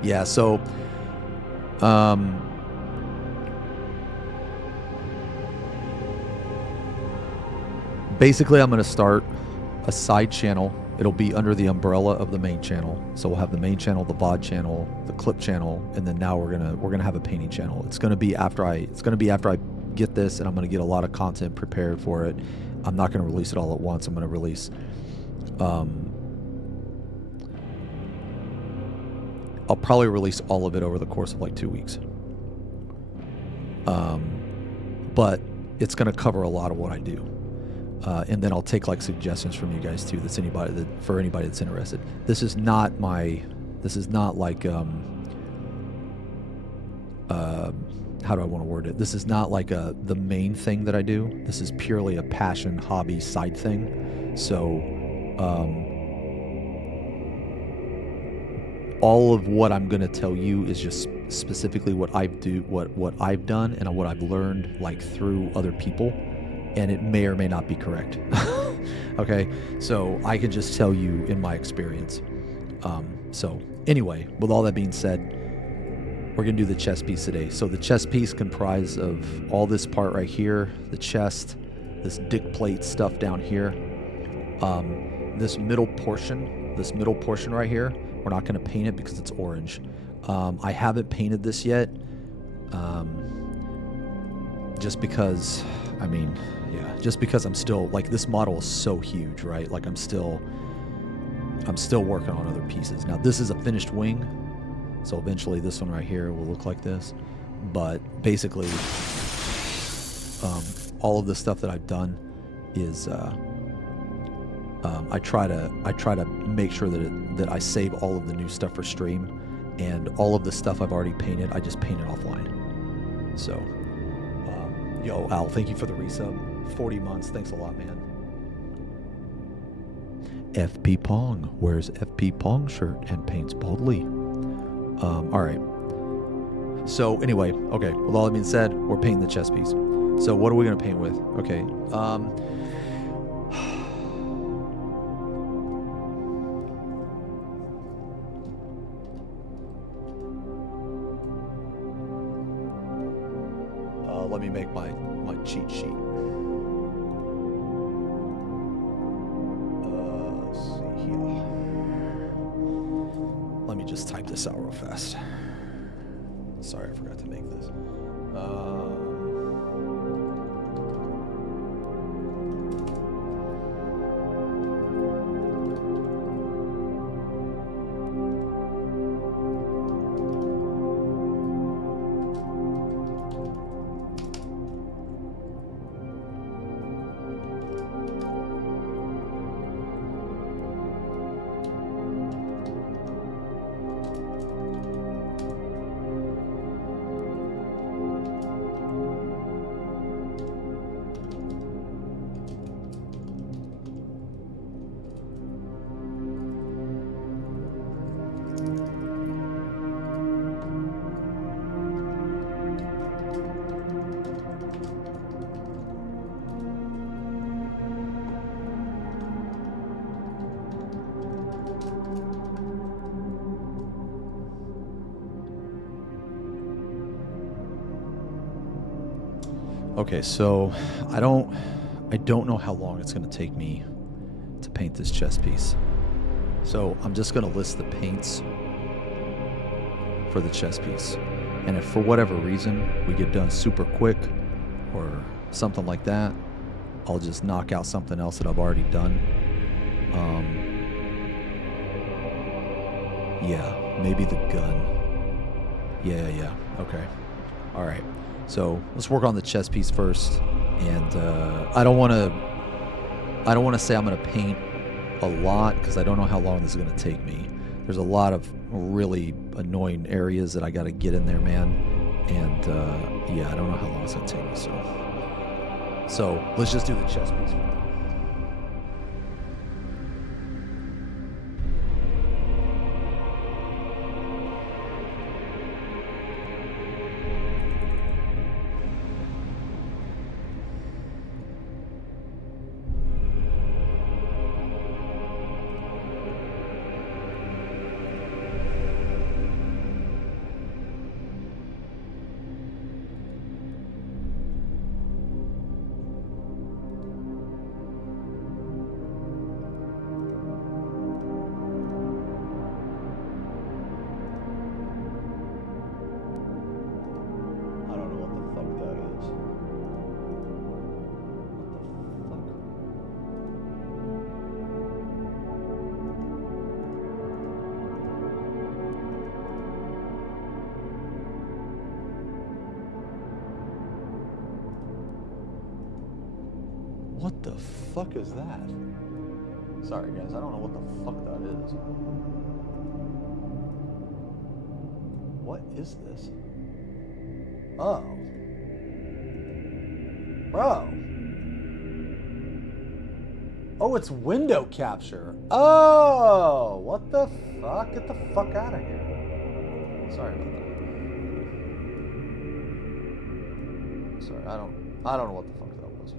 Yeah, so basically I'm going to start a side channel. It'll be under the umbrella of the main channel. So we'll have the main channel, the VOD channel, the clip channel, and then now we're gonna have a painting channel. It's gonna be after I get this, and I'm gonna get a lot of content prepared for it. I'm not gonna release it all at once. I'm gonna release I'll probably release all of it over the course of like 2 weeks. But it's gonna cover a lot of what I do. And then I'll take like suggestions from you guys too. For anybody that's interested. This is not like how do I want to word it? This is not like the main thing that I do. This is purely a passion, hobby, side thing. So all of what I'm gonna tell you is just specifically what I've done and what I've learned like through other people. And it may or may not be correct. Okay, so I can just tell you in my experience. So anyway, with all that being said, we're going to do the chest piece today. So the chest piece comprised of all this part right here, the chest, this dick plate stuff down here, this middle portion right here. We're not going to paint it because it's orange. I haven't painted this yet, just because, I mean, yeah, just because I'm still, like, this model is so huge, right? Like, I'm still working on other pieces. Now, this is a finished wing, so eventually this one right here will look like this. But basically, all of the stuff that I've done is I try to make sure that I save all of the new stuff for stream, and all of the stuff I've already painted, I just paint it offline. So, yo, Al, thank you for the resub. 40 months, thanks a lot, man. FP Pong wears FP Pong shirt and paints boldly. All right. So anyway, okay. With all that being said, we're painting the chest piece. So what are we gonna paint with? Okay. Let me make my cheat sheet. Let's see here. Let me just type this out real fast. Sorry, I forgot to make this. Okay, so I don't know how long it's going to take me to paint this chest piece. So I'm just going to list the paints for the chest piece. And if for whatever reason we get done super quick or something like that, I'll just knock out something else that I've already done. Yeah, maybe the gun. Yeah. Okay. All right. So let's work on the chest piece first, and I don't want to say I'm going to paint a lot because I don't know how long this is going to take me. There's a lot of really annoying areas that I got to get in there, man, and yeah, I don't know how long it's going to take me. So let's just do the chest piece for now. What the fuck is that? Sorry guys, I don't know what the fuck that is. What is this? Oh. Bro. Oh, it's window capture. Oh, what the fuck? Get the fuck out of here. Sorry about that. Sorry, I don't know what the fuck that was.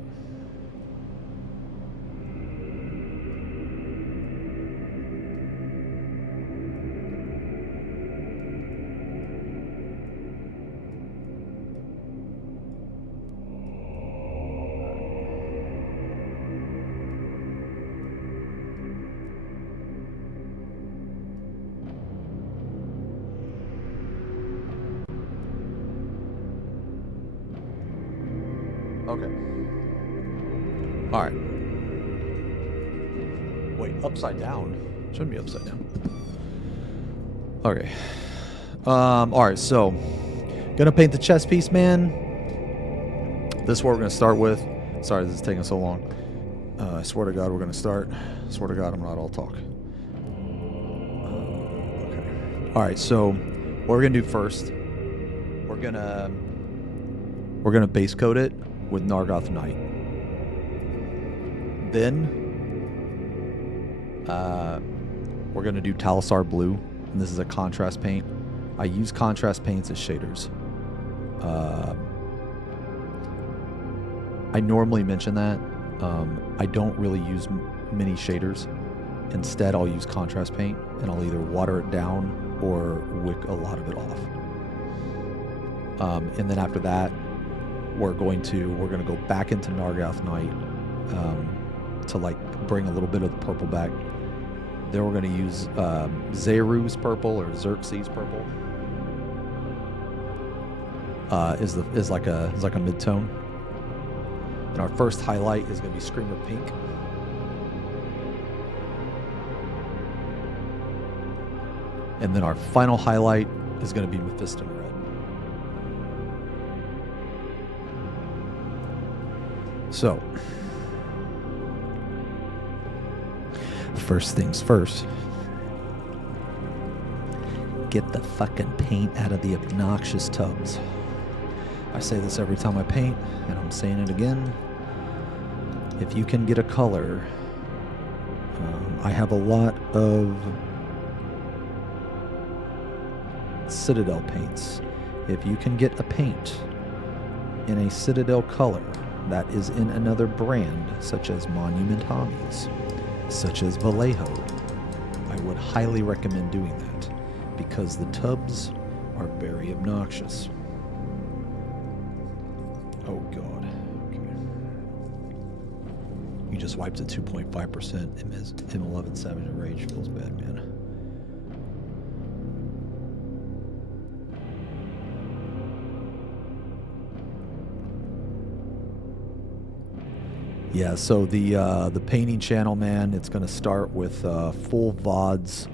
Okay. All right. Wait, upside down? Shouldn't be upside down. Okay. All right, so gonna paint the chest piece, man. This is what we're gonna start with. Sorry, this is taking so long. I swear to God, we're gonna start. I swear to God, I'm not all talk. Okay. All right, so what we're gonna do first, we're gonna base coat it with Nargoth Night. Then we're gonna do Talisar Blue, and this is a contrast paint. I use contrast paints as shaders. I normally mention that. I don't really use many shaders. Instead, I'll use contrast paint, and I'll either water it down or wick a lot of it off. And then after that, we're gonna go back into Nargoth Night to like bring a little bit of the purple back. Then we're gonna use Zeru's purple or Xerxes purple. Is like a mid-tone. And our first highlight is going to be Screamer Pink. And then our final highlight is going to be Mephiston Red. So, first things first. Get the fucking paint out of the obnoxious tubs. I say this every time I paint, and I'm saying it again. If you can get a color, I have a lot of Citadel paints. If you can get a paint in a Citadel color that is in another brand, such as Monument Hobbies, such as Vallejo, I would highly recommend doing that because the tubs are very obnoxious. Oh God. Okay. You just wiped at 2.5%. M11 Savage Rage feels bad, man. Yeah, so the painting channel, man, it's gonna start with full Vods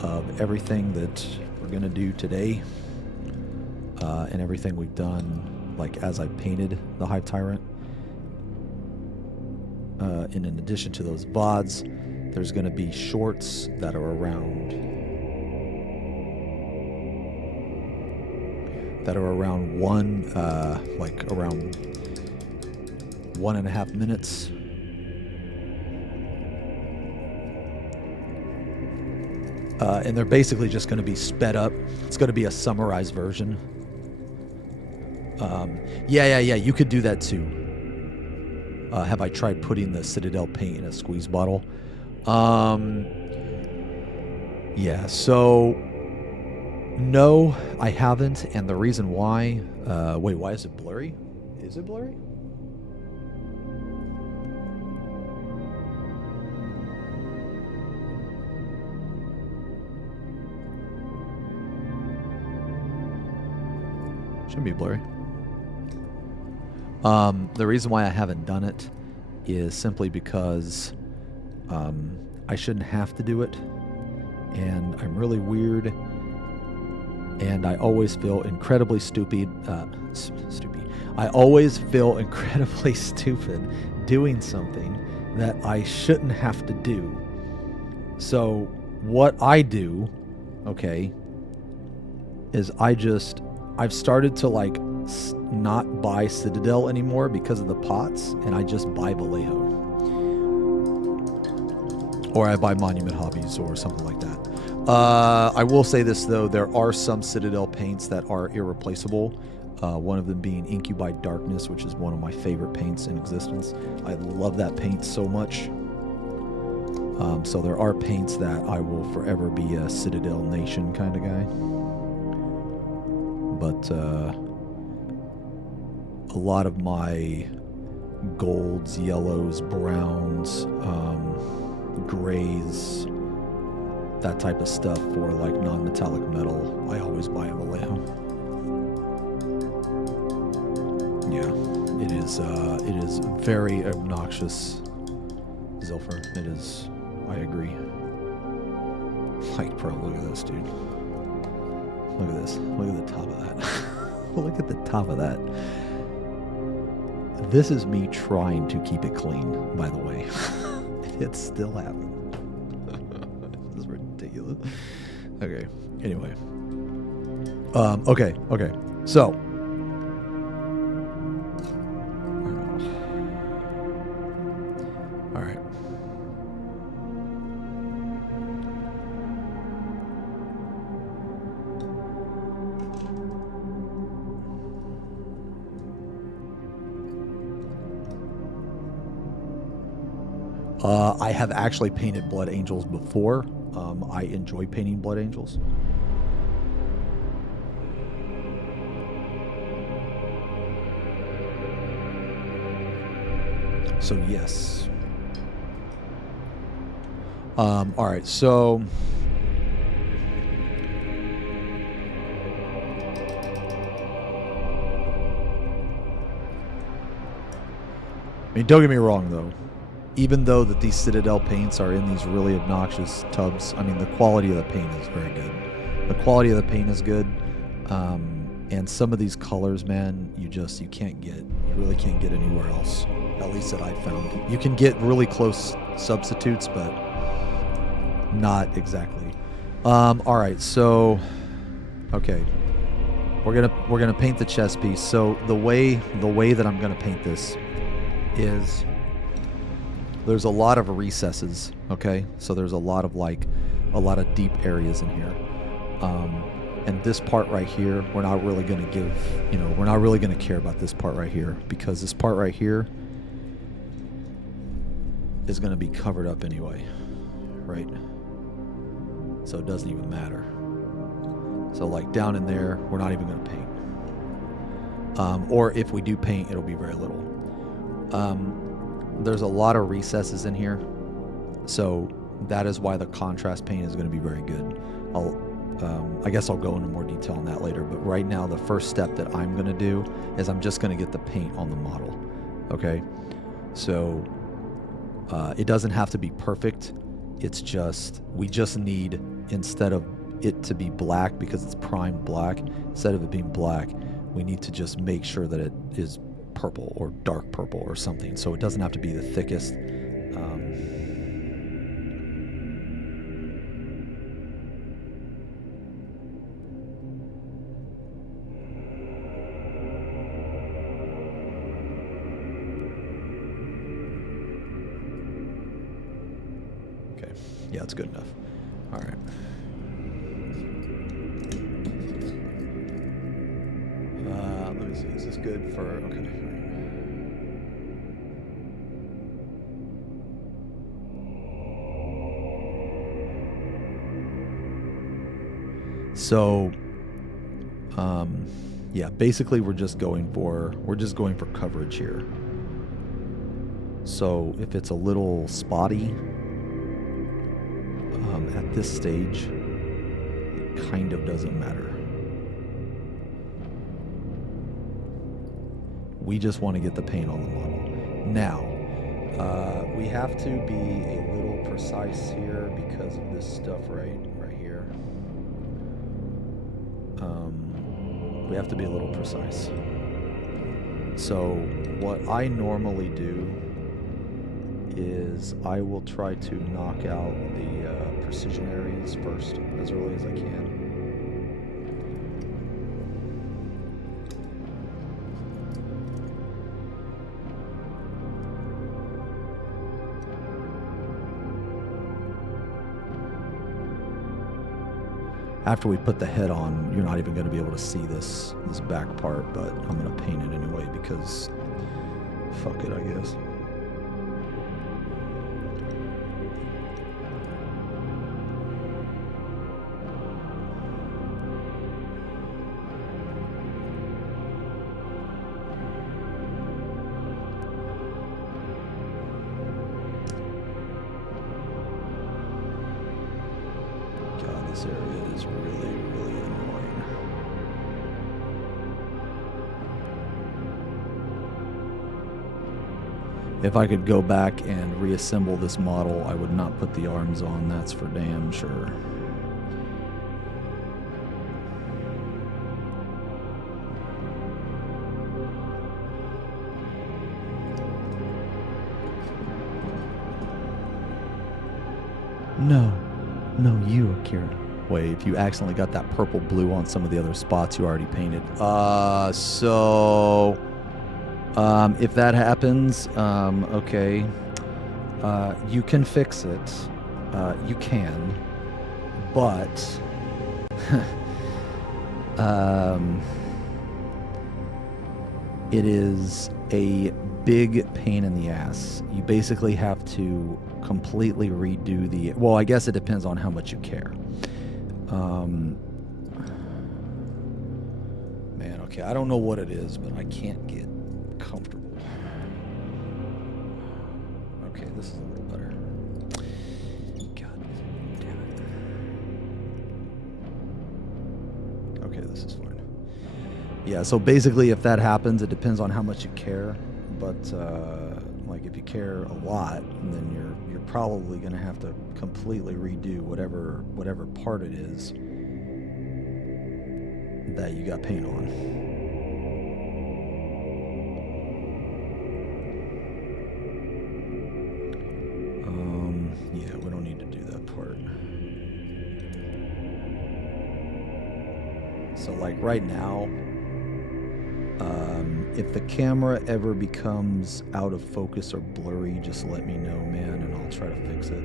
of everything that we're gonna do today, and everything we've done. Like as I painted the Hive Tyrant. And in addition to those VODs, there's going to be shorts that are around 1.5 minutes. And they're basically just going to be sped up. It's going to be a summarized version. Yeah, you could do that too. Have I tried putting the Citadel paint in a squeeze bottle? Yeah, so no, I haven't, and the reason why, wait, why is it blurry? Is it blurry? Shouldn't be blurry. The reason why I haven't done it is simply because I shouldn't have to do it, and I'm really weird, and I always feel incredibly stupid. I always feel incredibly stupid doing something that I shouldn't have to do. So what I do, okay, is I've started to like not buy Citadel anymore because of the pots, and I just buy Vallejo. Or I buy Monument Hobbies or something like that. I will say this though, there are some Citadel paints that are irreplaceable. One of them being Incubi Darkness, which is one of my favorite paints in existence. I love that paint so much. So there are paints that I will forever be a Citadel Nation kind of guy. But a lot of my golds, yellows, browns, grays, that type of stuff for like non-metallic metal, I always buy a Vallejo. Yeah, it is very obnoxious, Zilfer. It is. I agree. Like, bro, look at this, dude. Look at this. Look at the top of that. Look at the top of that. This is me trying to keep it clean, by the way. It's still happening. This is ridiculous. Okay. Anyway. Okay. So. All right. I have actually painted blood angels before. I enjoy painting blood angels. So yes. All right, so I mean, don't get me wrong though. Even though that these Citadel paints are in these really obnoxious tubs, I mean, the quality of the paint is very good. The quality of the paint is good. And some of these colors, man, you really can't get anywhere else. At least that I've found. You can get really close substitutes, but not exactly. All right, so okay, we're gonna paint the chest piece. So the way that I'm gonna paint this is there's a lot of recesses. Okay, so there's a lot of deep areas in here. And this part right here, we're not really going to care about this part right here, because this part right here is going to be covered up anyway, right? So it doesn't even matter. So like down in there, we're not even going to paint. Or if we do paint, it'll be very little. There's a lot of recesses in here, so that is why the contrast paint is going to be very good. I guess I'll go into more detail on that later, but right now the first step that I'm going to do is I'm just going to get the paint on the model. Okay, so it doesn't have to be perfect. It's just, we just need, instead of it to be black because it's primed black, instead of it being black, we need to just make sure that it is purple or dark purple or something, so it doesn't have to be the thickest. Okay, yeah, it's good enough. All right. Let me see, is this good for, okay. So, yeah, basically we're just going for coverage here. So if it's a little spotty at this stage, it kind of doesn't matter. We just want to get the paint on the model. Now, we have to be a little precise here because of this stuff right here. We have to be a little precise. So what I normally do is I will try to knock out the precision areas first as early as I can. After we put the head on, you're not even going to be able to see this back part, but I'm going to paint it anyway because fuck it, I guess. God, this area is really, really annoying. If I could go back and reassemble this model, I would not put the arms on, that's for damn sure. No, you, Akira. Wait, if you accidentally got that purple blue on some of the other spots you already painted. If that happens, okay. You can fix it. You can. But it is a big pain in the ass. You basically have to completely redo the... Well, I guess it depends on how much you care. Man, okay, I don't know what it is, but I can't get comfortable. Okay, this is a little better. God damn it. Okay, this is fine. Yeah, so basically if that happens, it depends on how much you care. But like if you care a lot, then you're probably going to have to completely redo whatever part it is that you got paint on. Yeah, we don't need to do that part. So like right now, if the camera ever becomes out of focus or blurry, just let me know, man, and I'll try to fix it.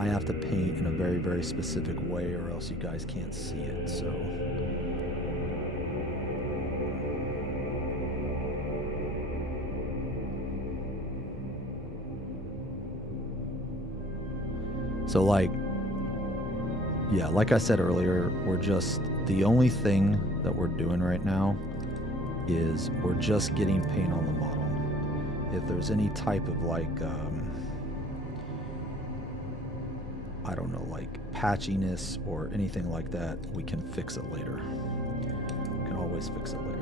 I have to paint in a very, very specific way or else you guys can't see it, so... So like, yeah, like I said earlier, we're just, the only thing that we're doing right now is we're just getting paint on the model. If there's any type of like, I don't know, like patchiness or anything like that, we can fix it later. We can always fix it later.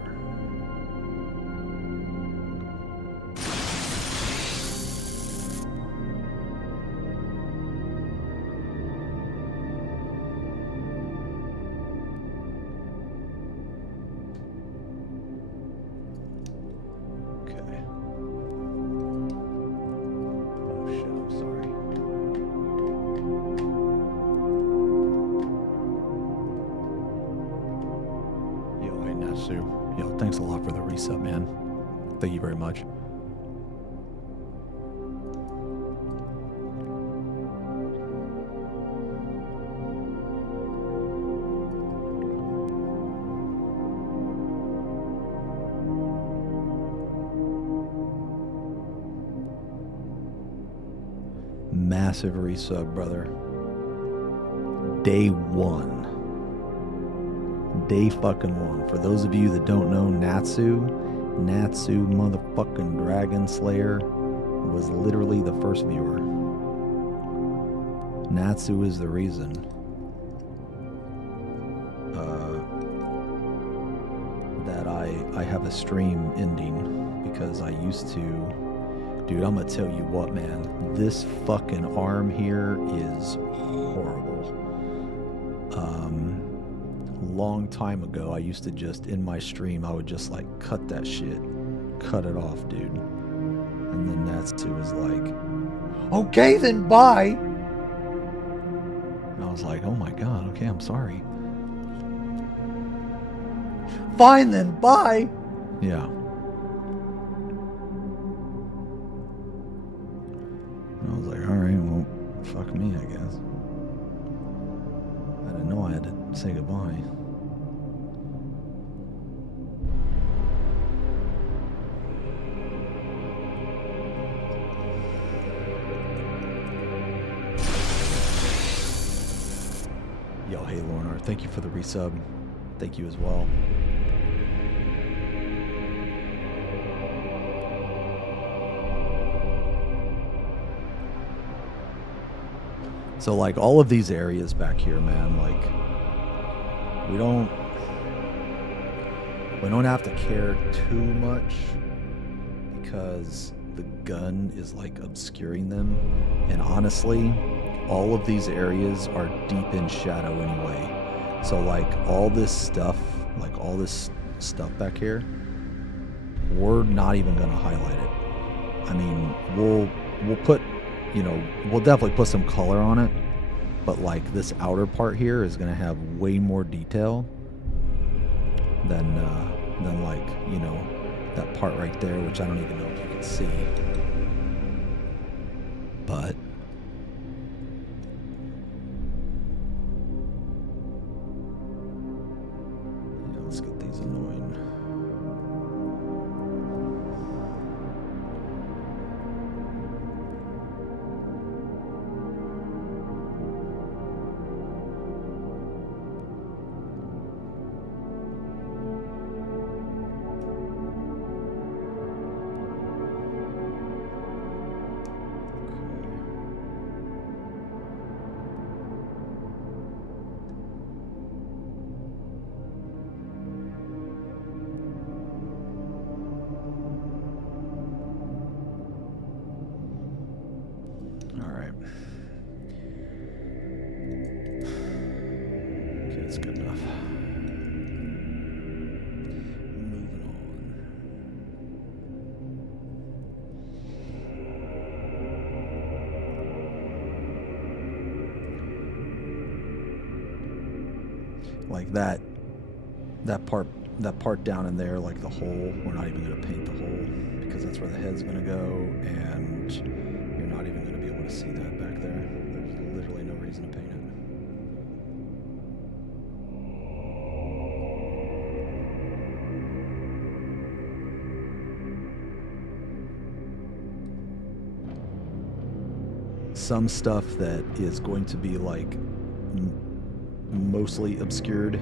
Yo, thanks a lot for the resub, man. Thank you very much. Massive resub, brother. Day one. Day fucking one. For those of you that don't know, Natsu motherfucking Dragon Slayer was literally the first viewer. Natsu is the reason that I have a stream ending, because I used to, dude, I'm gonna tell you what, man, this fucking arm here is horrible. Long time ago, I used to just, in my stream, I would just like cut that shit, cut it off, dude. And then Natsu was like, okay then, bye. And I was like, oh my god, okay, I'm sorry. Fine then, bye. Yeah. And I was like, alright, well, fuck me, I guess. I didn't know I had to say goodbye. Yo, hey Lornar, thank you for the resub. Thank you as well. So like all of these areas back here, man, like we don't have to care too much, because the gun is like obscuring them. And honestly, all of these areas are deep in shadow anyway. So like all this stuff back here, we're not even gonna highlight it. I mean, we'll put, we'll definitely put some color on it, but like this outer part here is gonna have way more detail than like, that part right there, which I don't even know if you can see. But yeah, let's get these annoying. That's good enough. Moving on. Like that part down in there, like the hole, we're not even going to paint the hole because that's where the head's going to go, and you're not even going to be able to see that back there. There's literally no reason to paint it. Some stuff that is going to be like mostly obscured,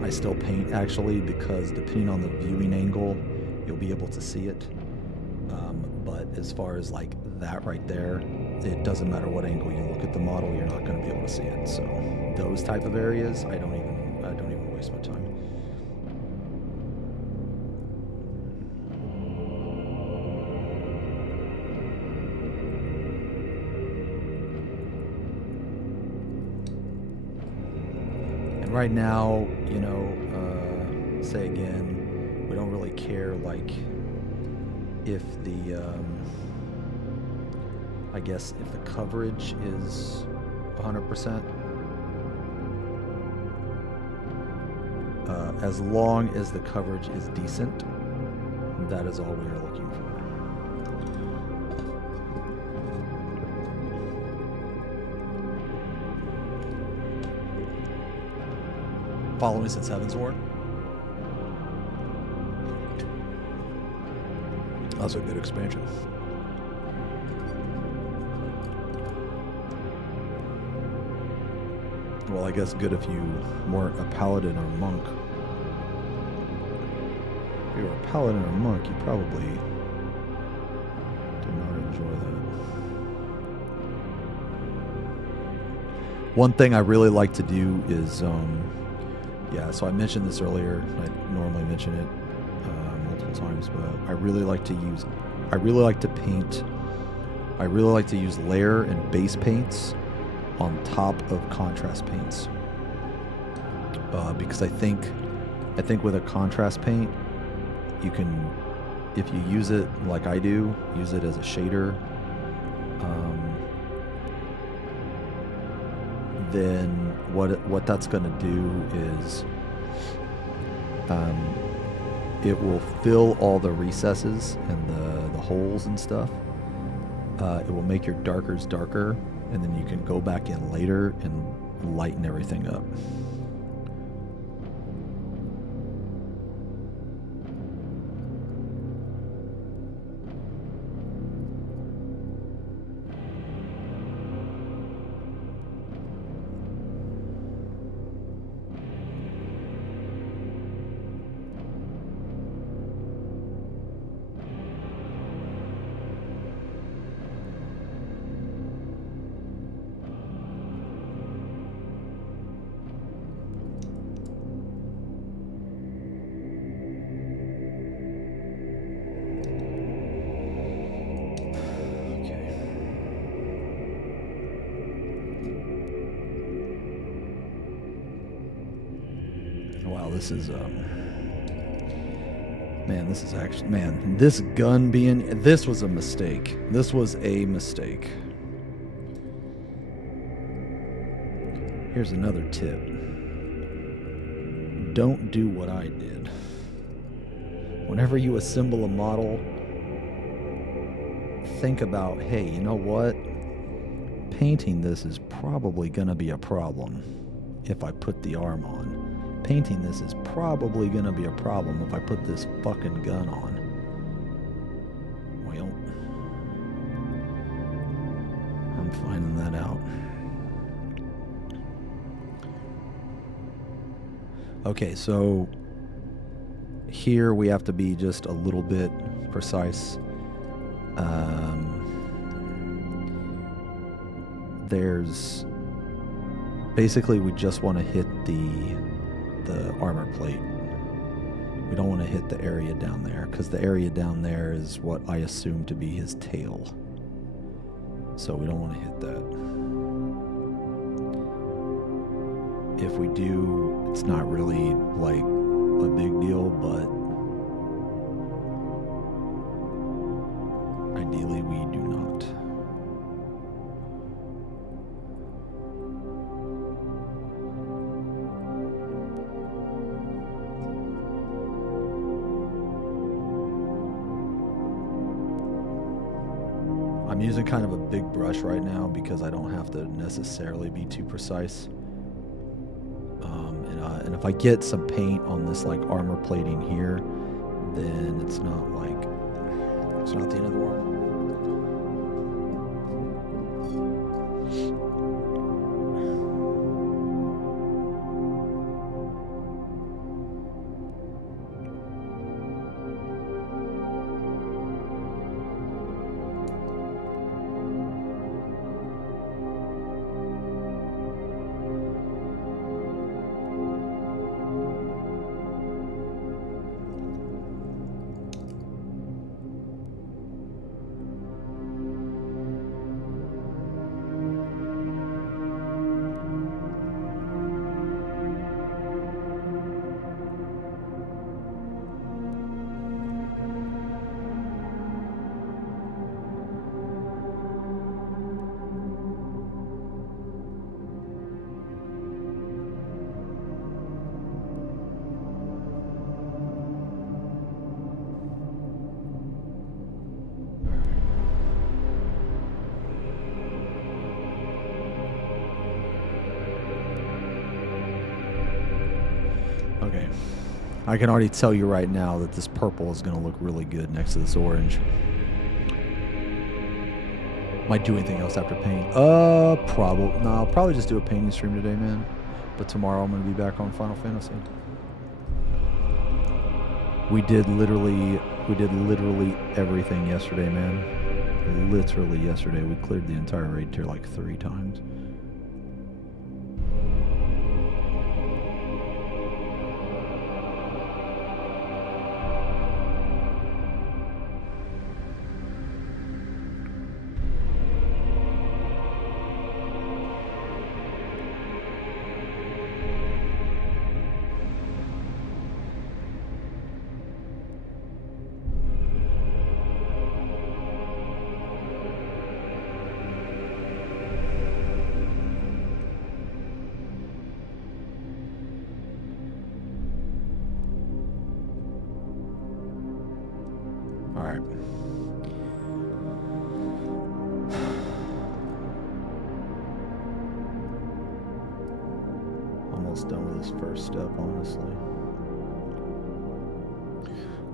I still paint actually, because depending on the viewing angle, you'll be able to see it. But as far as like that right there, it doesn't matter what angle you look at the model, you're not going to be able to see it. So those type of areas, I don't even waste my time. Right now, say again, we don't really care like if the I guess if the coverage is 100%, as long as the coverage is decent, that is all we are looking for. Follow me since Heaven's War. That's a good expansion. Well, I guess good if you weren't a paladin or a monk. If you were a paladin or a monk, you probably did not enjoy that. One thing I really like to do is, yeah, so I mentioned this earlier. I normally mention it multiple times, but I really like to use layer and base paints on top of contrast paints, because I think with a contrast paint, you can, if you use it like I do, use it as a shader, then what that's going to do is it will fill all the recesses and the holes and stuff. It will make your darkers darker, and then you can go back in later and lighten everything up. Wow, this is man, this is actually, man, this gun being, this was a mistake. This was a mistake. Here's another tip. Don't do what I did. Whenever you assemble a model, think about, hey, you know what? Painting this is probably going to be a problem if I put the arm on. Painting this is probably going to be a problem if I put this fucking gun on. Well, I'm finding that out. Okay, so here we have to be just a little bit precise. There's basically, we just want to hit the armor plate. We don't want to hit the area down there, because the area down there is what I assume to be his tail. So we don't want to hit that. If we do, it's not really like a big deal, but ideally we do not. I'm using kind of a big brush right now because I don't have to necessarily be too precise. And if I get some paint on this like armor plating here, then it's not the end of the world. Okay. I can already tell you right now that this purple is going to look really good next to this orange. Might do anything else after paint? Probably. No, I'll probably just do a painting stream today, man. But tomorrow I'm going to be back on Final Fantasy. We did literally everything yesterday, man. Literally yesterday. We cleared the entire raid tier like 3 times. Step, honestly.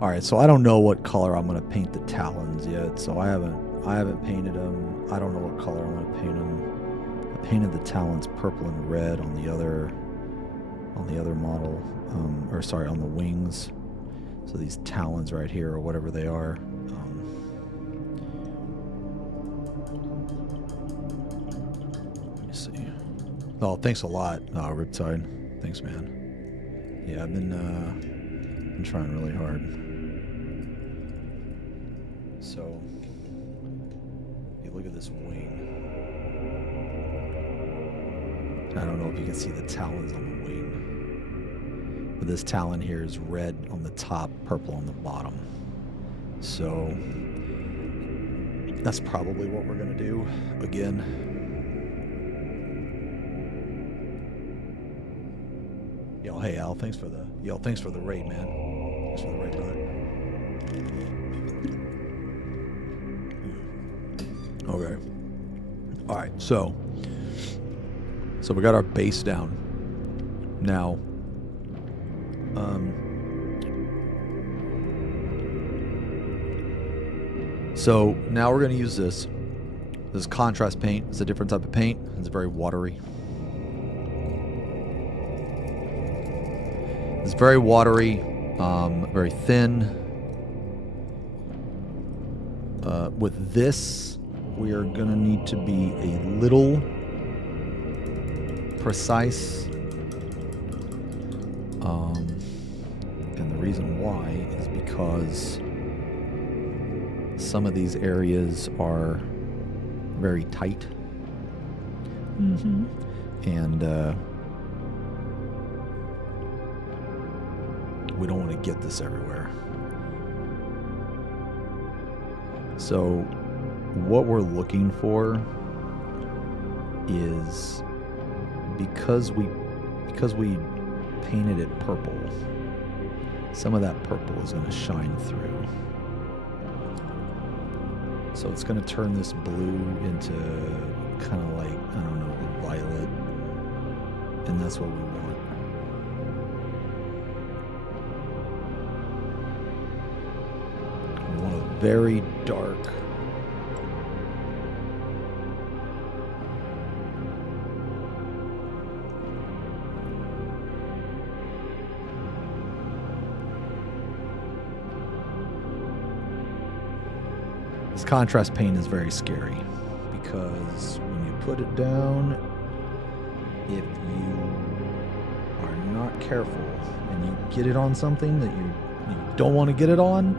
All right, so I don't know what color I'm going to paint the talons yet, so I haven't painted them. I don't know what color I'm going to paint them. I painted the talons purple and red on the other model, or sorry, on the wings. So these talons right here, or whatever they are. Let me see. Oh, thanks a lot, Riptide. Thanks, man. Yeah, I've been trying really hard. So, if you look at this wing, I don't know if you can see the talons on the wing. But this talon here is red on the top, purple on the bottom. So that's probably what we're going to do again. Yo, hey Al, thanks for the raid, man. Thanks for the raid, brother. Okay. All right, so we got our base down. Now, so now we're going to use this. This is contrast paint. It's a different type of paint. It's very watery. It's very watery, very thin. With this, we are going to need to be a little precise. And the reason why is because some of these areas are very tight. And we don't want to get this everywhere. So what we're looking for is, because we painted it purple, some of that purple is going to shine through. So it's going to turn this blue into kind of like, I don't know, violet. And that's what we want. We want a very dark, this contrast paint is very scary, because when you put it down, if you are not careful and you get it on something that you don't want to get it on,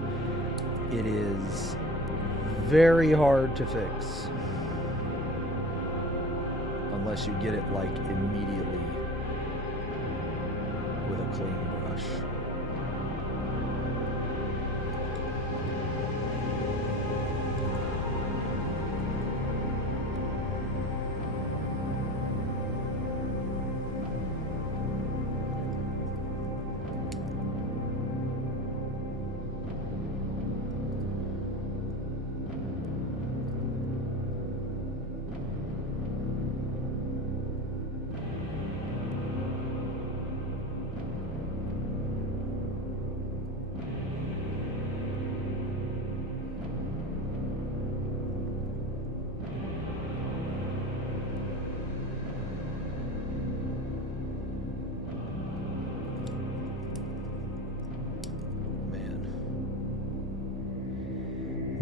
it is very hard to fix unless you get it like immediately with a clean brush.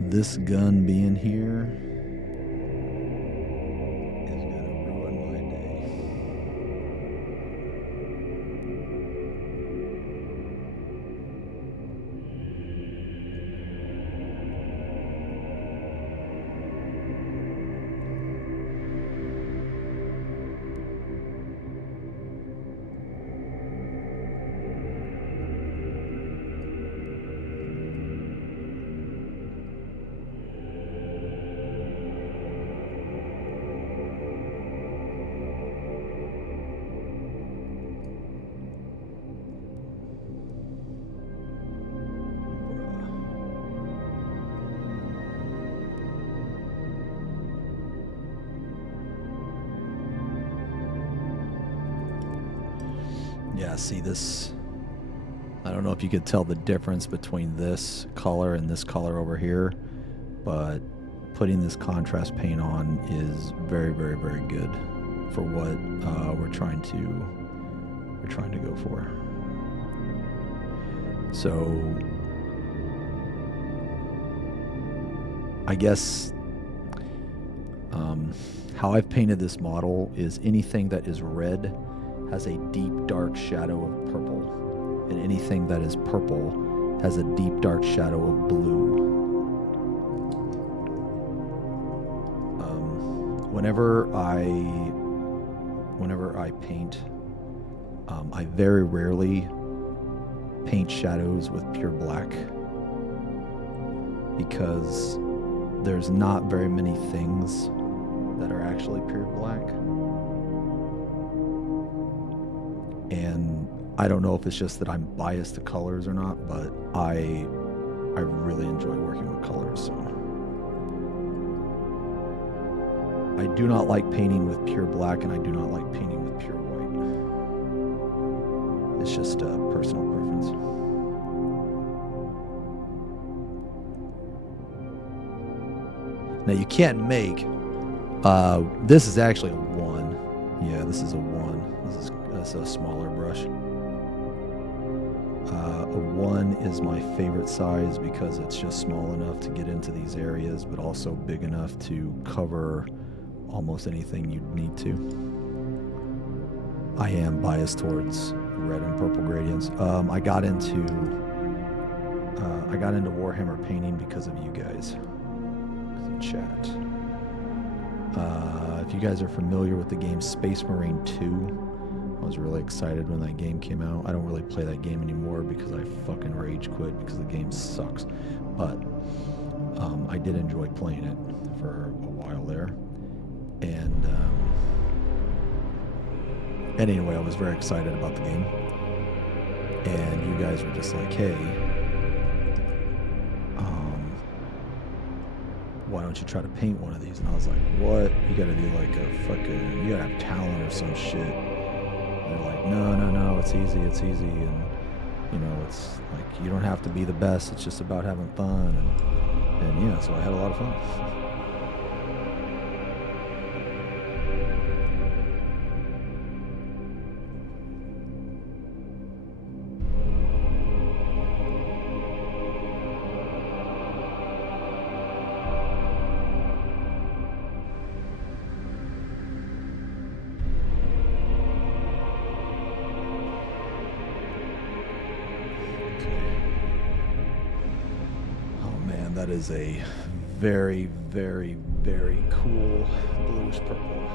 This gun being here is gonna ruin my day. Yeah, see this, I don't know if you could tell the difference between this color and this color over here, but putting this contrast paint on is very, very, very good for what we're trying to go for. So I guess how I've painted this model is anything that is red has a deep dark shadow of purple, and anything that is purple has a deep dark shadow of blue. Whenever I paint, I very rarely paint shadows with pure black because there's not very many things that are actually pure black. And I don't know if it's just that I'm biased to colors or not, but I really enjoy working with colors. So I do not like painting with pure black, and I do not like painting with pure white. It's just a personal preference. Now you can't make. This is actually a 1. Yeah, this is a 1. This is a smaller brush. A 1 is my favorite size because it's just small enough to get into these areas, but also big enough to cover almost anything you'd need to. I am biased towards red and purple gradients. I got into Warhammer painting because of you guys, because of chat. If you guys are familiar with the game Space Marine 2, I was really excited when that game came out. I don't really play that game anymore because I fucking rage quit because the game sucks. But I did enjoy playing it for a while there. And anyway, I was very excited about the game. And you guys were just like, hey, why don't you try to paint one of these? And I was like, what? You gotta be like a fucking, you gotta have talent or some shit. And they're like, no, it's easy. And, you know, it's like, you don't have to be the best. It's just about having fun. And yeah, so I had a lot of fun. That is a very, very, very cool bluish purple.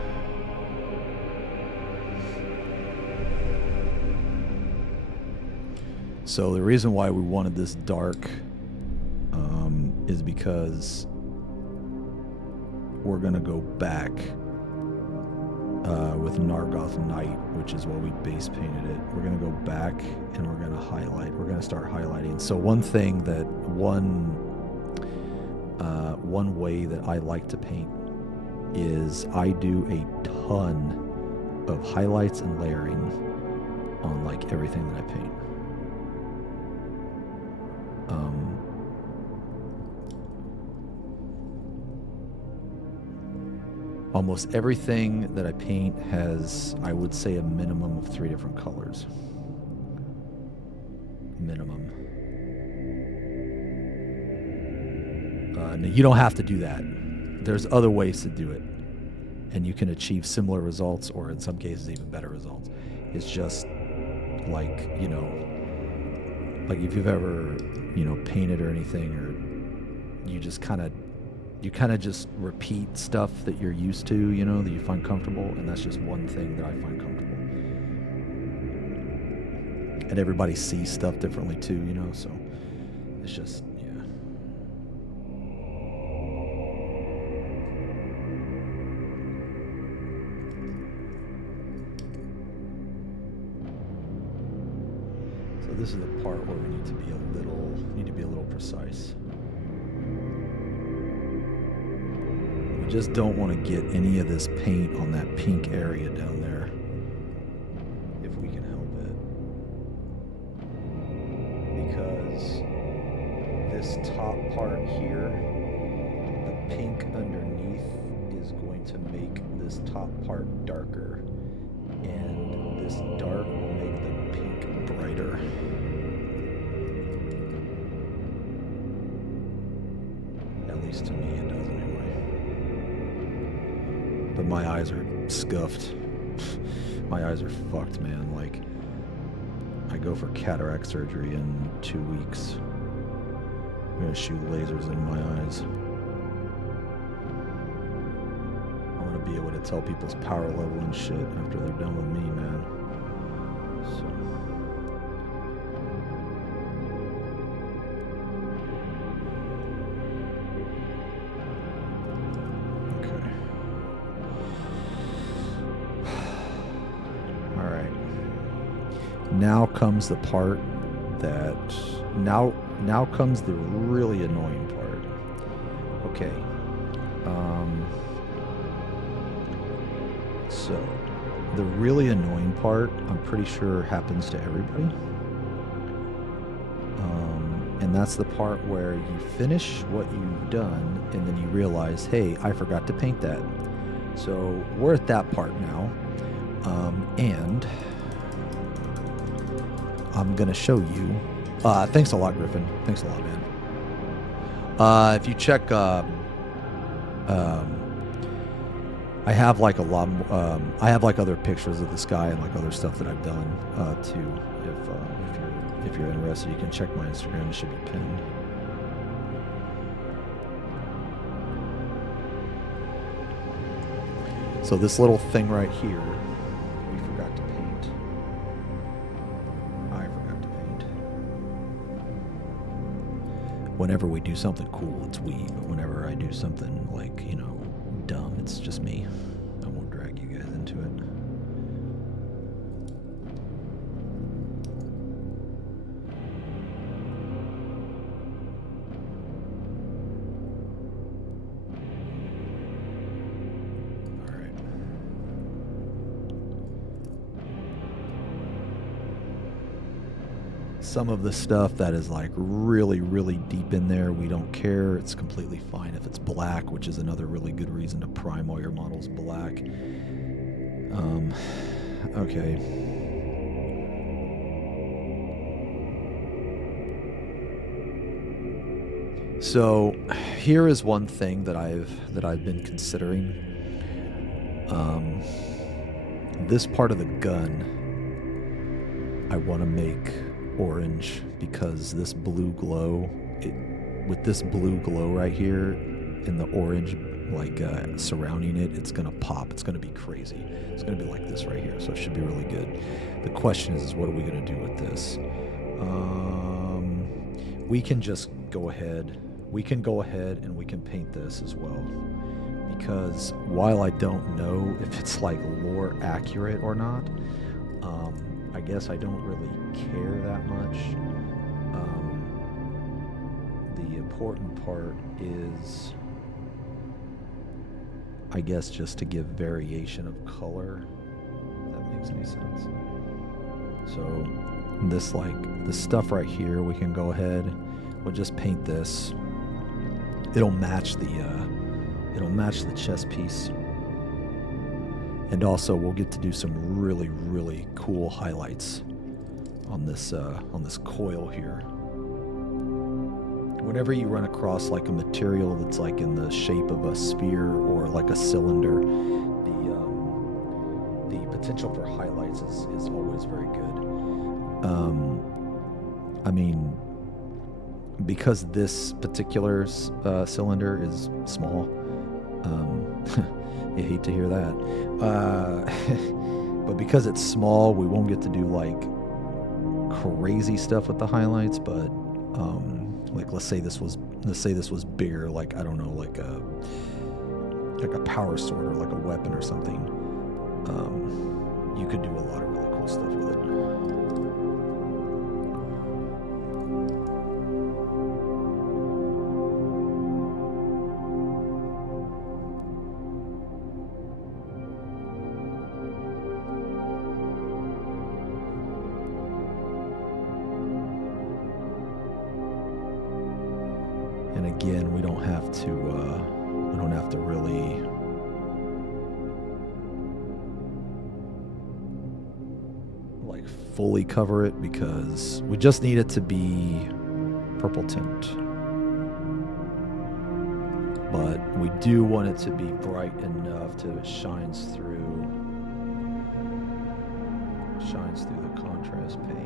So the reason why we wanted this dark is because we're going to go back with Nargoth Night, which is what we base painted it. We're going to go back and we're going to highlight. We're going to start highlighting. So one way that I like to paint is I do a ton of highlights and layering on like everything that I paint. Almost everything that I paint has, I would say, a minimum of 3 different colors. Minimum. Now you don't have to do that. There's other ways to do it. And you can achieve similar results, or in some cases even better results. It's just like, you know, like if you've ever, you know, painted or anything, or you just kind of just repeat stuff that you're used to, you know, that you find comfortable, and that's just one thing that I find comfortable. And everybody sees stuff differently too, you know, so it's just, yeah. So this is the part where we need to be a little precise. We just don't want to get any of this paint on that pink area down there, if we can help it. Because this top part here, the pink underneath is going to make this top part darker, and this dark will make the pink brighter. At least to me it does anyway. But my eyes are scuffed. My eyes are fucked, man. Like, I go for cataract surgery in 2 weeks. I'm gonna shoot lasers in my eyes. I'm gonna be able to tell people's power level and shit after they're done with me, man. So Now comes the part that now comes the really annoying part. Okay. So the really annoying part, I'm pretty sure happens to everybody. And that's the part where you finish what you've done and then you realize, hey, I forgot to paint that. So we're at that part now. And I'm going to show you. Thanks a lot, Griffin. Thanks a lot, man. If you check, I have like a lot. I have like other pictures of this guy and like other stuff that I've done too. If you're interested, you can check my Instagram. It should be pinned. So this little thing right here, we forgot to paint. I forgot to paint. Whenever we do something cool, it's we. But whenever I do something like, you know, dumb, it's just me. I won't drag you guys into it. Some of the stuff that is like really, really deep in there, we don't care. It's completely fine if it's black, which is another really good reason to prime all your models black. Okay. So here is one thing that I've been considering. This part of the gun, I want to make orange because this blue glow, with this blue glow right here and the orange like surrounding it, it's gonna pop. It's gonna be crazy. It's gonna be like this right here, so it should be really good. The question is what are we gonna do with this? We can just go ahead. We can go ahead and we can paint this as well, because while I don't know if it's like lore accurate or not, I guess I don't really care that much. The important part is, I guess, just to give variation of color, if that makes any sense. So this, like, this stuff right here, we can go ahead, we'll just paint this. It'll match the chest piece. And also, we'll get to do some really, really cool highlights on this coil here. Whenever you run across like a material that's like in the shape of a sphere or like a cylinder, the potential for highlights is always very good. I mean, because this particular cylinder is small. You hate to hear that. But because it's small, we won't get to do like crazy stuff with the highlights, but like let's say this was bigger, like I don't know, like a power sword or like a weapon or something. You could do a lot of really cool stuff with it. And again, we don't have to really like fully cover it, because we just need it to be purple tint. But we do want it to be bright enough to it shines through the contrast paint.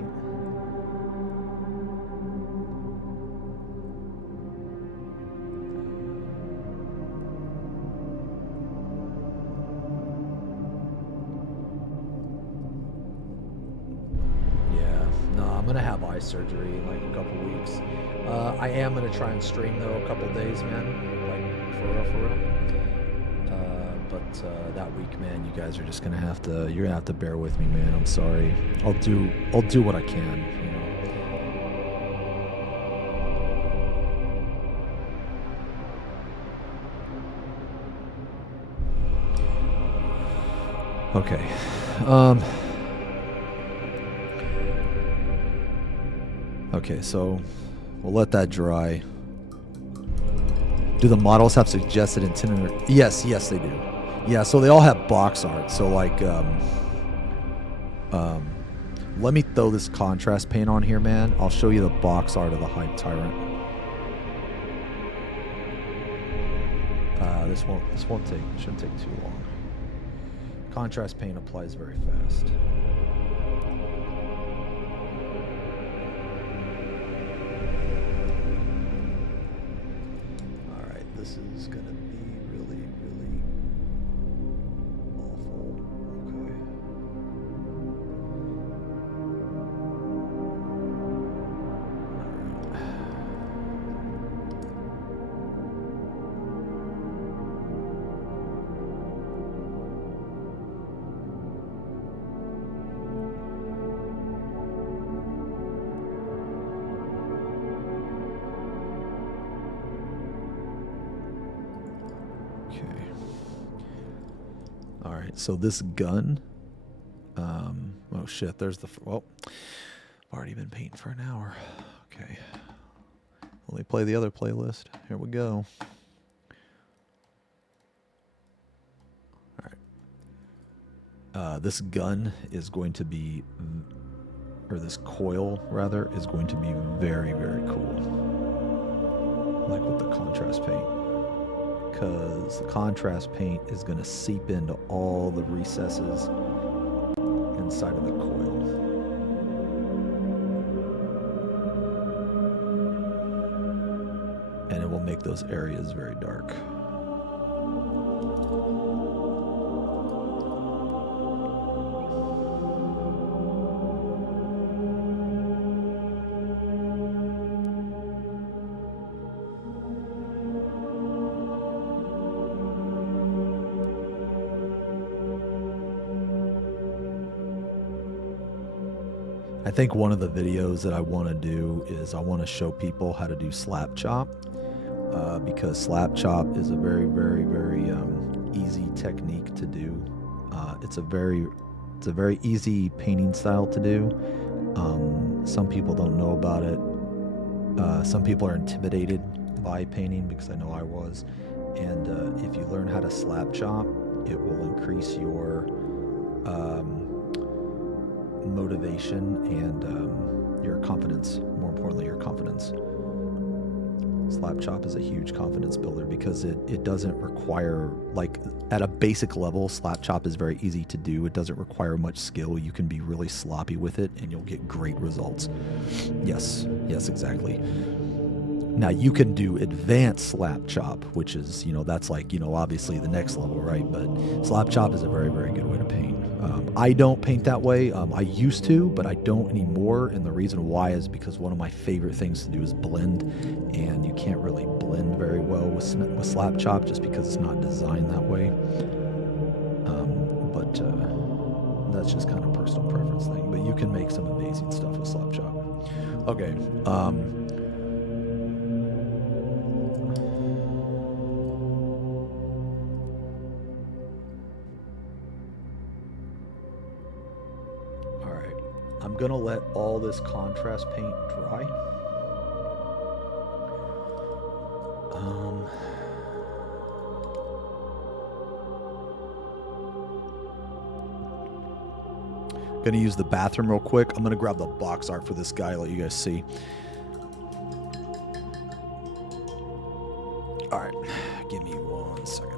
I'm gonna have eye surgery in like a couple weeks. I am gonna try and stream though a couple days, man. Like for real. But that week, man, you guys are just gonna have to. You're gonna have to bear with me, man. I'm sorry. I'll do what I can. You know. Okay. Okay, so we'll let that dry. Do the models have suggested itinerary? Yes, they do. Yeah, so they all have box art. So like, let me throw this contrast paint on here, man. I'll show you the box art of the Hype Tyrant. Shouldn't take too long. Contrast paint applies very fast. This is going to be really, really awful. Okay. All right, so this gun, oh shit, there's the, well, I've already been painting for an hour. Okay, let me play the other playlist. Here we go. All right, this gun is going to be, or this coil rather, is going to be very, very cool. Like with the contrast paint. Because the contrast paint is going to seep into all the recesses inside of the coil. And it will make those areas very dark. I think one of the videos that I want to do is I want to show people how to do slap chop, because slap chop is a very, very, very easy technique to do. It's a very easy painting style to do. Some people don't know about it. Some people are intimidated by painting, because I know I was. And if you learn how to slap chop, it will increase your motivation and your confidence. More importantly, your confidence. Slap chop is a huge confidence builder, because it doesn't require, like, at a basic level, slap chop is very easy to do. It doesn't require much skill. You can be really sloppy with it and you'll get great results. Yes, exactly. Now you can do advanced slap chop, which is, that's like, obviously the next level, right? But slap chop is a very, very good way to paint. I don't paint that way. I used to, but I don't anymore. And the reason why is because one of my favorite things to do is blend, and you can't really blend very well with slap chop just because it's not designed that way. But that's just kind of personal preference thing. But you can make some amazing stuff with slap chop. Okay. I'm gonna let all this contrast paint dry. Gonna use the bathroom real quick. I'm gonna grab the box art for this guy, let you guys see. All right, give me 1 second.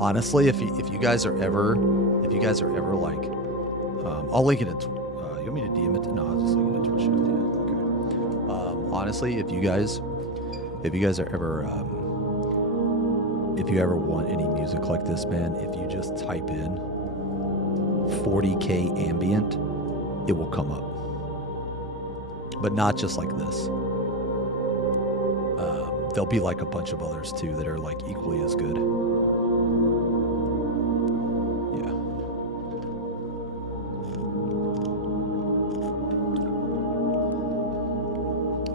honestly, if you guys are ever like, I'll link it in. You want me to DM it? No, I'll just link it in Twitch. Yeah, okay. Honestly, if you guys are ever, if you ever want any music like this, man, if you just type in 40K ambient, it will come up. But not just like this. There'll be like a bunch of others too that are like equally as good. Yeah.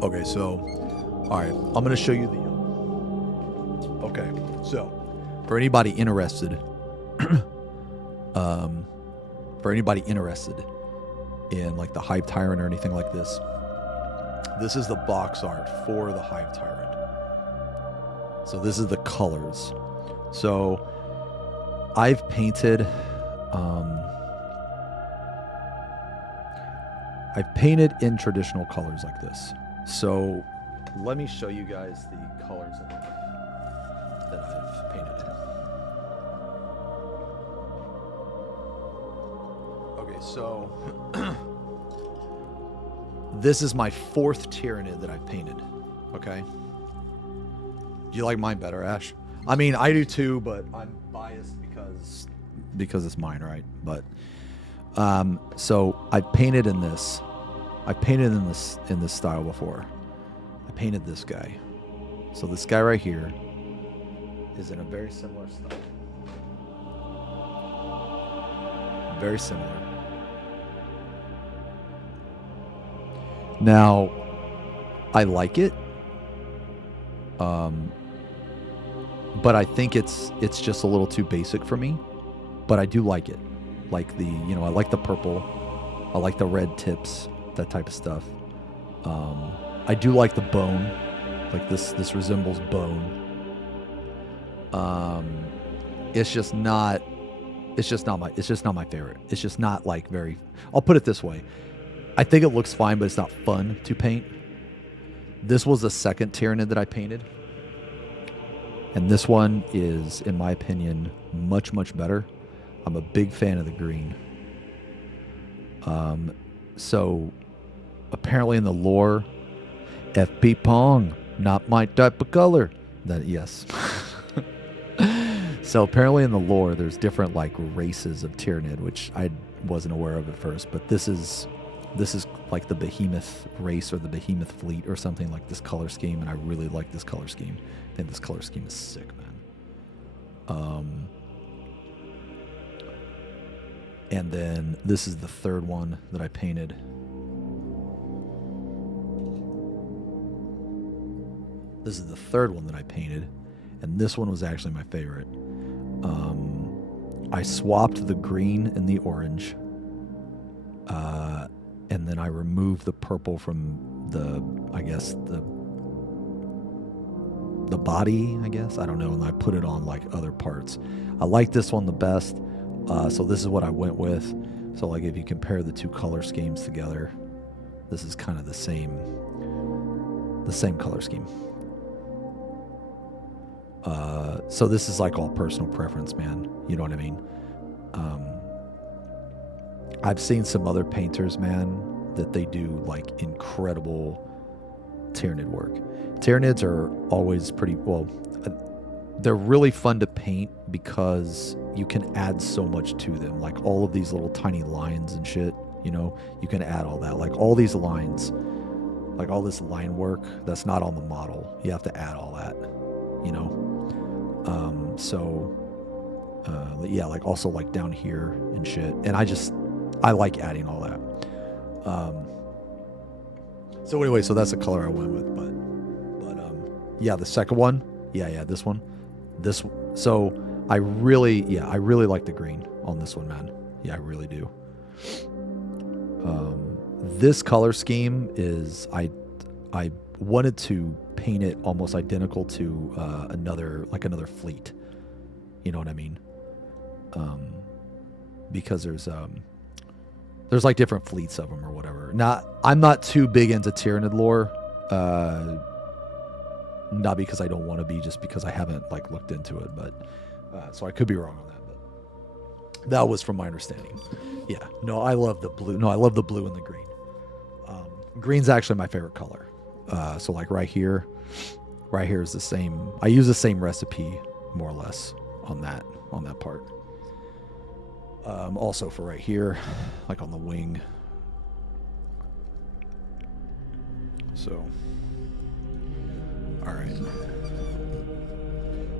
Okay, so, all right, I'm gonna show you the. Okay, so for anybody interested, in like the Hive Tyrant or anything like this, this is the box art for the Hive Tyrant. So this is the colors. So I've painted in traditional colors like this. So let me show you guys the colors that I've painted in. Okay, so this is my 4th Tyranid that I've painted. Okay. Do you like mine better, Ash? I mean, I do too, but I'm biased because it's mine, right? But so I painted in this. I painted in this style before. I painted this guy. So this guy right here is in a very similar style. Very similar. Now, I like it. But I think it's just a little too basic for me. But I do like it. Like I like the purple. I like the red tips, that type of stuff. I do like the bone. Like this resembles bone. It's just not my favorite. It's just not like very, I'll put it this way. I think it looks fine, but it's not fun to paint. This was the 2nd Tyranid that I painted. And this one is, in my opinion, much, much better. I'm a big fan of the green. So, apparently in the lore, FP Pong, not my type of color. Yes. So apparently in the lore, there's different like races of Tyranid, which I wasn't aware of at first. But this is like the Behemoth race or the Behemoth fleet or something, like this color scheme, and I really like this color scheme. I think this color scheme is sick, man. And then this is the 3rd one that I painted. This is the 3rd one that I painted, and this one was actually my favorite. I swapped the green and the orange, and then I removed the purple from the body, I guess. I don't know, and I put it on like other parts. I like this one the best, so this is what I went with. So like if you compare the 2 color schemes together, this is kind of the same color scheme. So this is like all personal preference, man. You know what I mean? I've seen some other painters, man, that they do like incredible Tyranid work. Tyranids are always pretty, well, they're really fun to paint because you can add so much to them. Like all of these little tiny lines and shit, you know, you can add all that. Like all these lines, like all this line work that's not on the model. You have to add all that, you know? Yeah, like also like down here and shit. And I like adding all that. So anyway, so that's the color I went with, but yeah, the 2nd one, yeah, this one, so I really like the green on this one, man. Yeah, I really do. This color scheme is, I wanted to paint it almost identical to another fleet. You know what I mean? Because there's like different fleets of them or whatever. I'm not too big into Tyranid lore. Not because I don't want to be, just because I haven't like looked into it. But So I could be wrong on that, but that was from my understanding. Yeah, no, I love the blue. No, I love the blue and the green. Green's actually my favorite color. So like right here is the same. I use the same recipe more or less on that part. Also for right here, like on the wing. So, all right.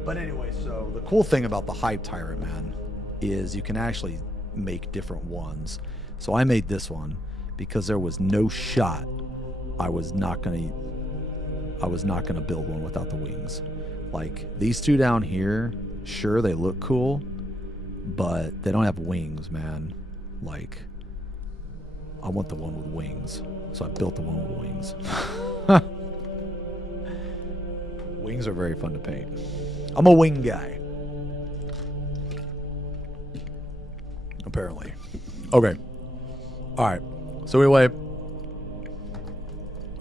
But anyway, so the cool thing about the Hive Tyrant, man, is you can actually make different ones. So I made this one because there was no shot I was not gonna build one without the wings. Like these two down here, sure they look cool, but they don't have wings, man. Like I want the one with wings, so I built the one with wings. Wings are very fun to paint. I'm a wing guy. Apparently. Okay. All right. So anyway.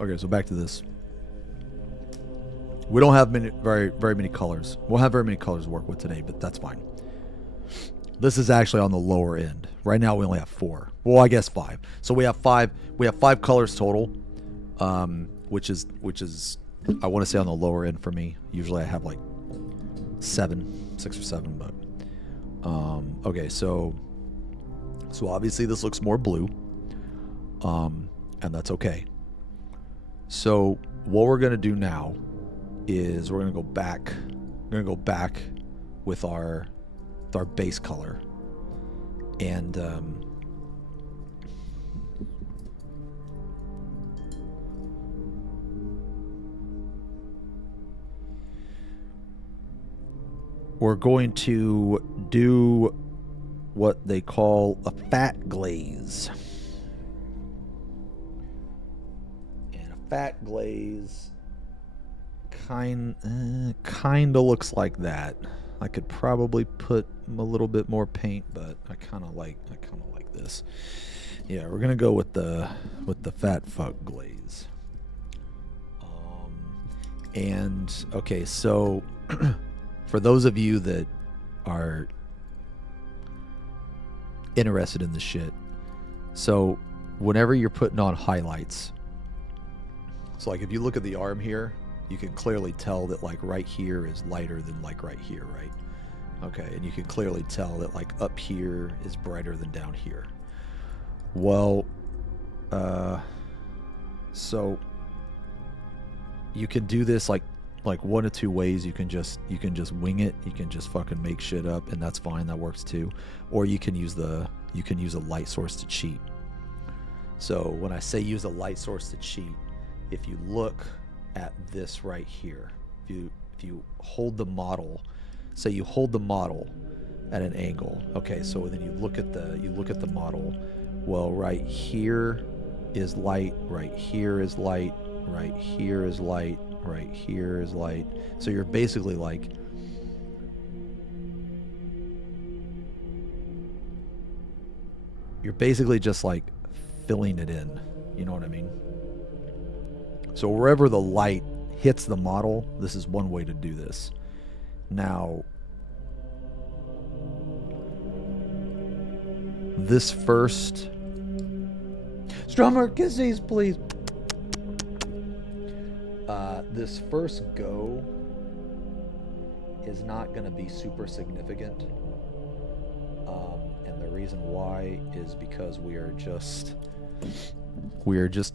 Okay, so back to this. We don't have very many colors. We'll have very many colors to work with today, but that's fine. This is actually on the lower end. Right now we only have 4. Well, I guess 5. So we have 5. We have 5 colors total, which is I want to say on the lower end for me. Usually I have like 6 or 7, but okay. So obviously this looks more blue, and that's okay. So what we're gonna do now is we're gonna go back. We're gonna go back with our base color, and we're going to do what they call a fat glaze. And a fat glaze kind of looks like that. I could probably put a little bit more paint, but I kind of like this. Yeah, we're gonna go with the fat fuck glaze. And okay, so for those of you that are interested in this shit, so whenever you're putting on highlights, so like if you look at the arm here, you can clearly tell that like right here is lighter than like right here, right? Okay, and you can clearly tell that like up here is brighter than down here. Well, so you can do this like one of two ways. You can just wing it. You can just fucking make shit up, and that's fine. That works too. Or you can use a light source to cheat. So when I say use a light source to cheat, if you look at this right here, if you hold the model, say you hold the model at an angle, okay, so then you look at the model, well, right here is light, right here is light, right here is light, right here is light. So you're basically like just like filling it in, you know what I mean? So wherever the light hits the model, this is one way to do this. Now, this first... Strummer, kisses, please. This first go is not going to be super significant. And the reason why is because we are just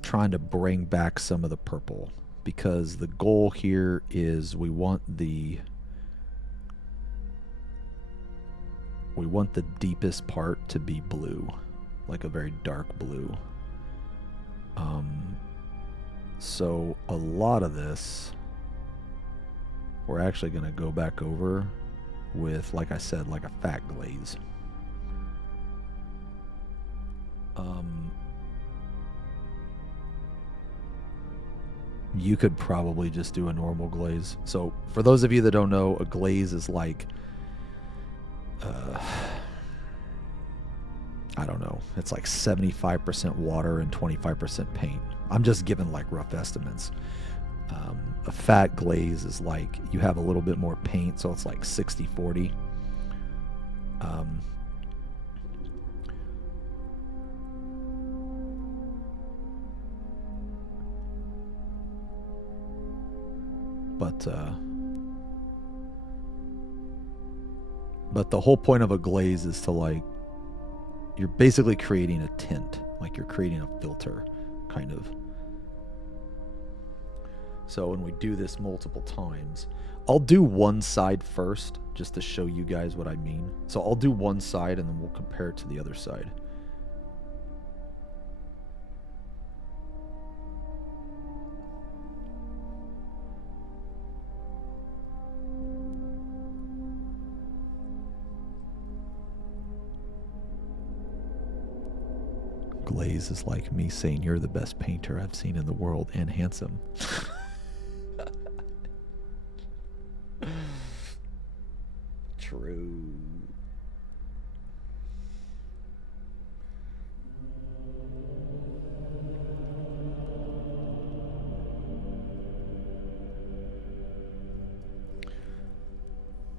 trying to bring back some of the purple, because the goal here is we want the deepest part to be blue, like a very dark blue. So a lot of this we're actually going to go back over with, like I said, like a fat glaze. You could probably just do a normal glaze. So for those of you that don't know, a glaze is like, I don't know, it's like 75% water and 25% paint. I'm just giving like rough estimates. A fat glaze is like you have a little bit more paint, so it's like 60-40. Um, but the whole point of a glaze is to, like, you're basically creating a tint, like you're creating a filter, kind of. So when we do this multiple times, I'll do one side first just to show you guys what I mean. So I'll do one side and then we'll compare it to the other side. Glaze is like me saying you're the best painter I've seen in the world and handsome. True.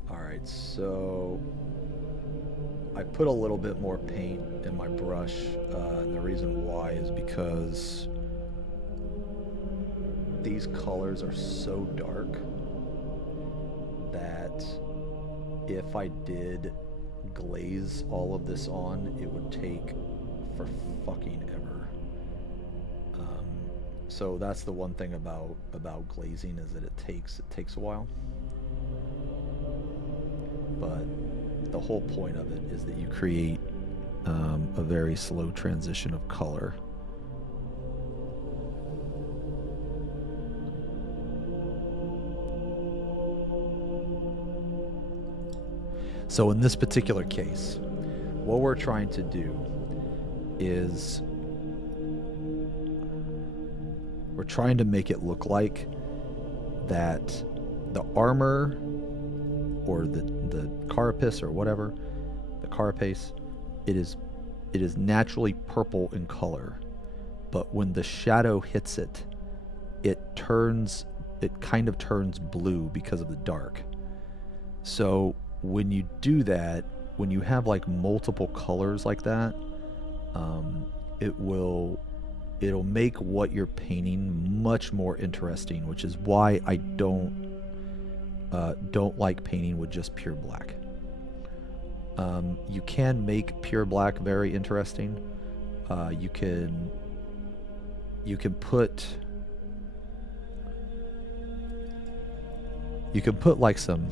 All right, so I put a little bit more paint in my brush, and the reason why is because these colors are so dark that if I did glaze all of this on, it would take for fucking ever. So that's the one thing about glazing, is that it takes a while. But the whole point of it is that you create a very slow transition of color. So in this particular case, what we're trying to do is we're trying to make it look like that the armor or the carapace or whatever, the carapace, it is naturally purple in color, but when the shadow hits it, it kind of turns blue because of the dark. So when you do that, when you have like multiple colors like that, it'll make what you're painting much more interesting, which is why I don't like painting with just pure black. You can make pure black very interesting. You can put like some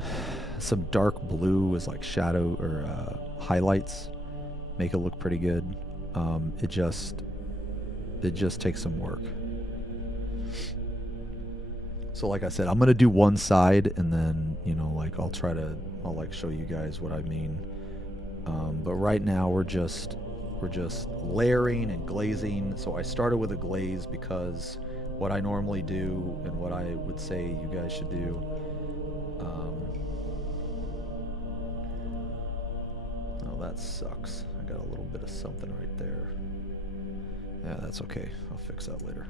dark blue as like shadow or highlights, make it look pretty good. It just takes some work. So like I said, I'm gonna do one side, and then, you know, like I'll like show you guys what I mean. But right now we're just layering and glazing. So I started with a glaze because what I normally do and what I would say you guys should do. Oh, that sucks. I got a little bit of something right there. Yeah, that's okay. I'll fix that later.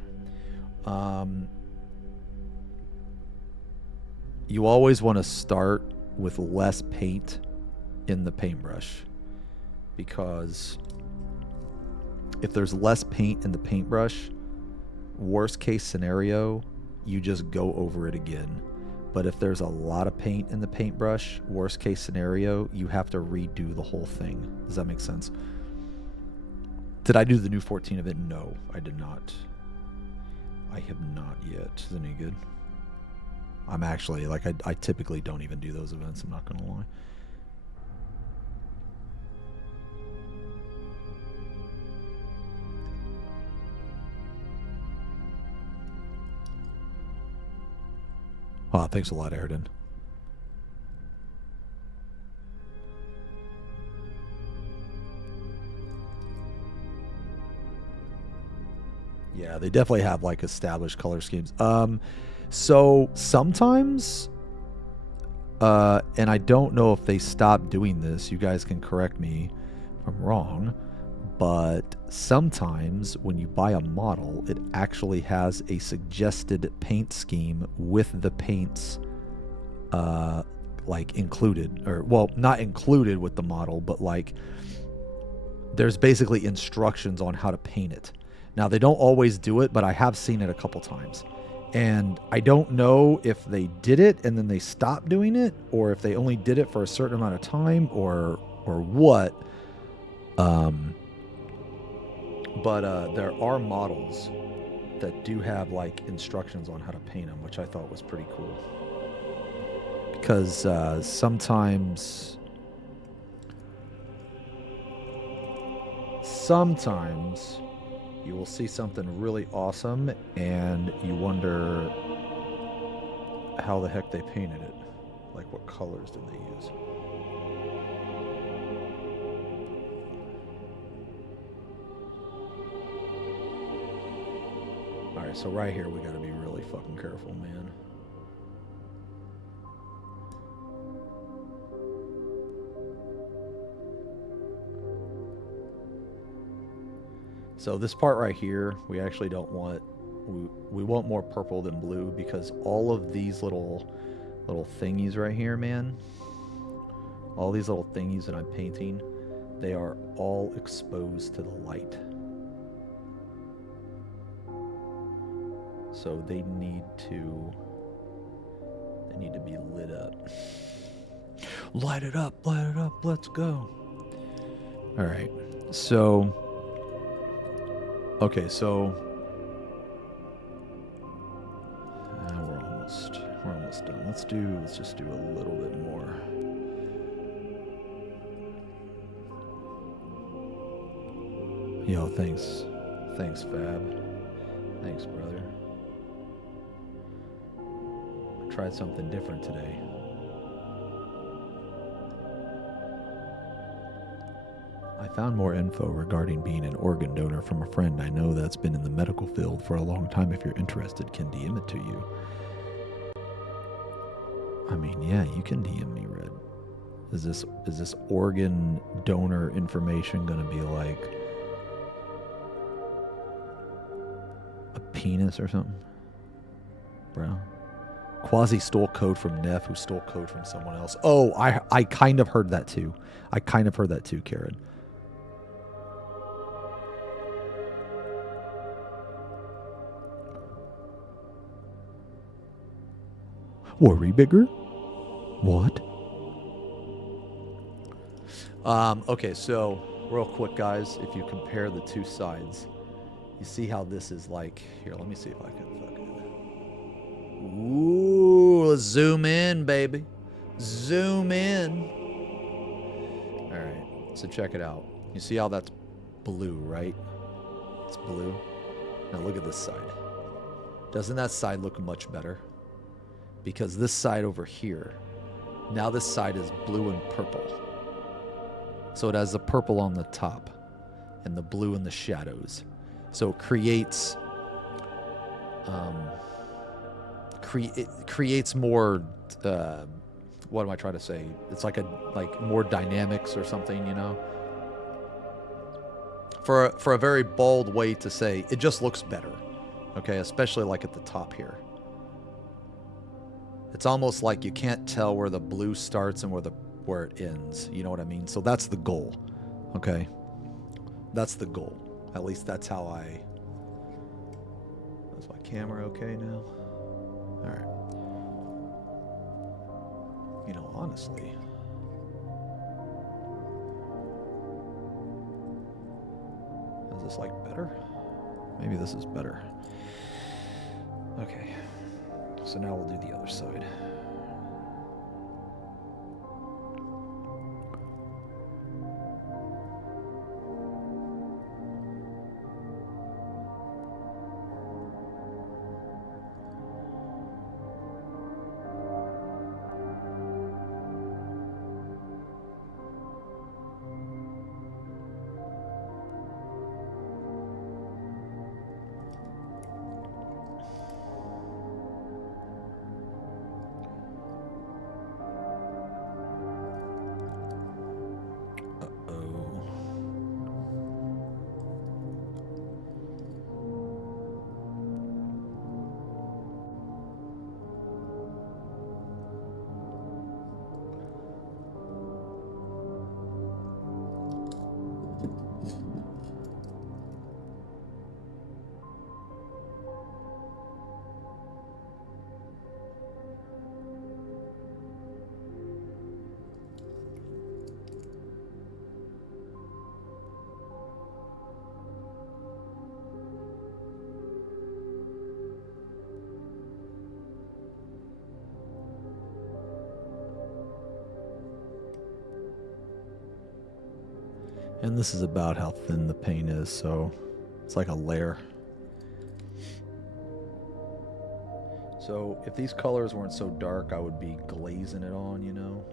You always want to start with less paint in the paintbrush, because if there's less paint in the paintbrush, worst case scenario, you just go over it again. But if there's a lot of paint in the paintbrush, worst case scenario, you have to redo the whole thing. Does that make sense? Did I do the new 14 event? No, I did not. I have not yet. Is it any good? I'm actually, like, I typically don't even do those events, I'm not going to lie. Oh, thanks a lot, Airden. Yeah, they definitely have like established color schemes. So sometimes, and I don't know if they stopped doing this, you guys can correct me if I'm wrong, but sometimes when you buy a model, it actually has a suggested paint scheme with the paints like included, or well, not included with the model, but like there's basically instructions on how to paint it. Now they don't always do it, but I have seen it a couple times. And I don't know if they did it and then they stopped doing it, or if they only did it for a certain amount of time, or what. But there are models that do have like instructions on how to paint them, which I thought was pretty cool. Because sometimes you will see something really awesome and you wonder how the heck they painted it. Like, what colors did they use? Alright, so right here we gotta be really fucking careful, man. So this part right here, we actually don't want, we want more purple than blue, because all of these little thingies right here, man, all these little thingies that I'm painting, they are all exposed to the light. So they need to be lit up. Light it up, let's go. All right, so, okay, so we're almost done. Let's just do a little bit more. Yo, thanks Fab. Thanks, brother. I tried something different today. I found more info regarding being an organ donor from a friend I know that's been in the medical field for a long time. If you're interested, can DM it to you. I mean, yeah, you can DM me, Red. Is this organ donor information gonna be like a penis or something? Bro. Quasi stole code from Neff, who stole code from someone else. Oh, I kind of heard that too. Karen. Worry bigger? What? Okay, so real quick, guys, if you compare the two sides, you see how this is like, here, let me see if I can fucking, ooh, let's zoom in, baby. Zoom in. All right, so check it out. You see how that's blue, right? It's blue. Now look at this side. Doesn't that side look much better? Because this side over here, now this side is blue and purple. So it has the purple on the top and the blue in the shadows. So it creates creates more what am I trying to say? It's like more dynamics or something, you know? For a very bold way to say, it just looks better. Okay, especially like at the top here. It's almost like you can't tell where the blue starts and where it ends. You know what I mean? So that's the goal. Okay? That's the goal. At least that's how I... Is my camera okay now? Alright. You know, honestly... Is this like better? Maybe this is better. Okay. So now we'll do the other side. And this is about how thin the paint is, so it's like a layer. So if these colors weren't so dark, I would be glazing it on, you know?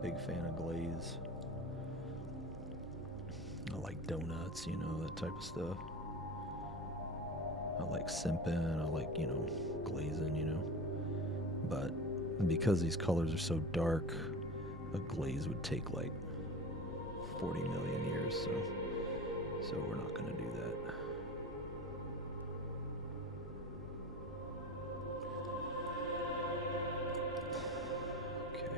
Big fan of glaze. I like donuts, you know, that type of stuff. I like simping, I like, you know, glazing, you know. But because these colors are so dark, a glaze would take like 40 million years, so we're not going to do that. Okay.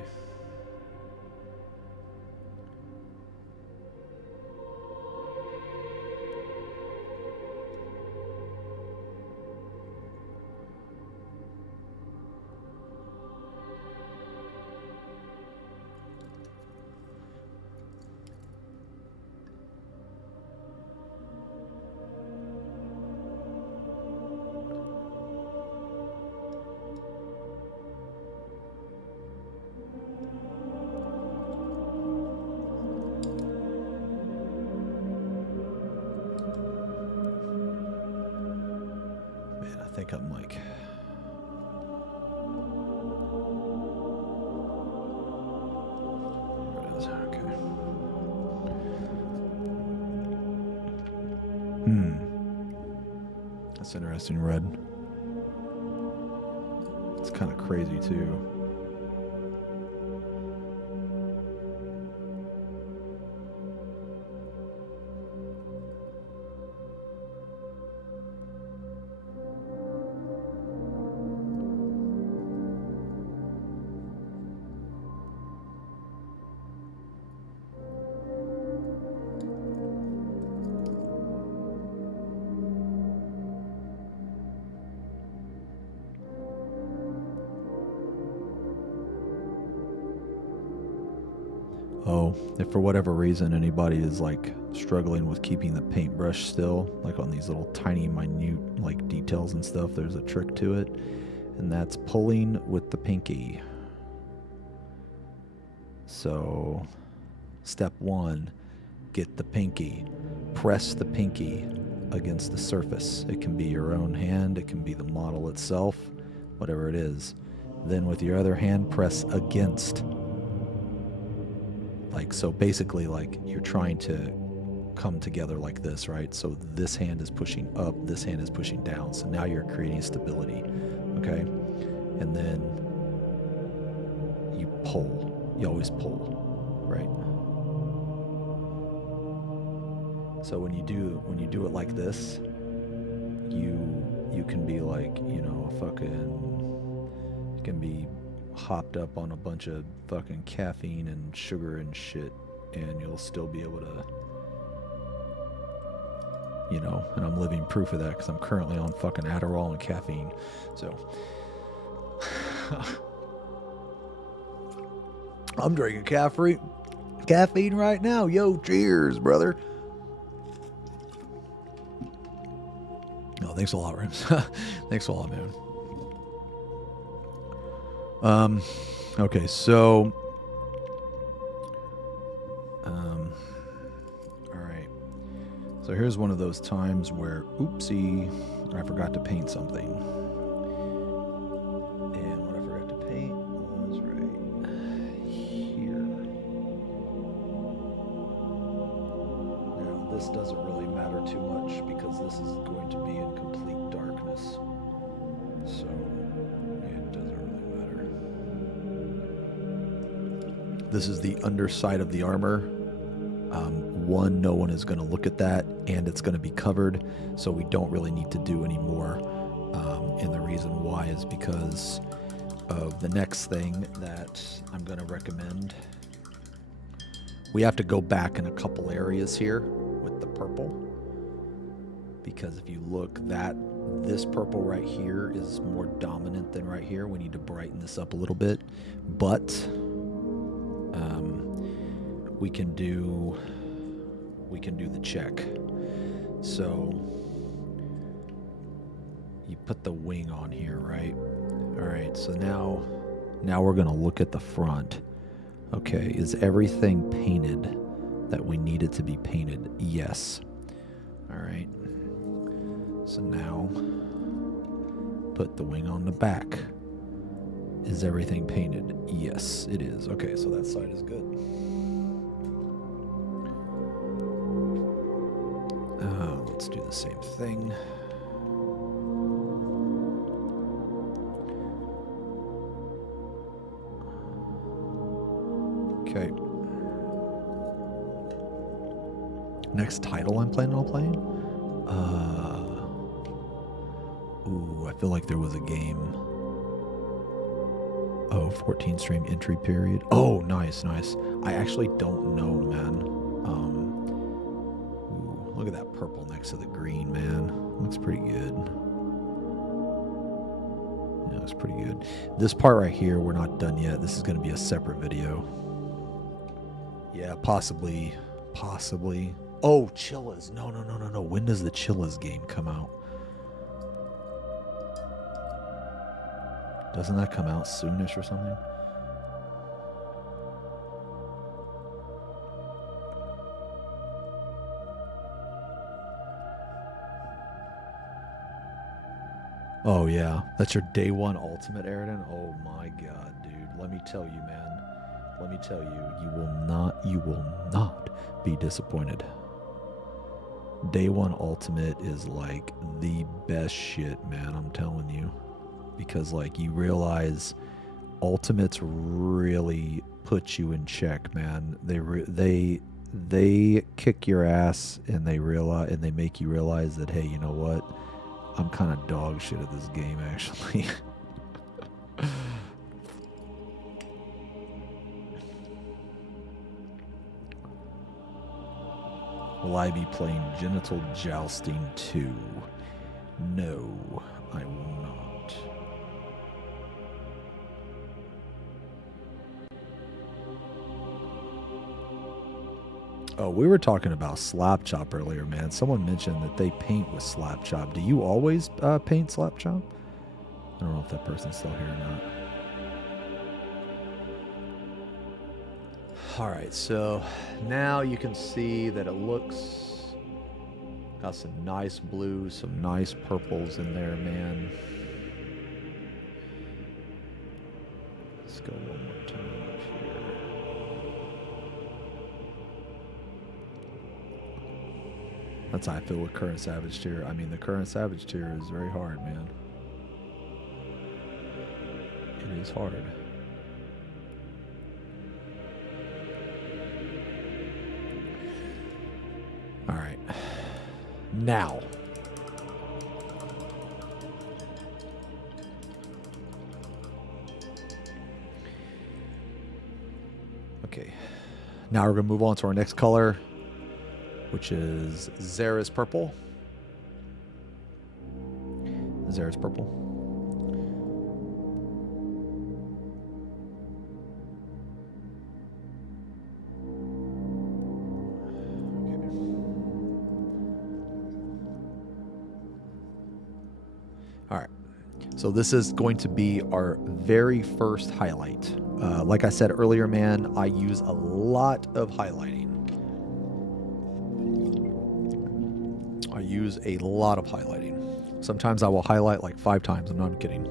I think I'm like... There it is, okay. That's interesting, red. It's kind of crazy, too. Oh, if for whatever reason anybody is like struggling with keeping the paintbrush still, like on these little tiny minute like details and stuff, there's a trick to it, and that's pulling with the pinky. So step one, get the pinky, press the pinky against the surface. It can be your own hand, it can be the model itself, whatever it is. Then with your other hand, press against. Like, so basically, like, you're trying to come together like this, right? So this hand is pushing up, this hand is pushing down. So now you're creating stability, okay? And then you pull. You always pull, right? So when you do it like this, you can be like, you know, you can be hopped up on a bunch of fucking caffeine and sugar and shit, and you'll still be able to, you know, and I'm living proof of that because I'm currently on fucking Adderall and caffeine. So I'm drinking caffeine right now. Yo, cheers, brother. No, thanks a lot, Rims. Thanks a lot, man. Okay, so, all right. So here's one of those times where, oopsie, I forgot to paint something. And what I forgot to paint was right here. Now, this doesn't really matter too much because this is going to be in complete darkness. So, it doesn't really matter. This is the underside of the armor. One, no one is going to look at that, and it's going to be covered, so we don't really need to do any more. And the reason why is because of the next thing that I'm going to recommend. We have to go back in a couple areas here with the purple, because if you look, this purple right here is more dominant than right here. We need to brighten this up a little bit, but we can do the check. So you put the wing on here, right? All right, so now we're gonna look at the front. Okay, is everything painted that we need it to be painted? Yes. All right. So now, put the wing on the back. Is everything painted? Yes, it is. Okay, so that side is good. Let's do the same thing. Okay. Next title I'm planning on playing? Ooh, I feel like there was a game. Oh, 14 stream entry period. Oh, nice, nice. I actually don't know, man. Ooh, look at that purple next to the green, man. Looks pretty good. Yeah, looks pretty good. This part right here, we're not done yet. This is going to be a separate video. Yeah, possibly. Possibly. Oh, Chillas. No. When does the Chillas game come out? Doesn't that come out soonish or something? Oh, yeah. That's your day one ultimate, Aridin? Oh, my God, dude. Let me tell you, man. Let me tell you, you will not be disappointed. Day one ultimate is like the best shit, man. I'm telling you. Because like you realize ultimates really put you in check, man. They kick your ass and they make you realize that, hey, you know what? I'm kind of dog shit at this game, actually. Will I be playing Genital Jousting 2? No, I will not. Oh, we were talking about Slap Chop earlier, man. Someone mentioned that they paint with Slap Chop. Do you always paint Slap Chop? I don't know if that person's still here or not. All right, so now you can see that it looks got some nice blues, some nice purples in there, man. Let's go one more time up here. That's how I feel with current Savage tier. I mean, the current Savage tier is very hard, man. It is hard. All right. Now. Okay. Now we're going to move on to our next color, which is Zera's purple. Zera's purple. All right. So this is going to be our very first highlight. Like I said earlier, man, I use a lot of highlighting. Sometimes I will highlight like 5 times. I'm not kidding.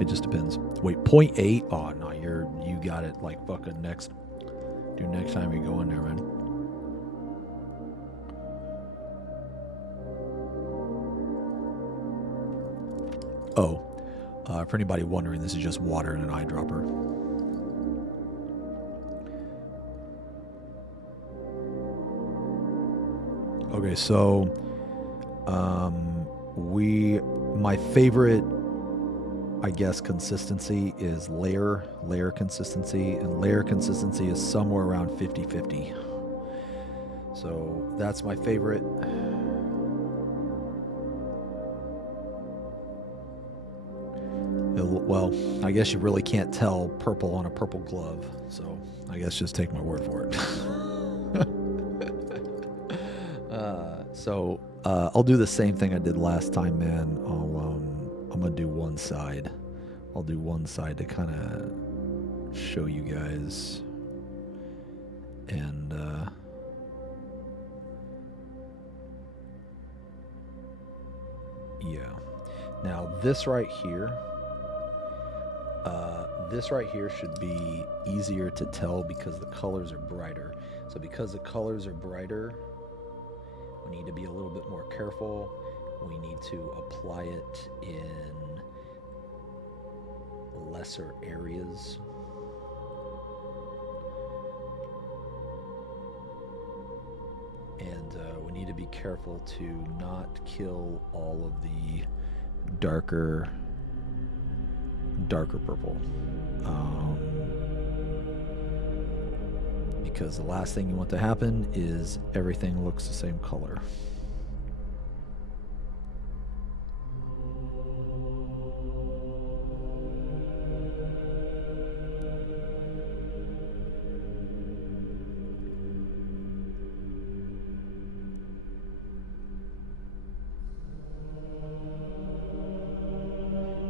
It just depends. Wait, 0.8? Oh, no, you got it like fucking next time you go in there, man. Oh, for anybody wondering, this is just water in an eyedropper. Okay, so my favorite, I guess, consistency is layer consistency, and layer consistency is somewhere around 50-50. So that's my favorite. Well, I guess you really can't tell purple on a purple glove, so I guess just take my word for it. I'll do the same thing I did last time, man. I'm gonna do one side. I'll do one side to kind of show you guys. And yeah. Now this right here should be easier to tell because the colors are brighter. So because the colors are brighter, we need to be a little bit more careful. We need to apply it in lesser areas. And we need to be careful to not kill all of the darker purple. Because the last thing you want to happen is everything looks the same color.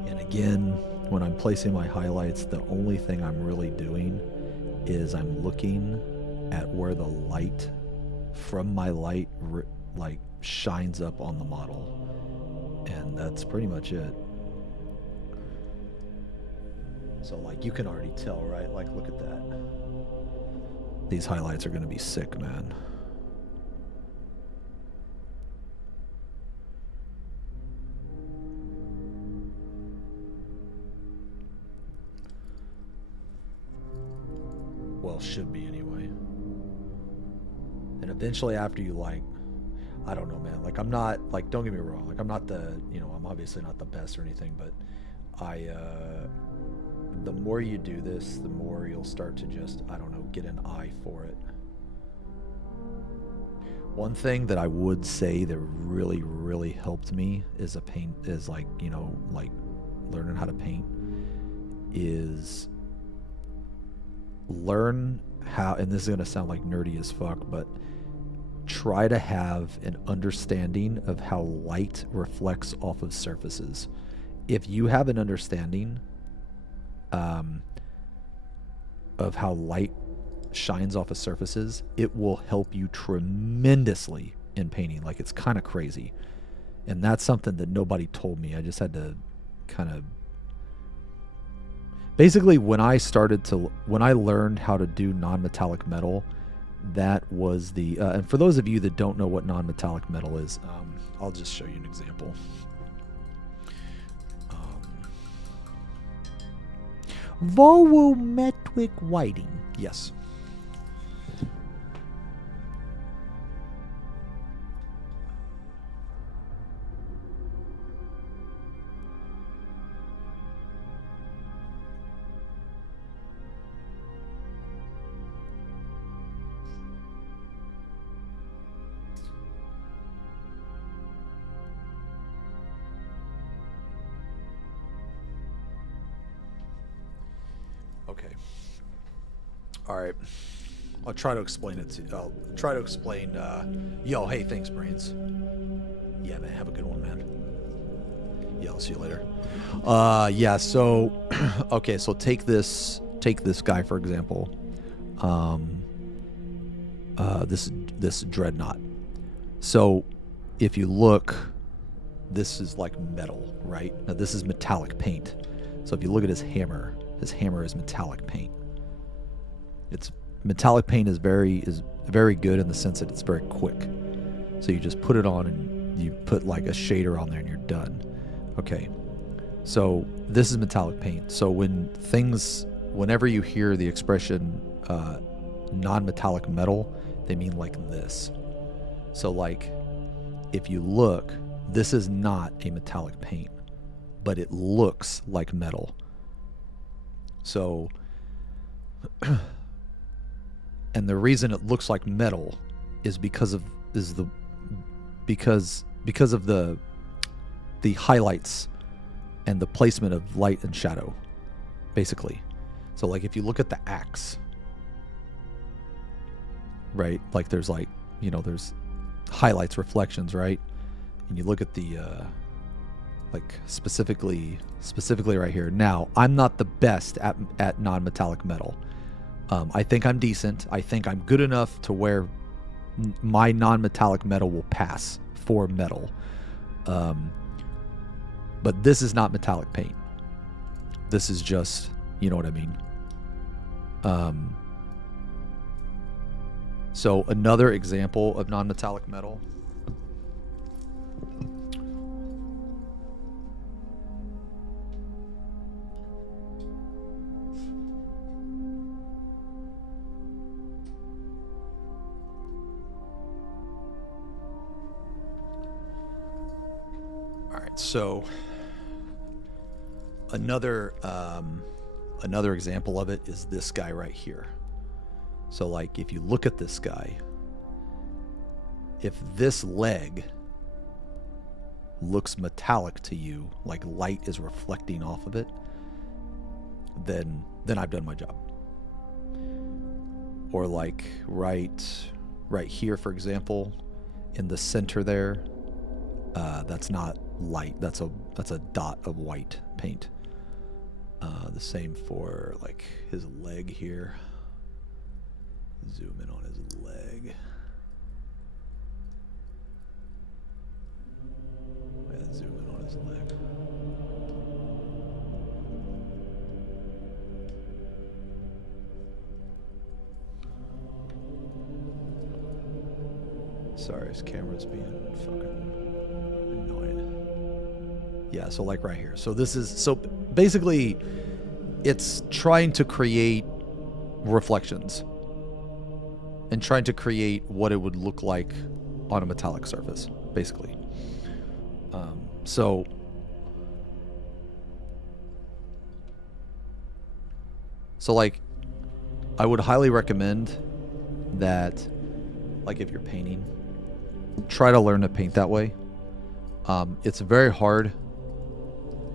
And again, when I'm placing my highlights, the only thing I'm really doing is I'm looking at where the light from my light like shines up on the model, and that's pretty much it. So like you can already tell, right? Like look at that. These highlights are going to be sick, man. Well, should be anyway. And eventually after you like, I don't know, man, like I'm not, like, don't get me wrong, like I'm not the, you know, I'm obviously not the best or anything, but the more you do this, the more you'll start to just, I don't know, get an eye for it. One thing that I would say that really, really helped me is like, you know, like learning how to paint is learn how, and this is going to sound like nerdy as fuck, but try to have an understanding of how light reflects off of surfaces. If you have an understanding of how light shines off of surfaces, it will help you tremendously in painting. Like, it's kind of crazy. And that's something that nobody told me. I just had to kind of... Basically, when I learned how to do non-metallic metal, that was the... and for those of you that don't know what non-metallic metal is, I'll just show you an example. Volumetric whiting. Yes. Okay. All right. I'll try to explain it to you. I'll try to explain. Yo, hey, thanks, Brains. Yeah, man. Have a good one, man. Yeah, I'll see you later. Yeah. So, okay. So take this guy for example. This dreadnought. So, if you look, this is like metal, right? Now this is metallic paint. So if you look at his hammer is metallic paint. It's metallic paint is very good in the sense that it's very quick. So you just put it on and you put like a shader on there and you're done. Okay. So this is metallic paint. So whenever you hear the expression non-metallic metal, they mean like this. So like if you look, this is not a metallic paint, but it looks like metal. So, and the reason it looks like metal is because of the highlights and the placement of light and shadow, basically. So like if you look at the axe, right? Like there's like, you know, there's highlights, reflections, right? And you look at the like specifically right here. Now, I'm not the best at non-metallic metal, I think I'm decent. I think I'm good enough to where my non-metallic metal will pass for metal. But this is not metallic paint. This is just, you know what I mean? So another example of non-metallic metal. All right, so another example of it is this guy right here. So like if you look at this guy, if this leg looks metallic to you, like light is reflecting off of it, then I've done my job. Or like right here, for example, in the center there, that's not light. That's a dot of white paint. The same for like his leg here. Zoom in on his leg. Yeah, zoom in on his leg. Sorry, his camera's being fucking annoying. Yeah, so like right here. So this is, so basically it's trying to create reflections and trying to create what it would look like on a metallic surface, basically. So like, I would highly recommend that, like if you're painting, try to learn to paint that way. It's very hard.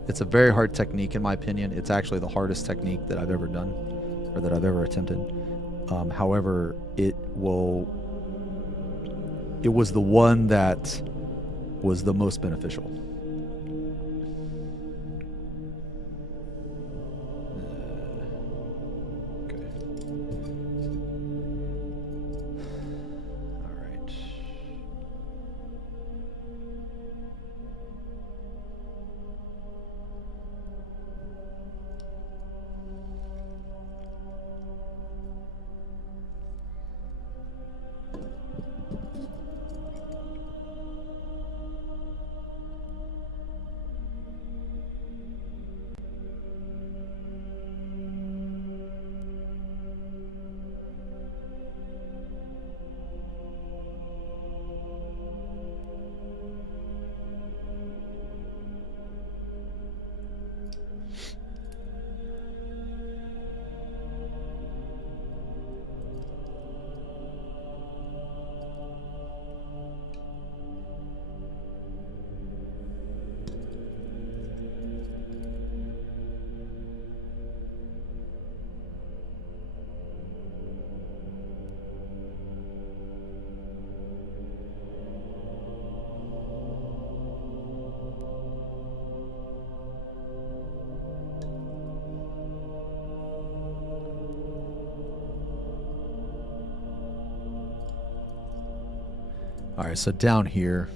It's a very hard technique, in my opinion. It's actually the hardest technique that I've ever done, or that I've ever attempted. However, it was the one that was the most beneficial. Okay. All right. All right, so down here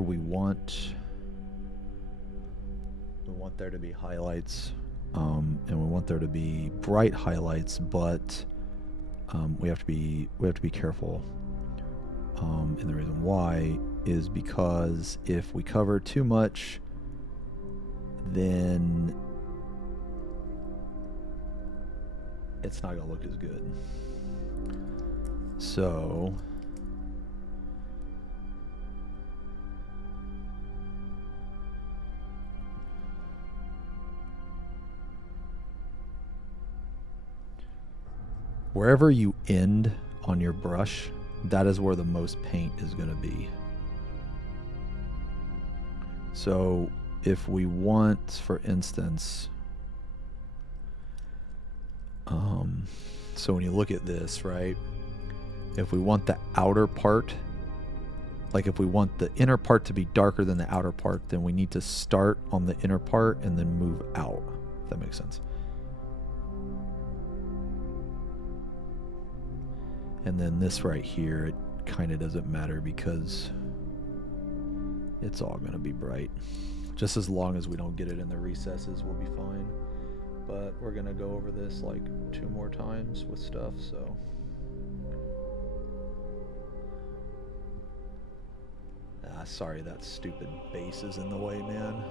we want there to be highlights, and we want there to be bright highlights, but we have to be careful. And the reason why is because if we cover too much, then it's not gonna look as good. So wherever you end on your brush, that is where the most paint is going to be. So if we want, for instance, so when you look at this, right, if we want the outer part, like if we want the inner part to be darker than the outer part, then we need to start on the inner part and then move out, if that makes sense. And then this right here, it kind of doesn't matter because it's all going to be bright. Just as long as we don't get it in the recesses, we'll be fine. But we're going to go over this like 2 more times with stuff, so. Sorry, that stupid base is in the way, man.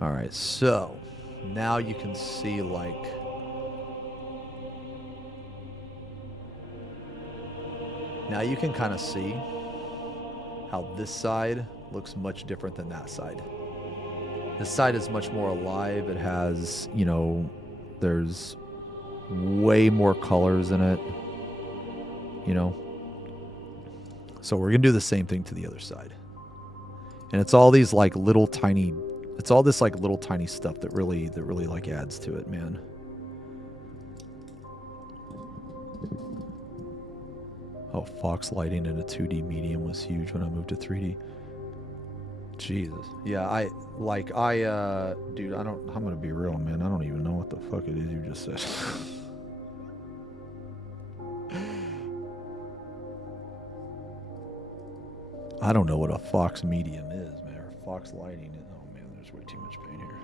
All right, so now you can see like now you can kind of see how this side looks much different than that side. This side is much more alive. It has, you know, there's way more colors in it, you know. So we're going to do the same thing to the other side. And it's all these like little tiny, it's all this like little tiny stuff that really like adds to it, man. Oh, Fox lighting in a 2D medium was huge when I moved to 3D. Jesus. Yeah, dude, I'm gonna be real, man. I don't even know what the fuck it is you just said. I don't know what a Fox medium is, man. Or Fox lighting is. Oh man, there's way too much paint here.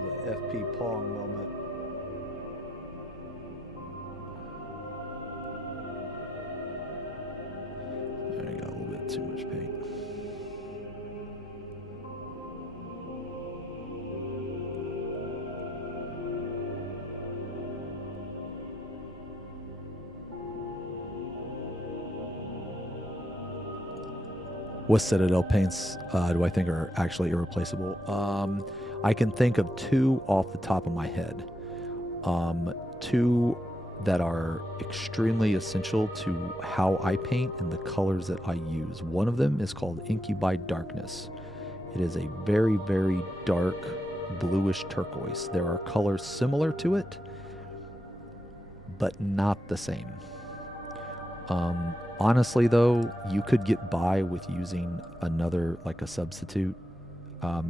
The FP Pong moment. There you go, a little bit too much paint. What Citadel paints do I think are actually irreplaceable? I can think of 2 off the top of my head. 2 that are extremely essential to how I paint and the colors that I use. One of them is called Incubi Darkness. It is a very, very dark bluish turquoise. There are colors similar to it, but not the same. Honestly, though, you could get by with using another, like a substitute.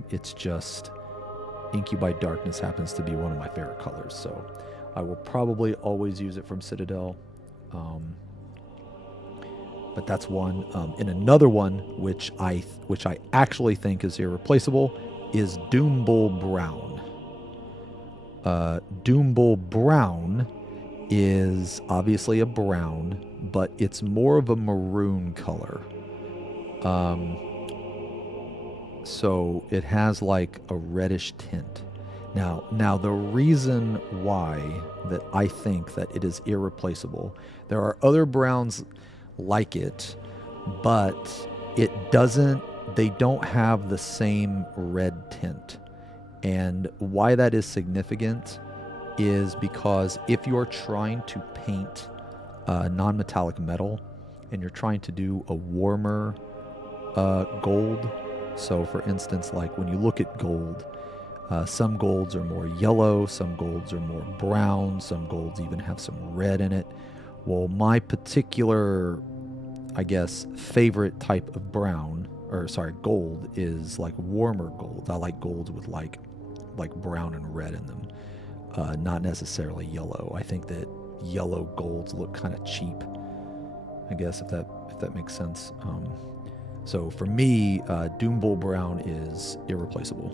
It's just Incubi Darkness happens to be one of my favorite colors, so I will probably always use it from Citadel. But that's one. And another one, which I actually think is irreplaceable, is Doombull Brown. Doombull Brown is obviously a brown, but it's more of a maroon color. So it has like a reddish tint. Now the reason why that I think that it is irreplaceable, there are other browns like it, but they don't have the same red tint. And why that is significant is because if you're trying to paint non-metallic metal and you're trying to do a warmer gold, so for instance, like when you look at gold, some golds are more yellow, some golds are more brown, some golds even have some red in it. Well, my particular, I guess, favorite type of gold is like warmer gold. I like golds with like brown and red in them, not necessarily yellow. I think that yellow golds look kind of cheap, I guess, if that makes sense. So for me, Doombull Brown is irreplaceable.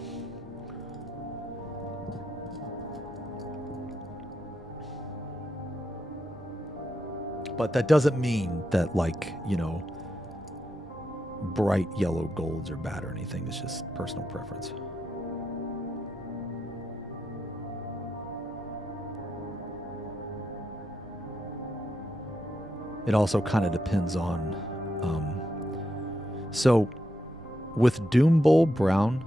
But that doesn't mean that, like, you know, bright yellow golds are bad or anything. It's just personal preference. It also kind of depends on... so with Doombull Brown,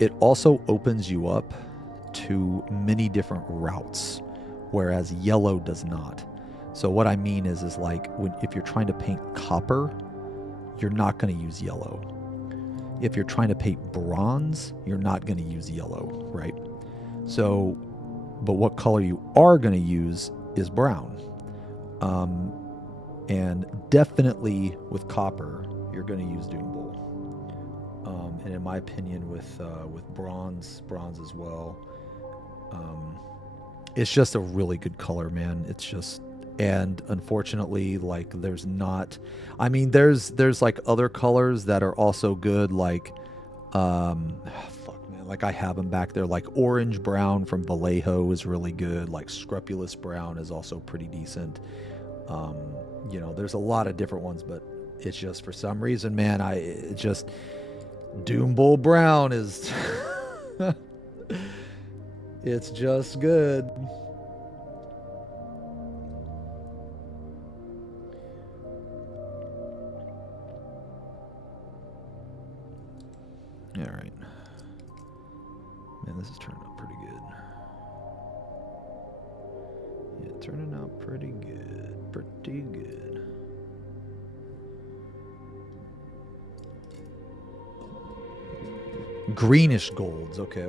it also opens you up to many different routes, whereas yellow does not. So what I mean is like if you're trying to paint copper, you're not going to use yellow. if you're trying to paint bronze, you're not going to use yellow, right? So, but what color you are going to use is brown. And definitely with copper, you're going to use Dune Bull. And in my opinion, with bronze as well, it's just a really good color, man. It's just, and unfortunately, like there's not, I mean, there's like other colors that are also good, like, fuck man, like I have them back there, like orange brown from Vallejo is really good. Like scrupulous brown is also pretty decent. You know, there's a lot of different ones, but it's just for some reason, man, Doom Bull Brown is it's just good. All right. Man, this is turning out pretty good. Yeah, turning out pretty good. Pretty good. Greenish golds. Okay.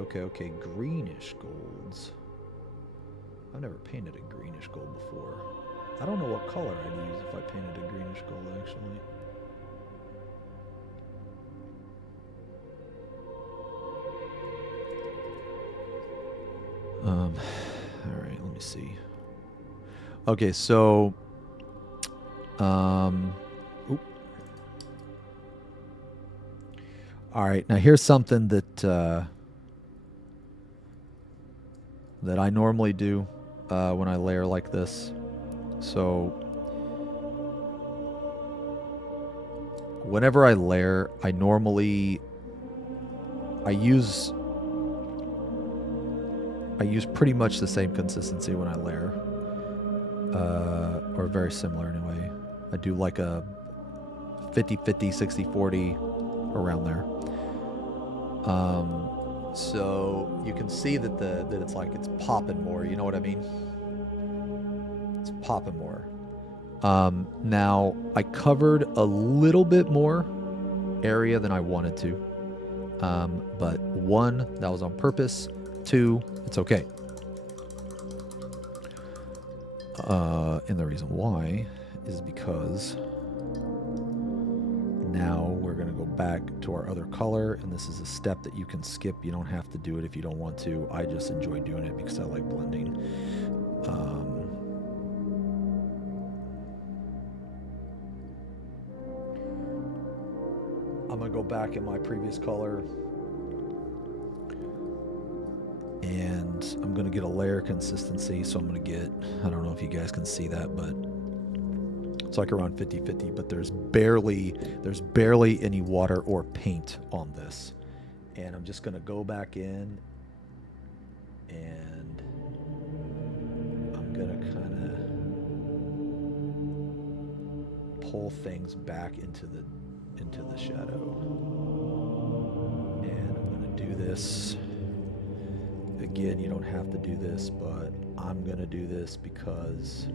Greenish golds. I've never painted a greenish gold before. I don't know what color I'd use if I painted a greenish gold, actually. All right, let me see. Okay, so, oop. All right, now here's something that I normally do when I layer like this. So, whenever I layer, I use pretty much the same consistency when I layer, or very similar anyway. I do like a 50-50, 60-40 around there. So you can see that it's like it's popping more. You know what I mean? It's popping more. Now I covered a little bit more area than I wanted to, but one, that was on purpose. Two, it's okay. And the reason why is because now we're going to go back to our other color, and this is a step that you can skip. You don't have to do it if you don't want to. I just enjoy doing it because I like blending. I'm going to go back in my previous color, and I'm going to get a layer consistency. So I'm going to get, I don't know if you guys can see that, but it's like around 50-50, but there's barely any water or paint on this. And I'm just going to go back in, and I'm going to kind of pull things back into the shadow. And I'm going to do this. Again, you don't have to do this, but I'm going to do this because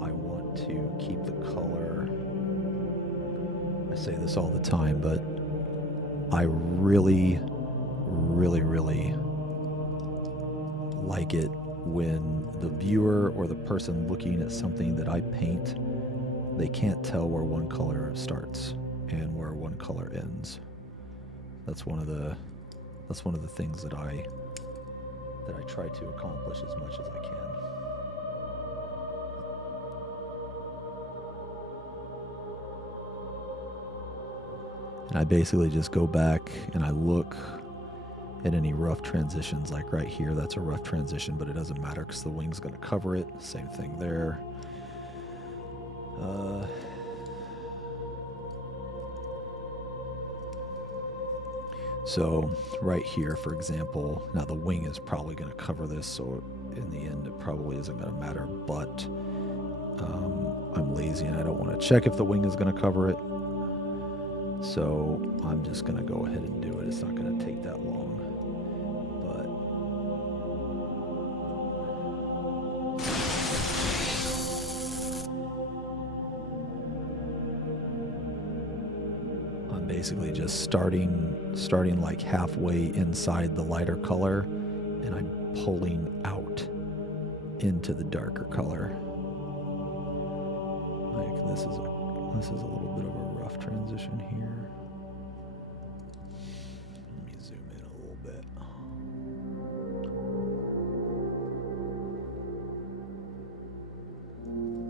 I want to keep the color. I say this all the time, but I really, really, really like it when the viewer or the person looking at something that I paint, they can't tell where one color starts and where one color ends. That's one of the things that I try to accomplish as much as I can. And I basically just go back and I look at any rough transitions, like right here, that's a rough transition, but it doesn't matter because the wing's going to cover it. Same thing there. So right here, for example, now the wing is probably going to cover this, so in the end it probably isn't going to matter, but I'm lazy and I don't want to check if the wing is going to cover it. So I'm just going to go ahead and do it. It's not going to take that long. basically just starting like halfway inside the lighter color, and I'm pulling out into the darker color. Like this is a little bit of a rough transition here. Let me zoom in a little bit.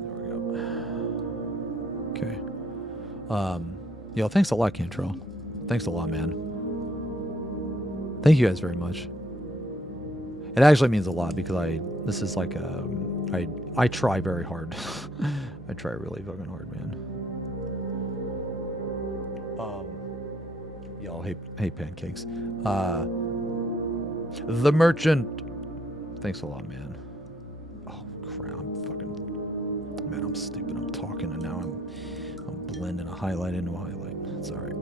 There we go. Okay. Yo, thanks a lot, Cantrell. Thanks a lot, man. Thank you guys very much. It actually means a lot because this is like I try very hard. I try really fucking hard, man. Y'all, hey pancakes. The Merchant. Thanks a lot, man. Oh crap, I'm stupid. I'm talking and now I'm blending a highlight into a highlight. It's alright.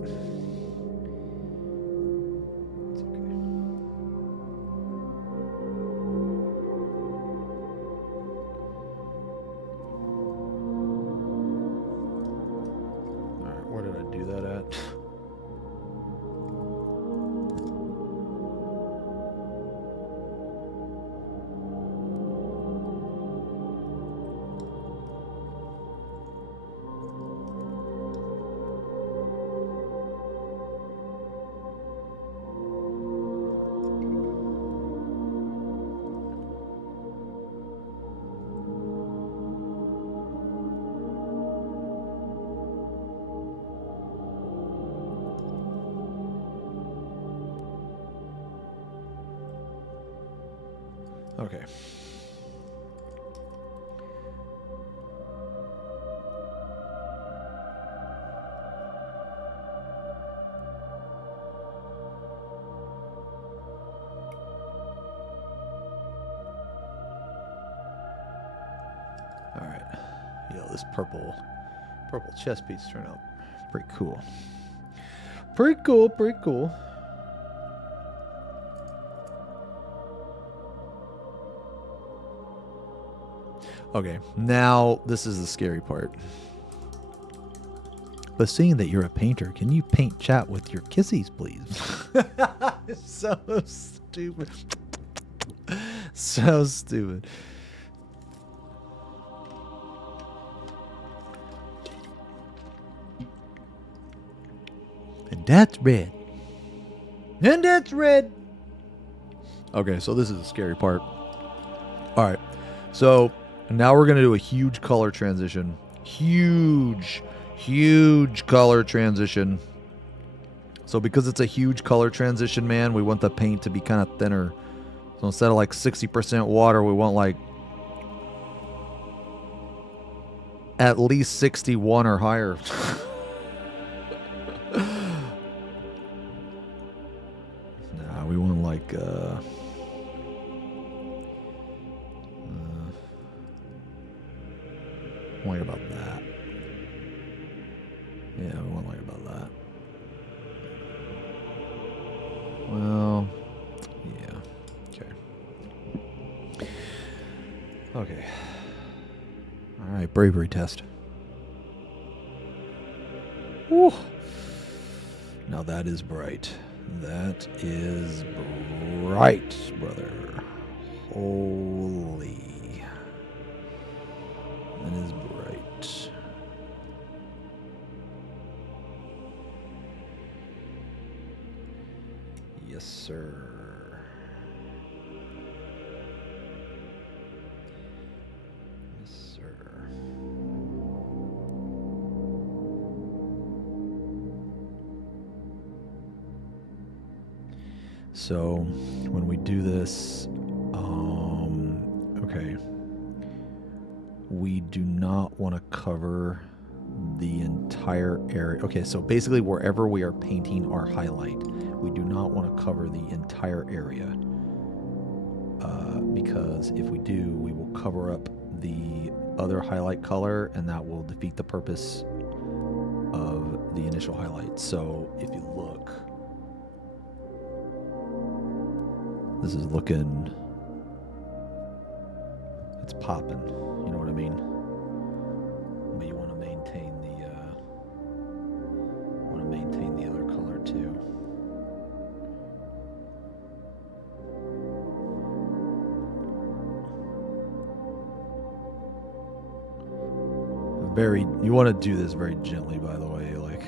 It's okay. Alright, where did I do that at? Okay. All right. Yo, this purple chest piece turned out pretty cool. Pretty cool. Okay, now this is the scary part. But seeing that you're a painter, can you paint chat with your kissies, please? It's so stupid. So stupid. And that's red. And that's red. Okay, so this is the scary part. All right, so now we're going to do a huge color transition. Huge color transition. So because it's a huge color transition, man, we want the paint to be kind of thinner. So instead of like 60% water, we want like at least 61 or higher. Nah, we want like like about that. Yeah, we want like about that. Well, yeah. Okay. All right, bravery test. Woo. Now that is bright. That is bright, brother. Holy. That is bright. Yes, sir. Yes, sir. So when we do this, okay, we do not want to cover the entire area. Okay, so basically wherever we are painting our highlight, we do not want to cover the entire area, because if we do, we will cover up the other highlight color, and that will defeat the purpose of the initial highlight. So if you look, this is looking, it's popping, you know what I mean? But you want to maintain the other You want to do this very gently, by the way. Like,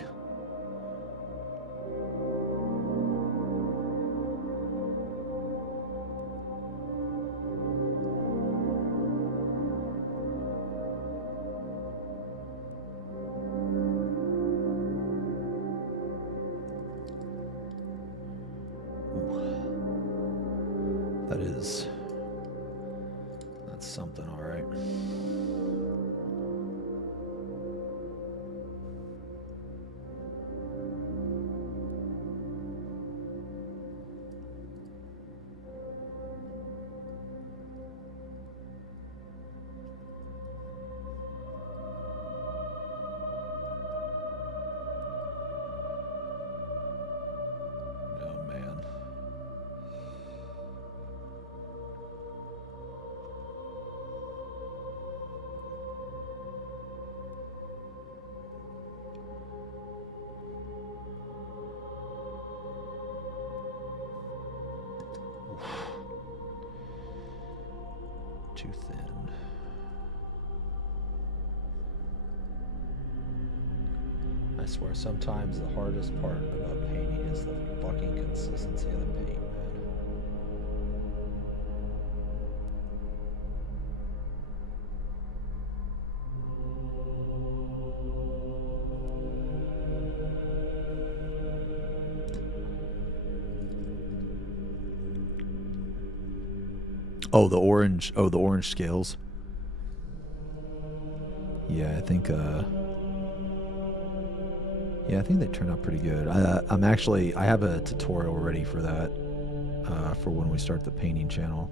that's something, all right. Oh man. Too thin. I swear, sometimes the hardest part about painting is the fucking consistency of the paint, man. Oh, the orange. Oh, the orange scales. Yeah, I think. Yeah, I think they turned out pretty good. I have a tutorial ready for that, for when we start the painting channel.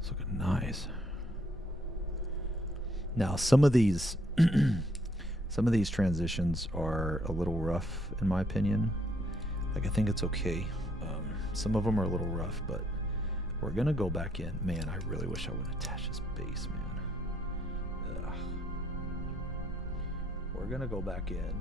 It's looking nice. Now, some of these transitions are a little rough, in my opinion. Like, I think it's okay. Some of them are a little rough, but we're gonna go back in. Man, I really wish I would attach this base, man. Ugh. We're gonna go back in.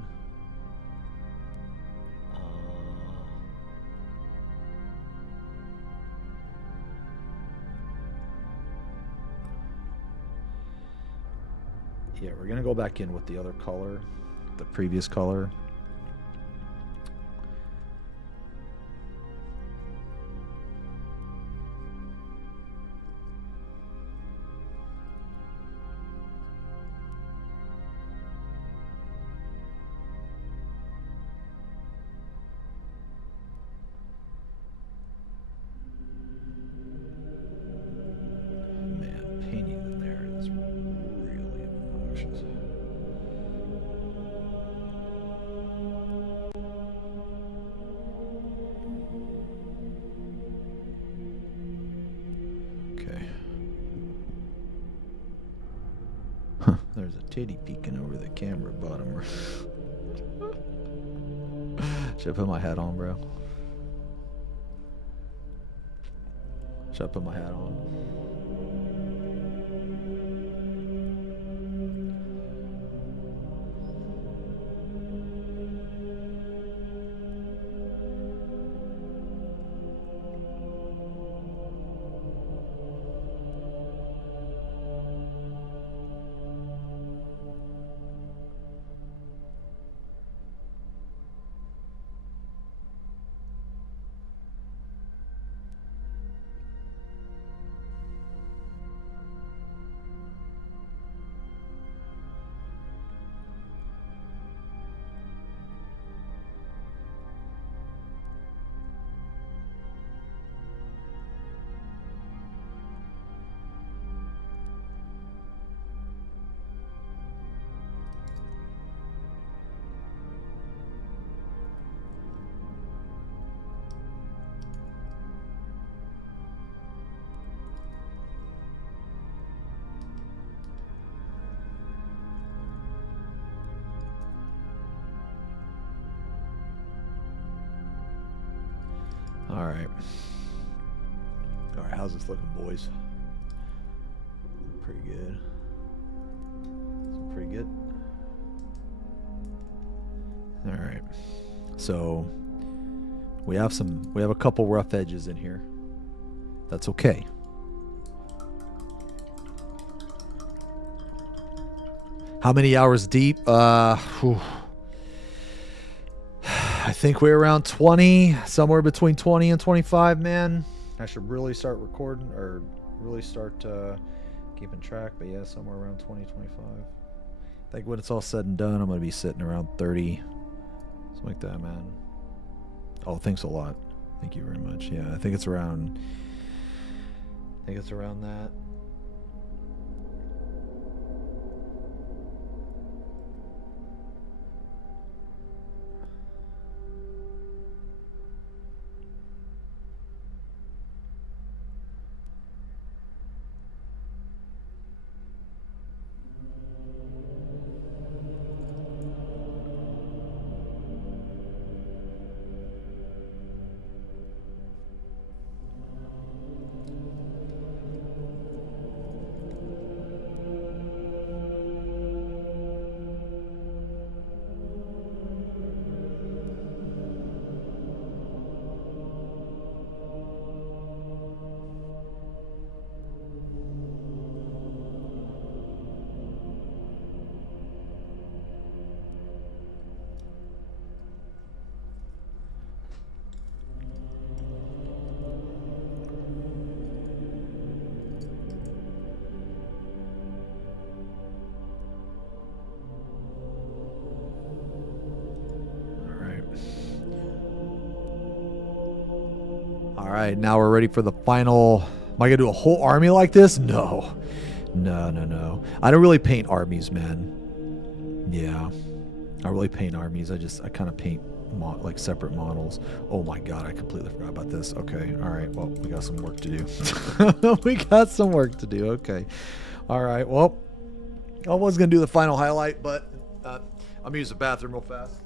Yeah, we're gonna go back in with the other color, the previous color. Man, painting in there is really obnoxious. Okay. Huh, there's a titty peeking over the camera bottom. Should I put my hat on, bro? Should I put my hat on? All right. All right, how's this looking, boys? Pretty good. Pretty good. All right. So we have a couple rough edges in here. That's okay. How many hours deep? I think we're around 20, somewhere between 20 and 25, man. I should really start recording or really start keeping track, but yeah, somewhere around 20, 25. I think when it's all said and done, I'm going to be sitting around 30. Something like that, man. Oh, thanks a lot. Thank you very much. Yeah, I think it's around that. All right, now we're ready for the final. Am I gonna do a whole army like this? No. I don't really paint armies, man. Yeah, I really paint armies. I kind of paint like separate models. Oh my god, I completely forgot about this. Okay, all right. Well, we got some work to do. We got some work to do. Okay. All right. Well, I was gonna do the final highlight, but I'm gonna use the bathroom real fast.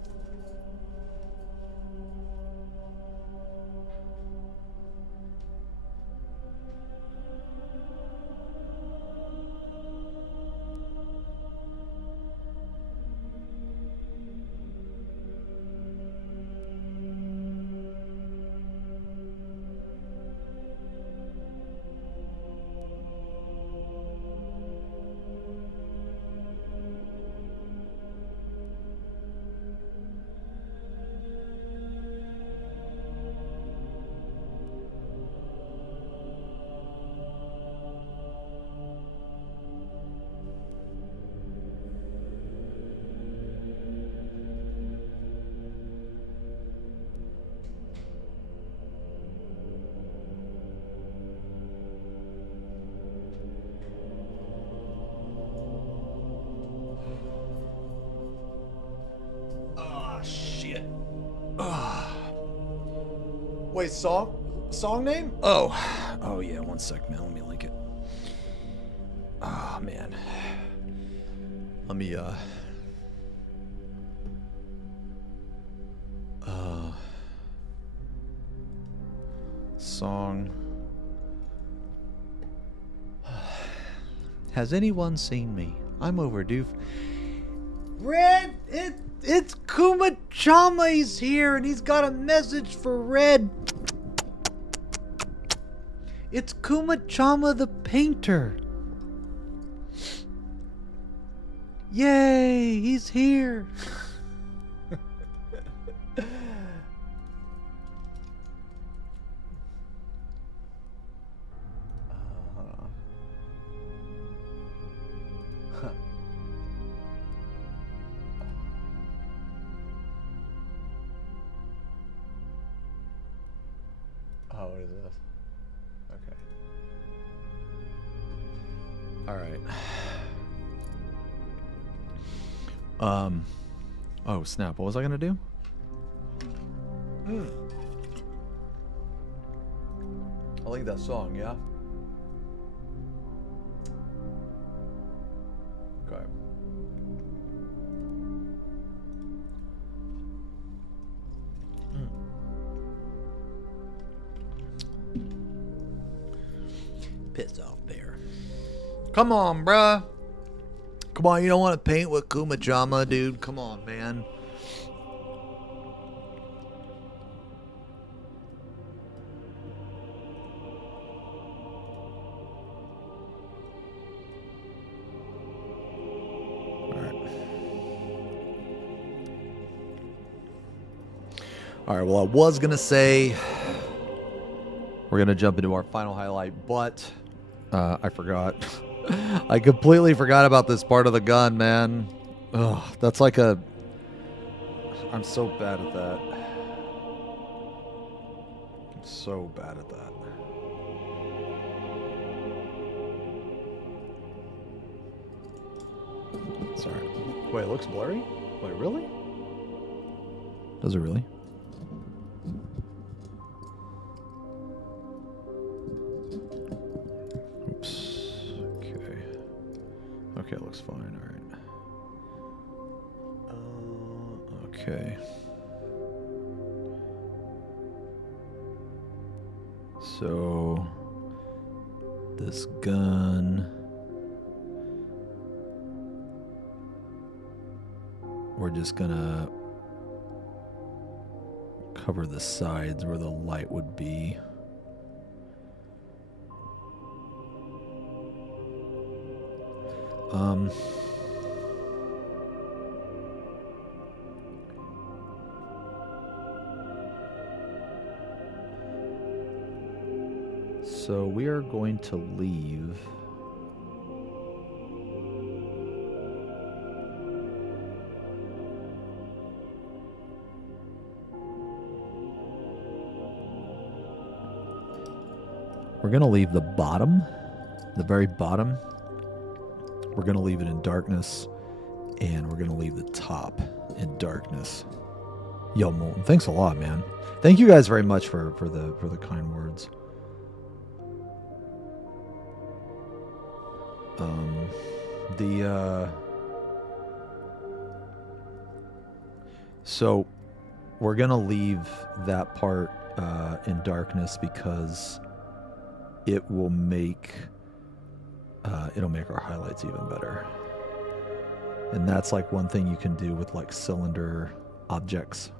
Wait, song name? Oh yeah, one sec, man. Let me link it. Oh man. Let me song. Has anyone seen me? I'm overdue. Red, it's Kuma Chama. He's here and he's got a message for Red. It's Kuma Chama the painter. Yay, he's here. Oh, what is this? Okay. All right. Oh snap! What was I gonna do? I like that song. Yeah. Okay. Piss off, bear. Come on, bruh. Come on, you don't want to paint with Kumajama, dude. Come on, man. All right, well, I was going to say we're going to jump into our final highlight, but I forgot. I completely forgot about this part of the gun, man. Ugh, that's like a... I'm so bad at that. I'm so bad at that. Sorry. Wait, it looks blurry? Wait, really? Does it really? Oops. Okay. Okay, it looks fine. All right. Okay. So this gun, we're just gonna cover the sides where the light would be. So we are going to leave the bottom, the very bottom. We're going to leave it in darkness, and we're going to leave the top in darkness. Yo, Molten, thanks a lot, man. Thank you guys very much for the kind words. So we're going to leave that part in darkness because it will make it'll make our highlights even better. And that's like one thing you can do with like cylinder objects.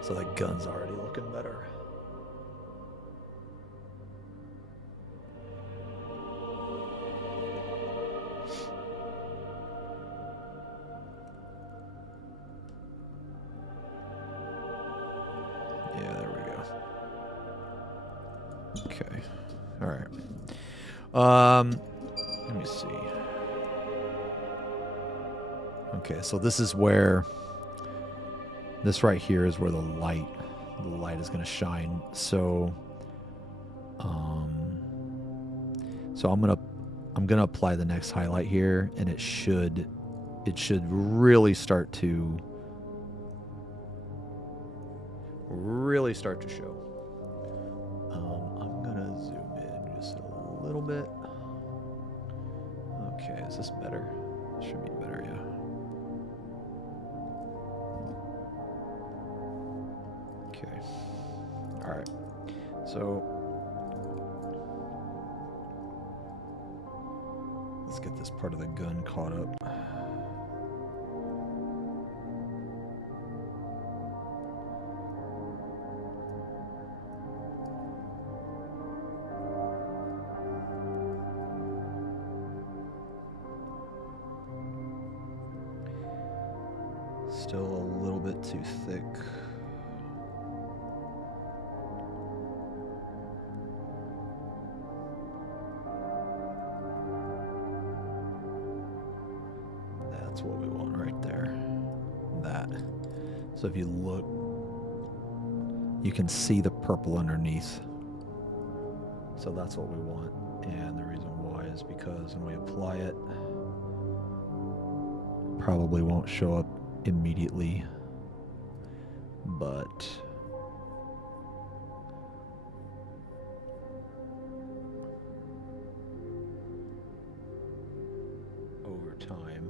So the gun's already looking better. Yeah, there we go. Okay. All right. Let me see. Okay, so this is where... This right here is where the light is going to shine. So, so I'm gonna apply the next highlight here, and it should really start to show. I'm gonna zoom in just a little bit. Okay, is this better? Should be better, yeah. Okay. All right. So let's get this part of the gun caught up. Still a little bit too thick. That's what we want right there. That. So if you look, you can see the purple underneath. So that's what we want. And the reason why is because when we apply it, probably won't show up immediately, but over time.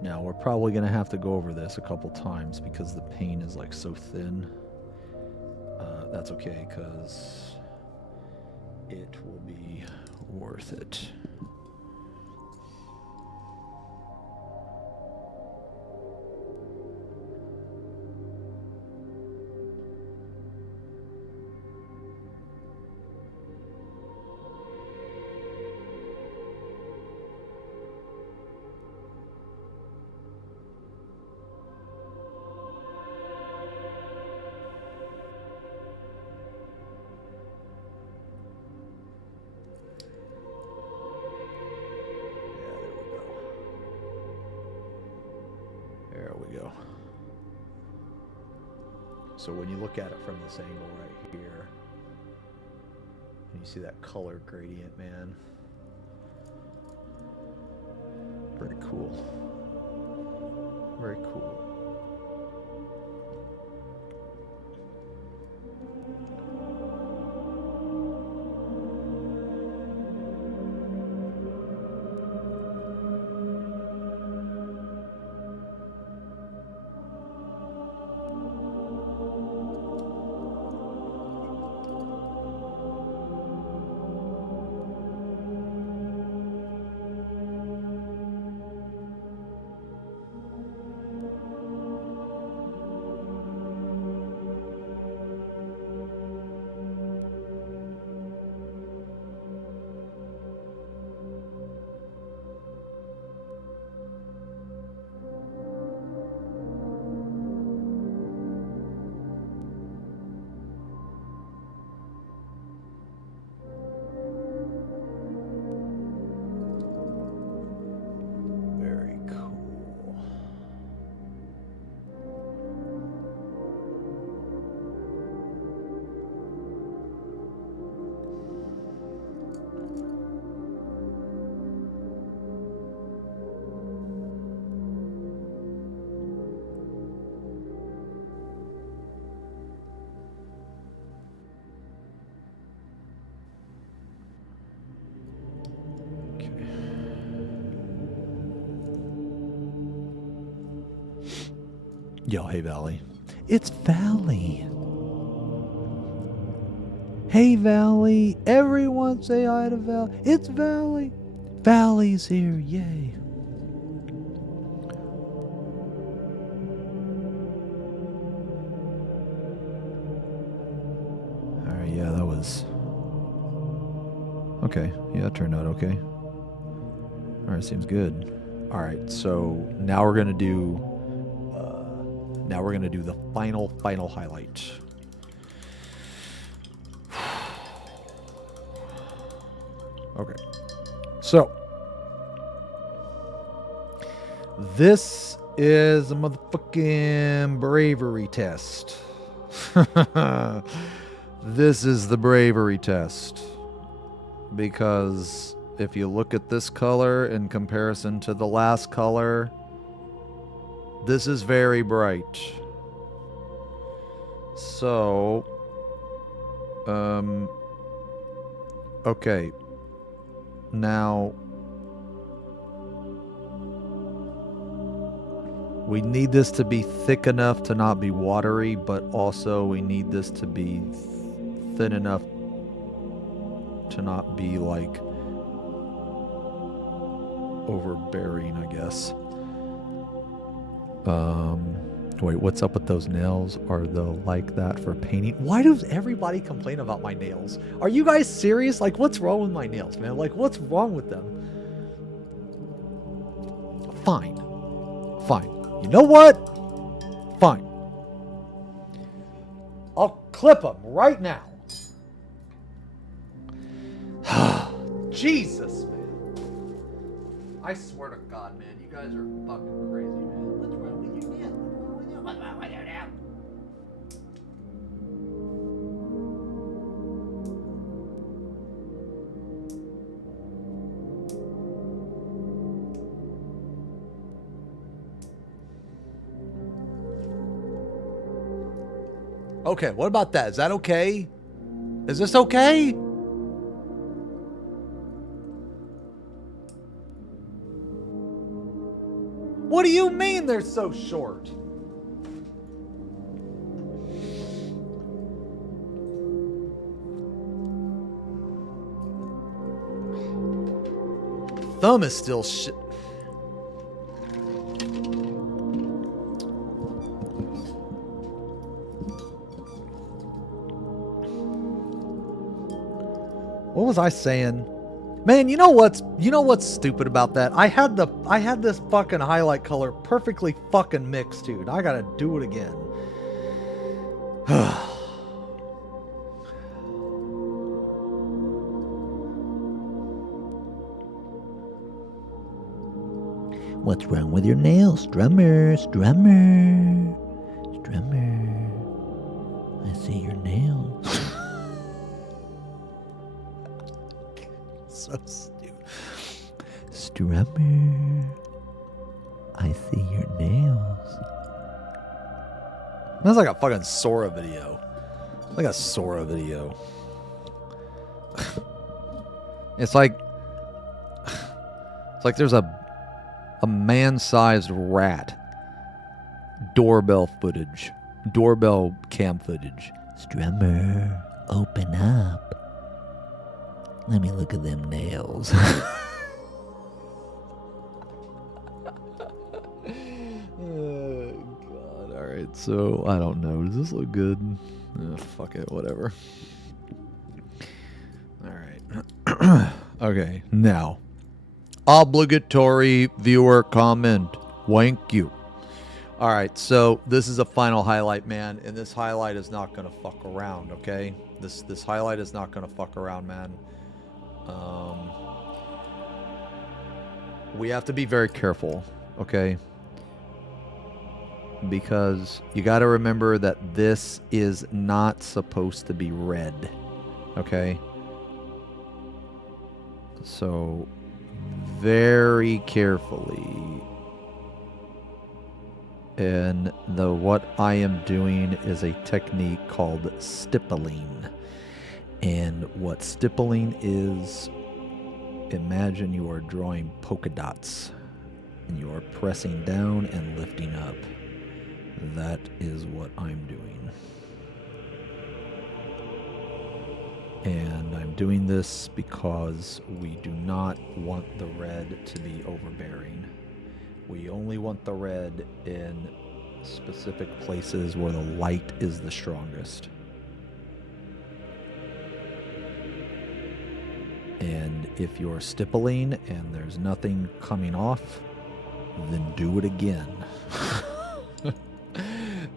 Now, we're probably going to have to go over this a couple times because the paint is like so thin. That's okay because it will be worth it. There we go. So when you look at it from this angle right here, and you see that color gradient, man. Very cool. Very cool. Very cool. Yo, hey Valley. It's Valley. Hey Valley. Everyone say hi to Valley. It's Valley. Valley's here. Yay. Alright, yeah, that was... Okay, yeah, that turned out okay. Alright, seems good. Alright, so now we're gonna do... Now we're going to do the final highlight. Okay. So, this is a motherfucking bravery test. This is the bravery test. Because if you look at this color in comparison to the last color, this is very bright. So, okay. Now, we need this to be thick enough to not be watery, but also we need this to be thin enough to not be like overbearing, I guess. Wait, what's up with those nails? Are they like that for painting? Why does everybody complain about my nails? Are you guys serious? Like, what's wrong with my nails, man? Like, what's wrong with them? Fine. Fine. You know what? Fine. I'll clip them right now. Jesus, man. I swear to God, man, you guys are fucking crazy, man. What's wrong with you now? What's wrong with you now? Okay, what about that? Is that okay? Is this okay? What do you mean they're so short? Thumb is still shit. What was I saying? Man, you know what's stupid about that? I had this fucking highlight color perfectly fucking mixed, dude. I gotta do it again. What's wrong with your nails, Drummer? Drummer. Drummer. I see your nails. So stupid. Strummer, I see your nails. That's like a fucking Sora video. Like a Sora video. It's like there's a man-sized rat. Doorbell footage. Doorbell cam footage. Strummer, open up. Let me look at them nails. Oh, God. All right. So, I don't know. Does this look good? Fuck it. Whatever. All right. Okay. Now, obligatory viewer comment. Thank you. All right. So, this is a final highlight, man. And this highlight is not going to fuck around, okay? This highlight is not going to fuck around, man. We have to be very careful, okay? Because you got to remember that this is not supposed to be red, okay? So, very carefully. And what I am doing is a technique called stippling. And what stippling is, imagine you are drawing polka dots and you are pressing down and lifting up. That is what I'm doing. And I'm doing this because we do not want the red to be overbearing. We only want the red in specific places where the light is the strongest. And if you're stippling and there's nothing coming off, then do it again.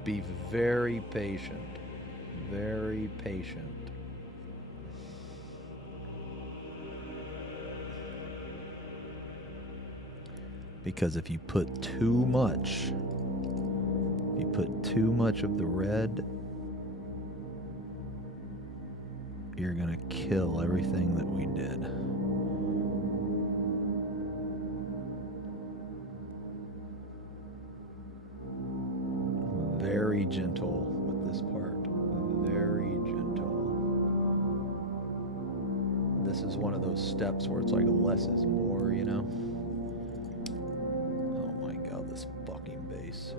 Be very patient. Very patient. Because if you put too much of the red, you're gonna kill everything that we did. Very gentle with this part. Very gentle. This is one of those steps where it's like less is more, you know? Oh my God, this fucking bass.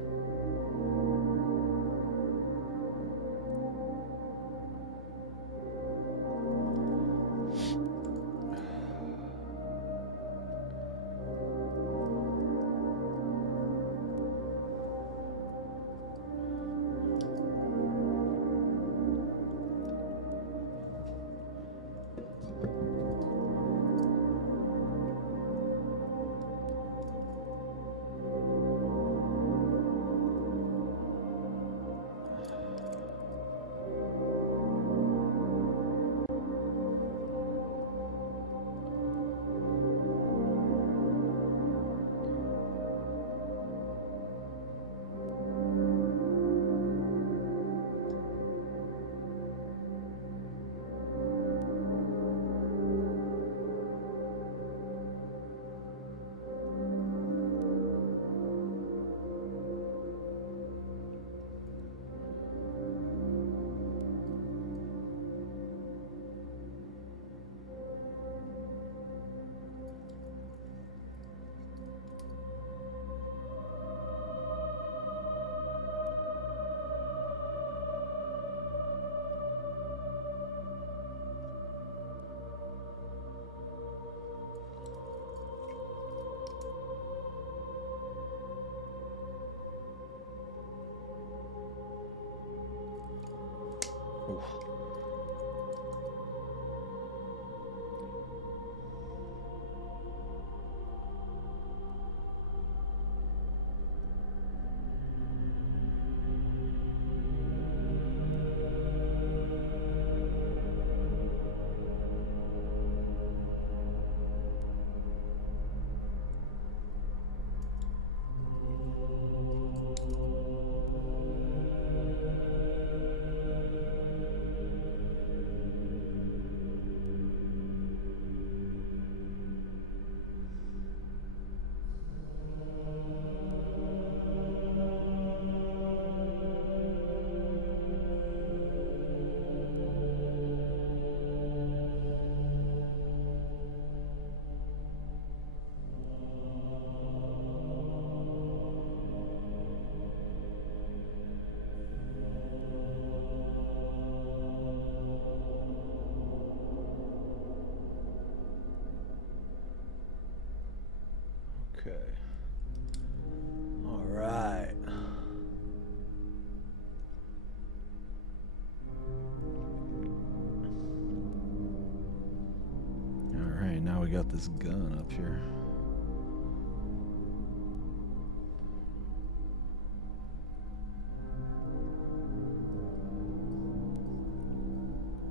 Okay. All right. All right, now we got this gun up here.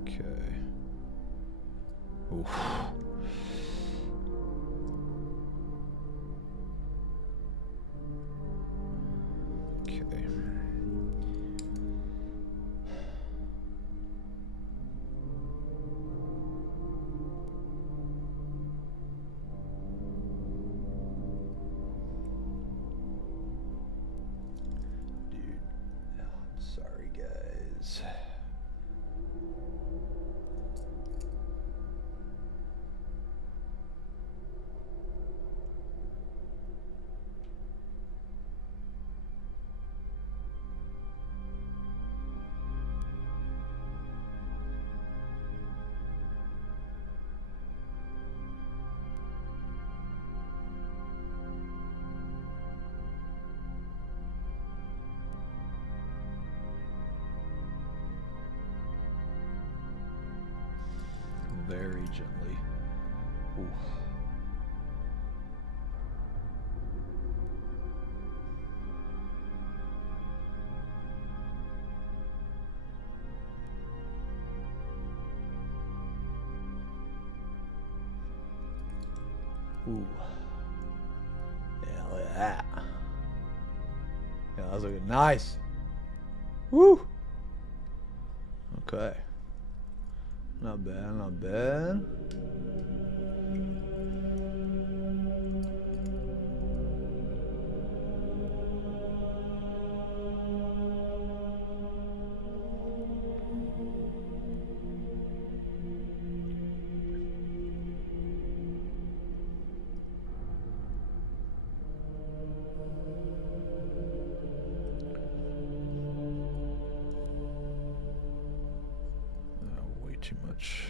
Okay. Oof. Okay. Dude, I'm sorry, guys. Very gently. Ooh. Ooh. Yeah, look at that. Yeah, that was looking nice. Woo. Okay. Not bad, not bad. Way too much.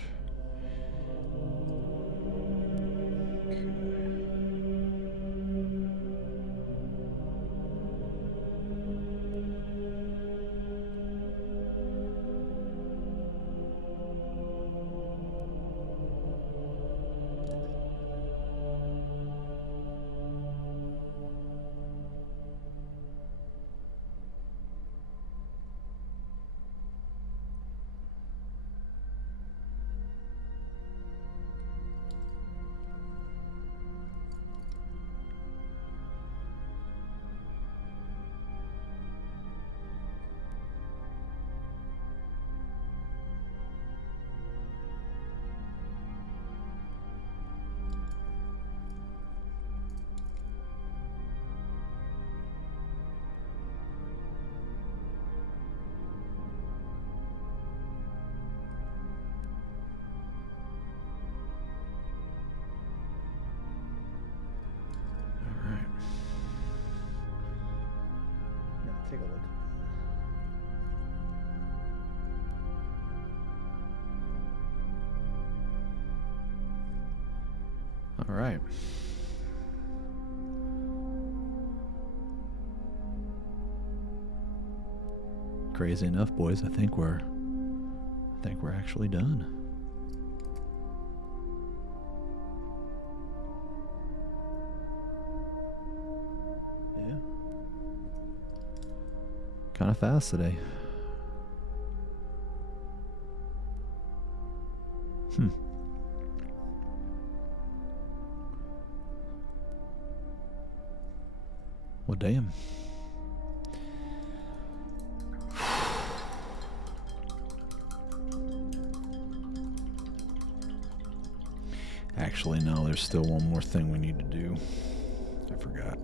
Take a look. All right. Crazy enough, boys. I think we're think we're actually done. Yeah. Kind of fast today. Well, damn. Actually, no, there's still one more thing we need to do. I forgot.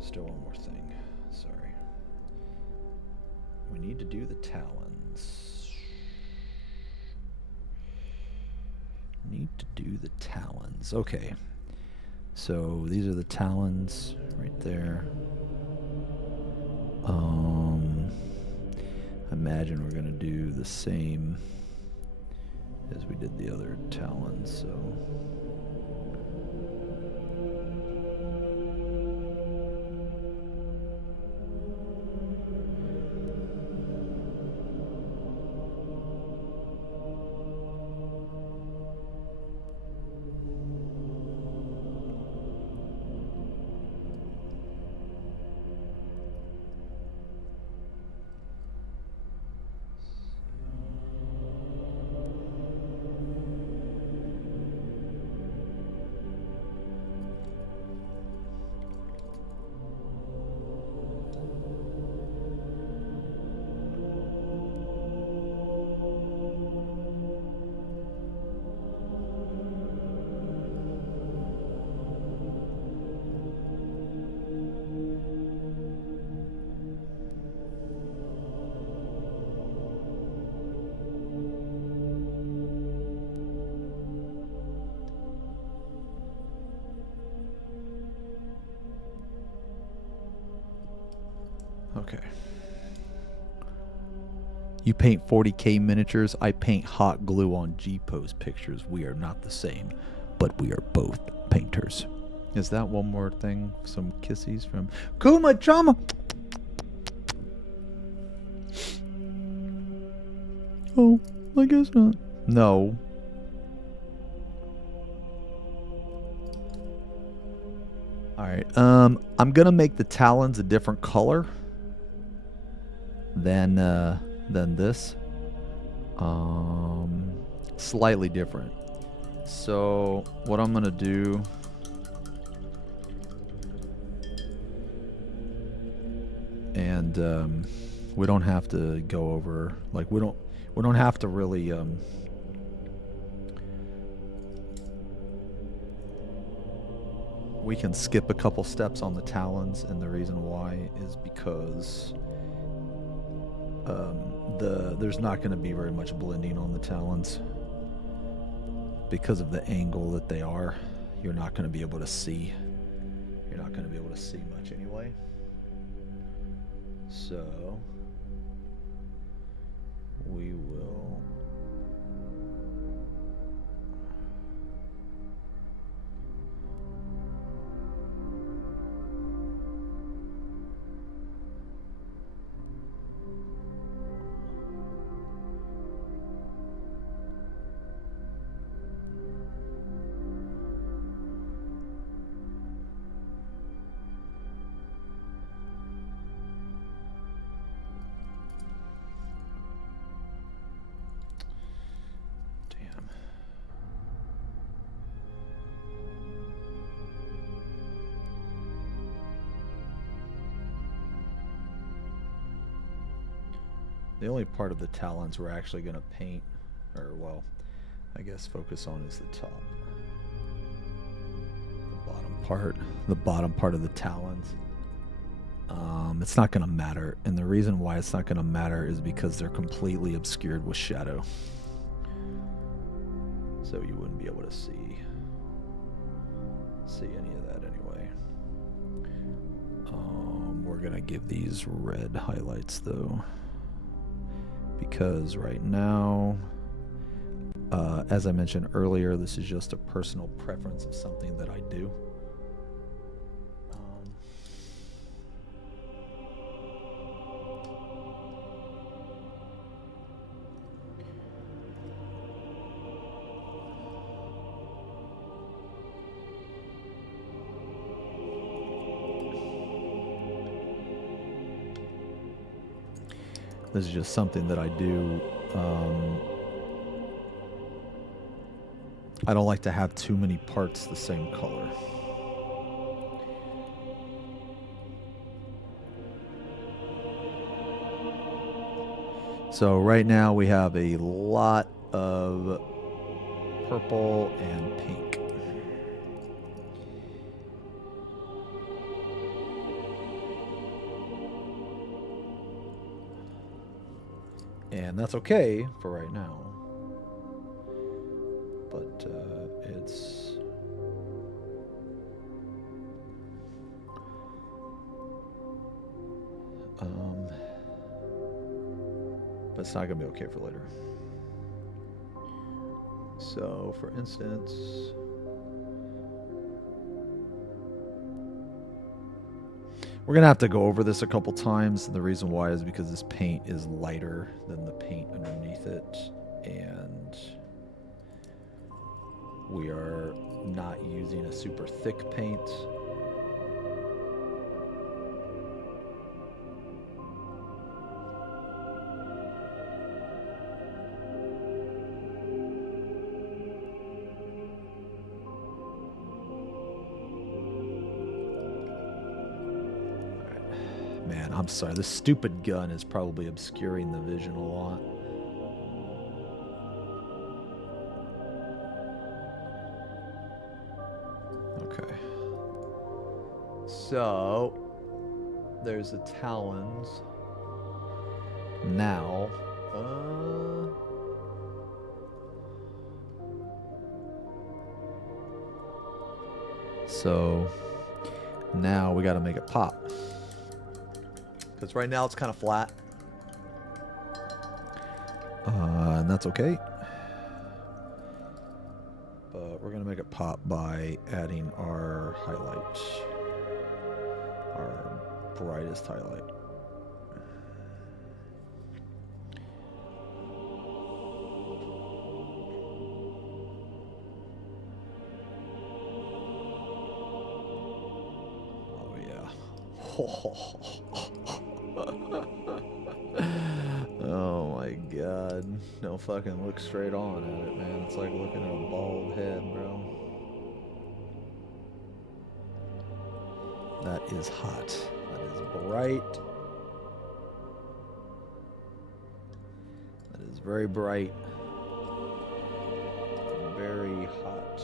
Still one more thing. Sorry. We need to do the talons. Need to do the talons. Okay. So these are the talons right there. Imagine we're gonna do the same as we did the other talons, so okay. You paint 40K miniatures, I paint hot glue on G-pose pictures. We are not the same, but we are both painters. Is that one more thing? Some kissies from Kuma Chama. Oh, I guess not. No. Alright, I'm gonna make the talons a different color than this. Slightly different. So what I'm gonna do, and we don't have to go over, like, we don't have to really we can skip a couple steps on the talons, and the reason why is because there's not going to be very much blending on the talons because of the angle that they are. You're not going to be able to see. You're not going to be able to see much anyway. So we will. The only part of the talons we're actually going to paint, or, well, I guess focus on is the top. The bottom part of the talons. It's not going to matter, and the reason why it's not going to matter is because they're completely obscured with shadow. So you wouldn't be able to see any of that anyway. We're going to give these red highlights, though, because right now, as I mentioned earlier, this is just a personal preference of something that I do. This is just something that I do. I don't like to have too many parts the same color. So right now we have a lot of purple and pink. And that's okay for right now. But it's... but it's not going to be okay for later. So, for instance... we're going to have to go over this a couple times, and the reason why is because this paint is lighter than the paint underneath it, and we are not using a super thick paint. Man, I'm sorry. This stupid gun is probably obscuring the vision a lot. Okay. So, there's the talons. Now, so now we got to make it pop. Because right now it's kind of flat. And that's okay. But we're going to make it pop by adding our highlight. Our brightest highlight. Oh, yeah. Oh my god. No fucking look straight on at it, man. It's like looking at a bald head, bro. That is hot. That is bright. That is very bright. Very hot.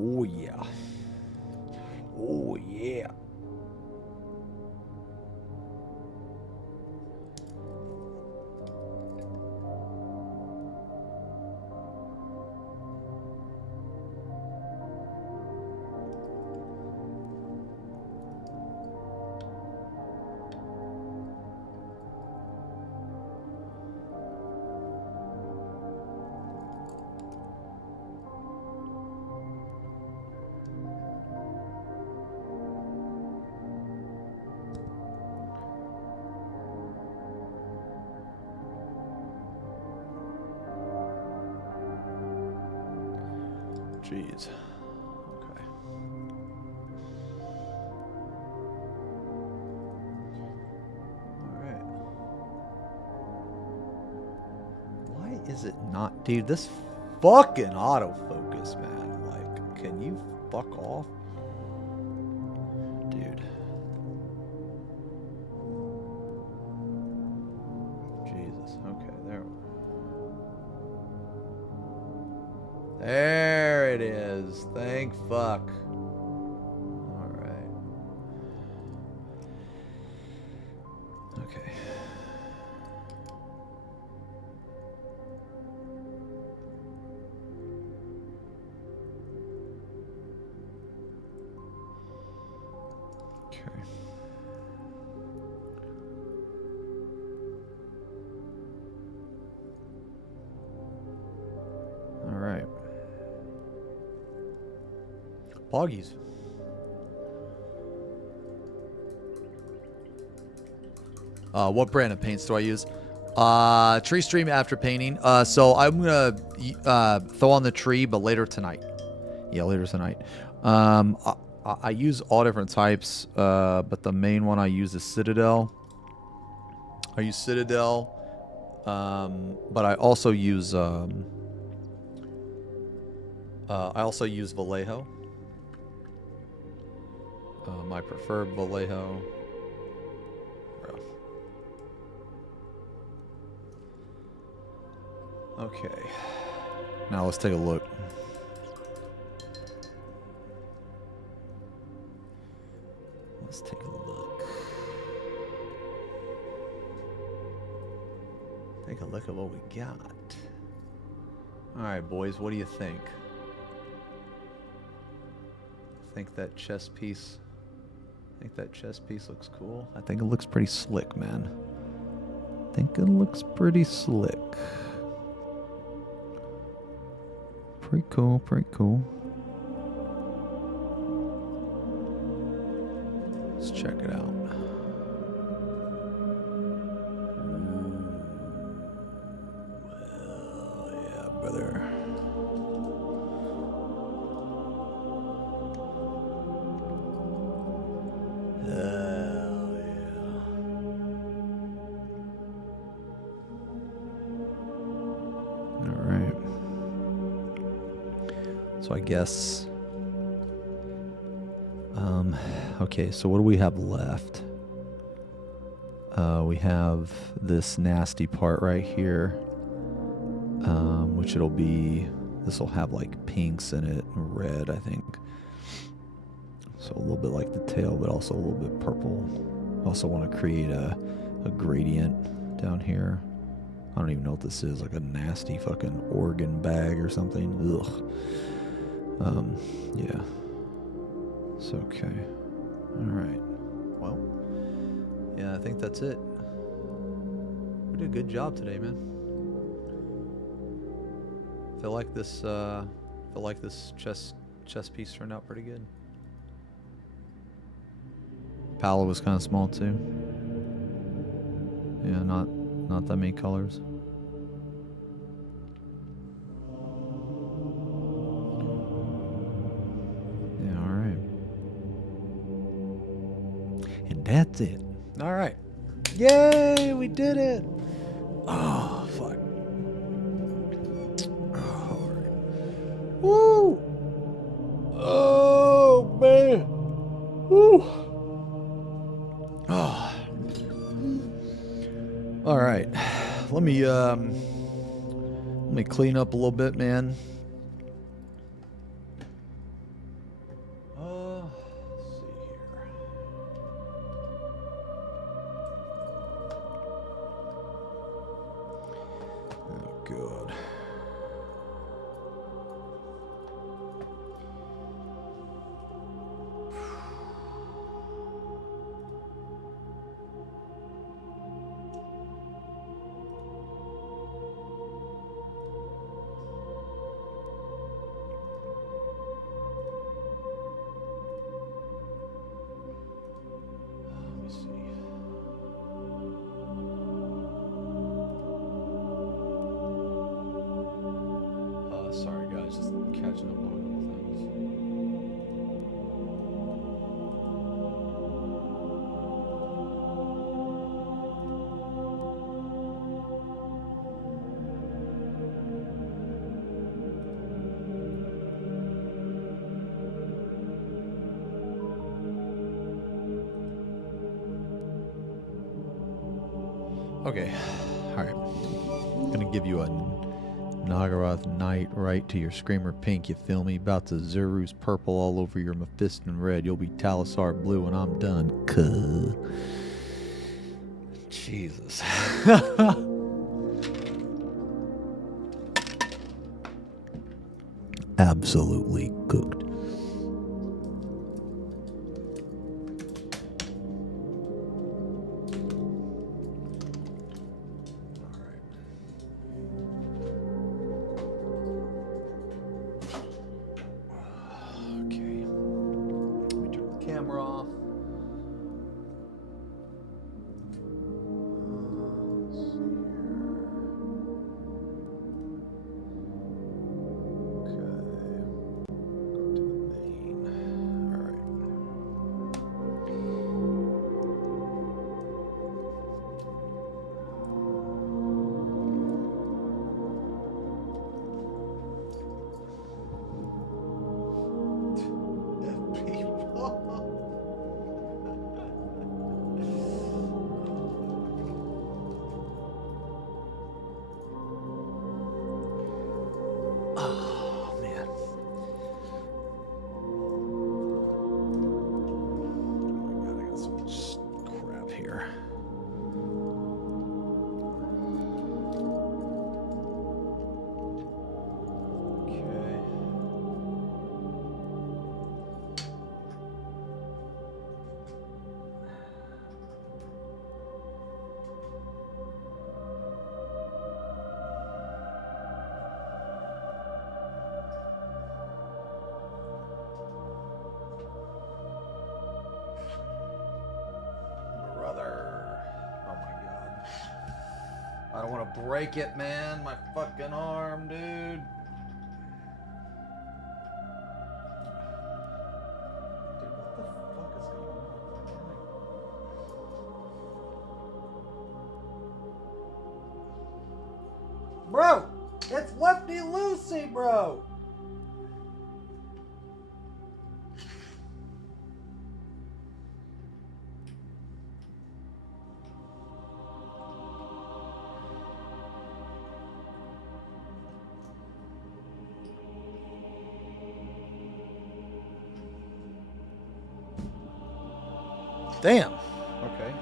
Oh yeah. Oh yeah. Jeez. Okay. Alright. Why is it not... Dude, this fucking autofocus, man. Like, can you fuck off? Dude. Jesus. Okay, there we go. There it is. Thank fuck. All right. Okay. Okay. Poggies. What brand of paints do I use? Tree stream after painting. So I'm gonna throw on the tree, but later tonight. Yeah, later tonight. I use all different types, but the main one I use is Citadel. I use Citadel, but I also use Vallejo. My preferred Vallejo. Okay. Now let's take a look. Let's take a look. Take a look at what we got. Alright, boys, what do you think? Think that chess piece looks cool? I think it looks pretty slick, man. I think it looks pretty slick. Pretty cool, pretty cool. Let's check it out. Well, yeah, brother. Hell yeah. All right. So I guess. Okay, so what do we have left? We have this nasty part right here, which it'll be. This will have like pinks in it, red, I think. So a little bit like the tail, but also a little bit purple. Also want to create a gradient down here. I don't even know what this is, like a nasty fucking organ bag or something. Ugh. Yeah. It's okay. Alright. Well, yeah, I think that's it. We did a good job today, man. Feel like this chess piece turned out pretty good. Palette was kind of small too. Yeah, not that many colors. Yeah, all right. And that's it. All right. Yay, we did it. Oh, fuck. All right. Woo! Oh, man. Woo! Oh. All right. Let me clean up a little bit, man. Let's see here. Oh, good. Sorry guys, just catching up on a couple things. Okay, alright. I'm gonna give you a Nagaroth Knight right to your Screamer Pink, you feel me? About to Zeru's purple all over your Mephiston red. You'll be Talisar blue when I'm done. Cuh. Jesus. Absolutely cooked. Okay. break it, man. My fucking arm, dude. Bro, it's Lefty Lucy, bro. Damn. Okay.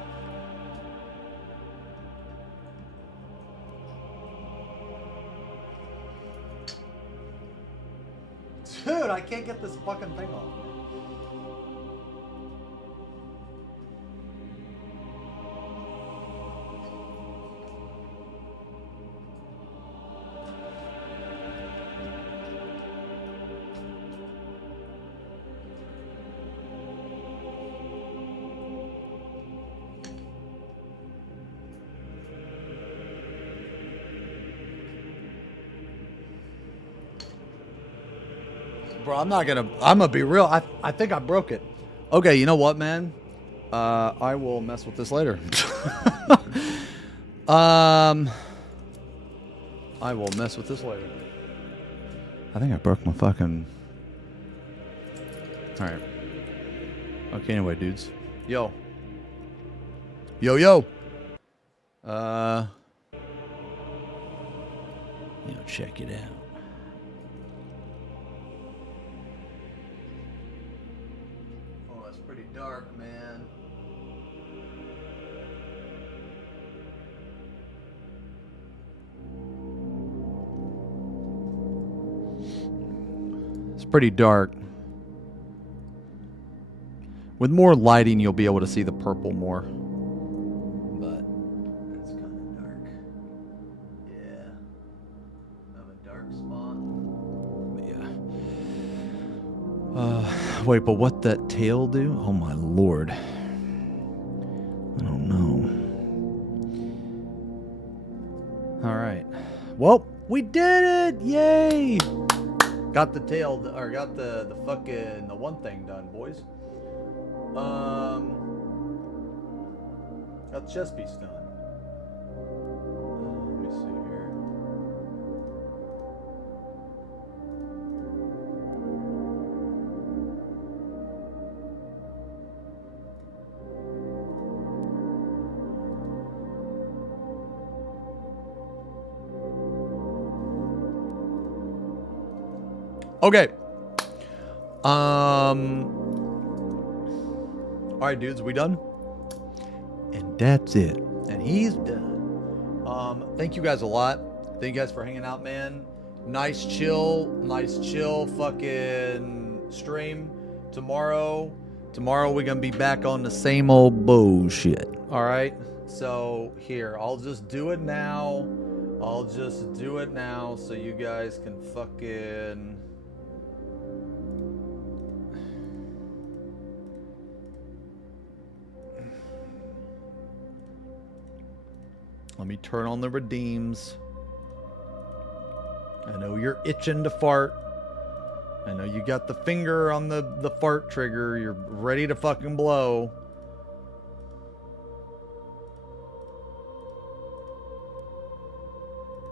Dude, I can't get this fucking thing off. Bro, I'm gonna be real. I think I broke it. Okay, you know what, man? I will mess with this later. I will mess with this later. I think I broke my fucking... Alright. Okay, anyway, dudes. Yo. Yo, yo. Check it out. Dark, man. It's pretty dark. With more lighting, you'll be able to see the purple more. But it's kind of dark. Yeah. I have a dark spot. Yeah. Wait, but what that tail do? Oh my lord. I don't know. Alright. Well, we did it! Yay! Got the tail, or got the one thing done, boys. Got the chest piece done. Let me see here. Okay. All right, dudes, we done? And that's it. And he's done. Thank you guys a lot. Thank you guys for hanging out, man. Nice chill fucking stream. Tomorrow we're gonna be back on the same old bullshit. All right. So here, I'll just do it now. So you guys can fucking... Let me turn on the redeems. I know you're itching to fart. I know you got the finger on the fart trigger. You're ready to fucking blow.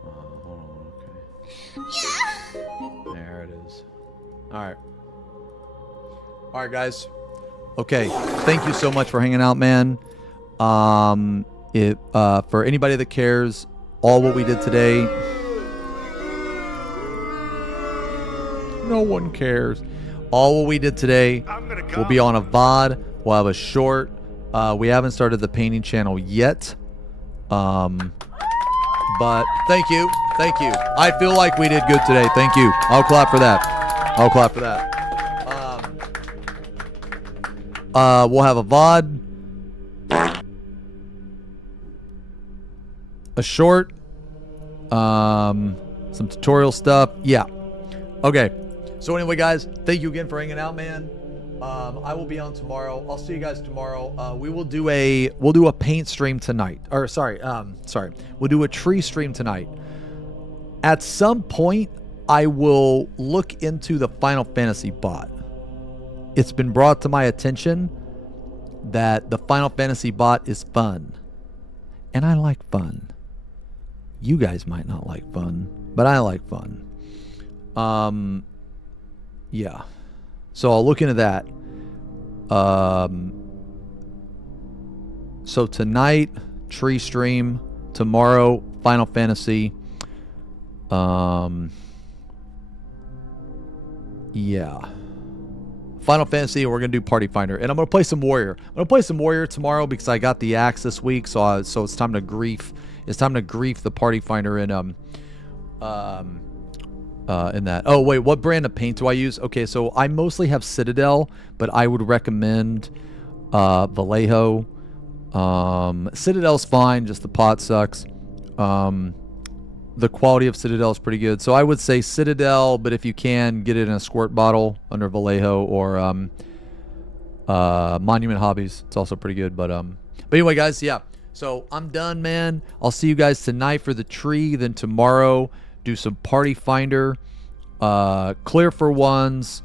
Hold on, okay. There it is. Alright. Alright, guys. Okay, thank you so much for hanging out, man. For anybody that cares, all what we did today, no one cares. All what we did today will be on a VOD. We'll have a short. We haven't started the painting channel yet. But thank you. I feel like we did good today. Thank you. I'll clap for that. We'll have a VOD. A short, some tutorial stuff. Yeah. Okay. So anyway, guys, thank you again for hanging out, man. I will be on tomorrow. I'll see you guys tomorrow. We'll do a paint stream tonight. Or sorry, we'll do a tree stream tonight. At some point, I will look into the Final Fantasy bot. It's been brought to my attention that the Final Fantasy bot is fun. And I like fun. You guys might not like fun, but I like fun. Yeah. So I'll look into that. So tonight, tree stream. Tomorrow, Final Fantasy. Yeah. Final Fantasy, and we're gonna do Party Finder, and I'm gonna play some Warrior. I'm gonna play some Warrior tomorrow because I got the axe this week, so it's time to grief. It's time to grief the Party Finder in that. Oh wait, what brand of paint do I use? Okay, so I mostly have Citadel, but I would recommend Vallejo. Citadel's fine, just the pot sucks. The quality of Citadel is pretty good, so I would say Citadel, but if you can, get it in a squirt bottle under Vallejo or Monument Hobbies. It's also pretty good, but anyway, guys, yeah. So I'm done, man. I'll see you guys tonight for the tree. Then tomorrow, do some Party Finder, clear for ones.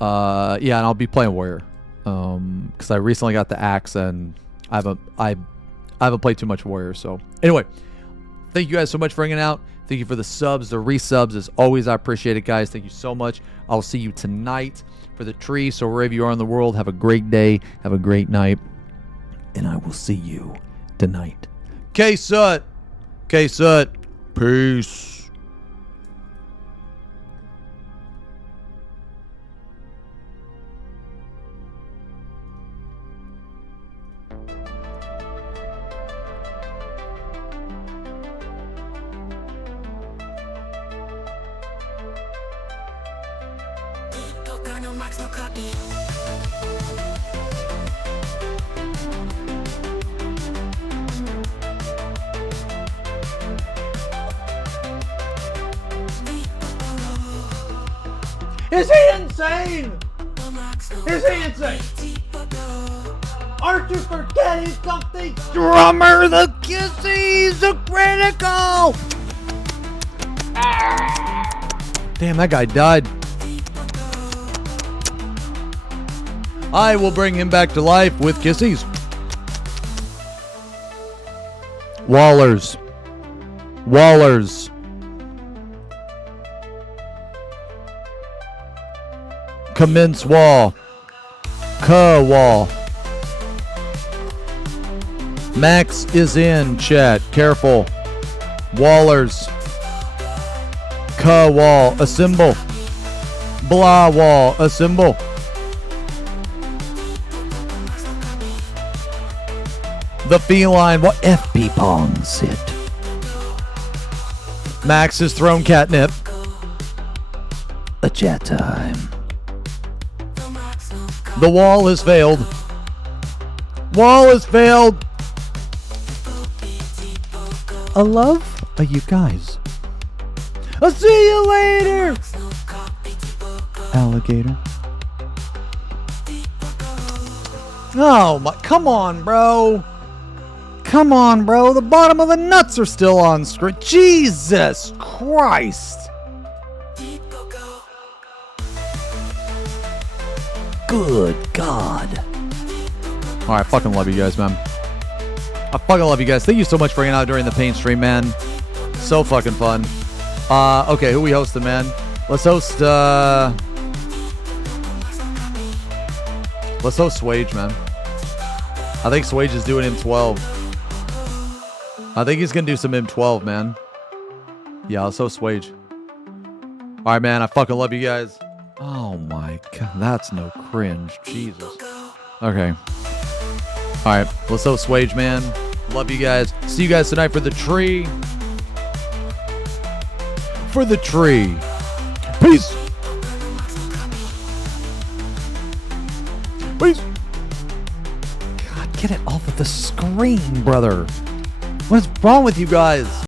Yeah, and I'll be playing Warrior because I recently got the axe and I haven't played too much Warrior. So anyway, thank you guys so much for hanging out. Thank you for the subs, the resubs. As always, I appreciate it, guys. Thank you so much. I'll see you tonight for the tree. So wherever you are in the world, have a great day. Have a great night. And I will see you tonight. K-Sut. K-Sut. Peace. Is he insane? Is he insane? Aren't you forgetting something? Drummer, the kissies, the critical! Damn, that guy died. I will bring him back to life with kissies. Wallers. Wallers. Commence wall. Wall. Max is in chat. Careful. Wallers. Wall. Assemble. Blah wall. Assemble. The feline. What? FP Pong. Sit. Max has thrown catnip. A chat time. The wall has failed. Wall has failed. I love you guys. I'll see you later. Alligator. Oh my, come on, bro. Come on, bro. The bottom of the nuts are still on screen. Jesus Christ. Good God. All right, fucking love you guys, man. I fucking love you guys. Thank you so much for hanging out during the paint stream, man. So fucking fun. Okay, who we hosting, man? Let's host Swage, man. I think Swage is doing M12. I think he's gonna do some M12, man. Yeah, let's host Swage. All right, man. I fucking love you guys. Oh my God, that's no cringe. Jesus. Okay. All right, let's host Swage, man. Love you guys. See you guys tonight for the tree. For the tree. Peace. Peace. God, get it off of the screen, brother. What's wrong with you guys?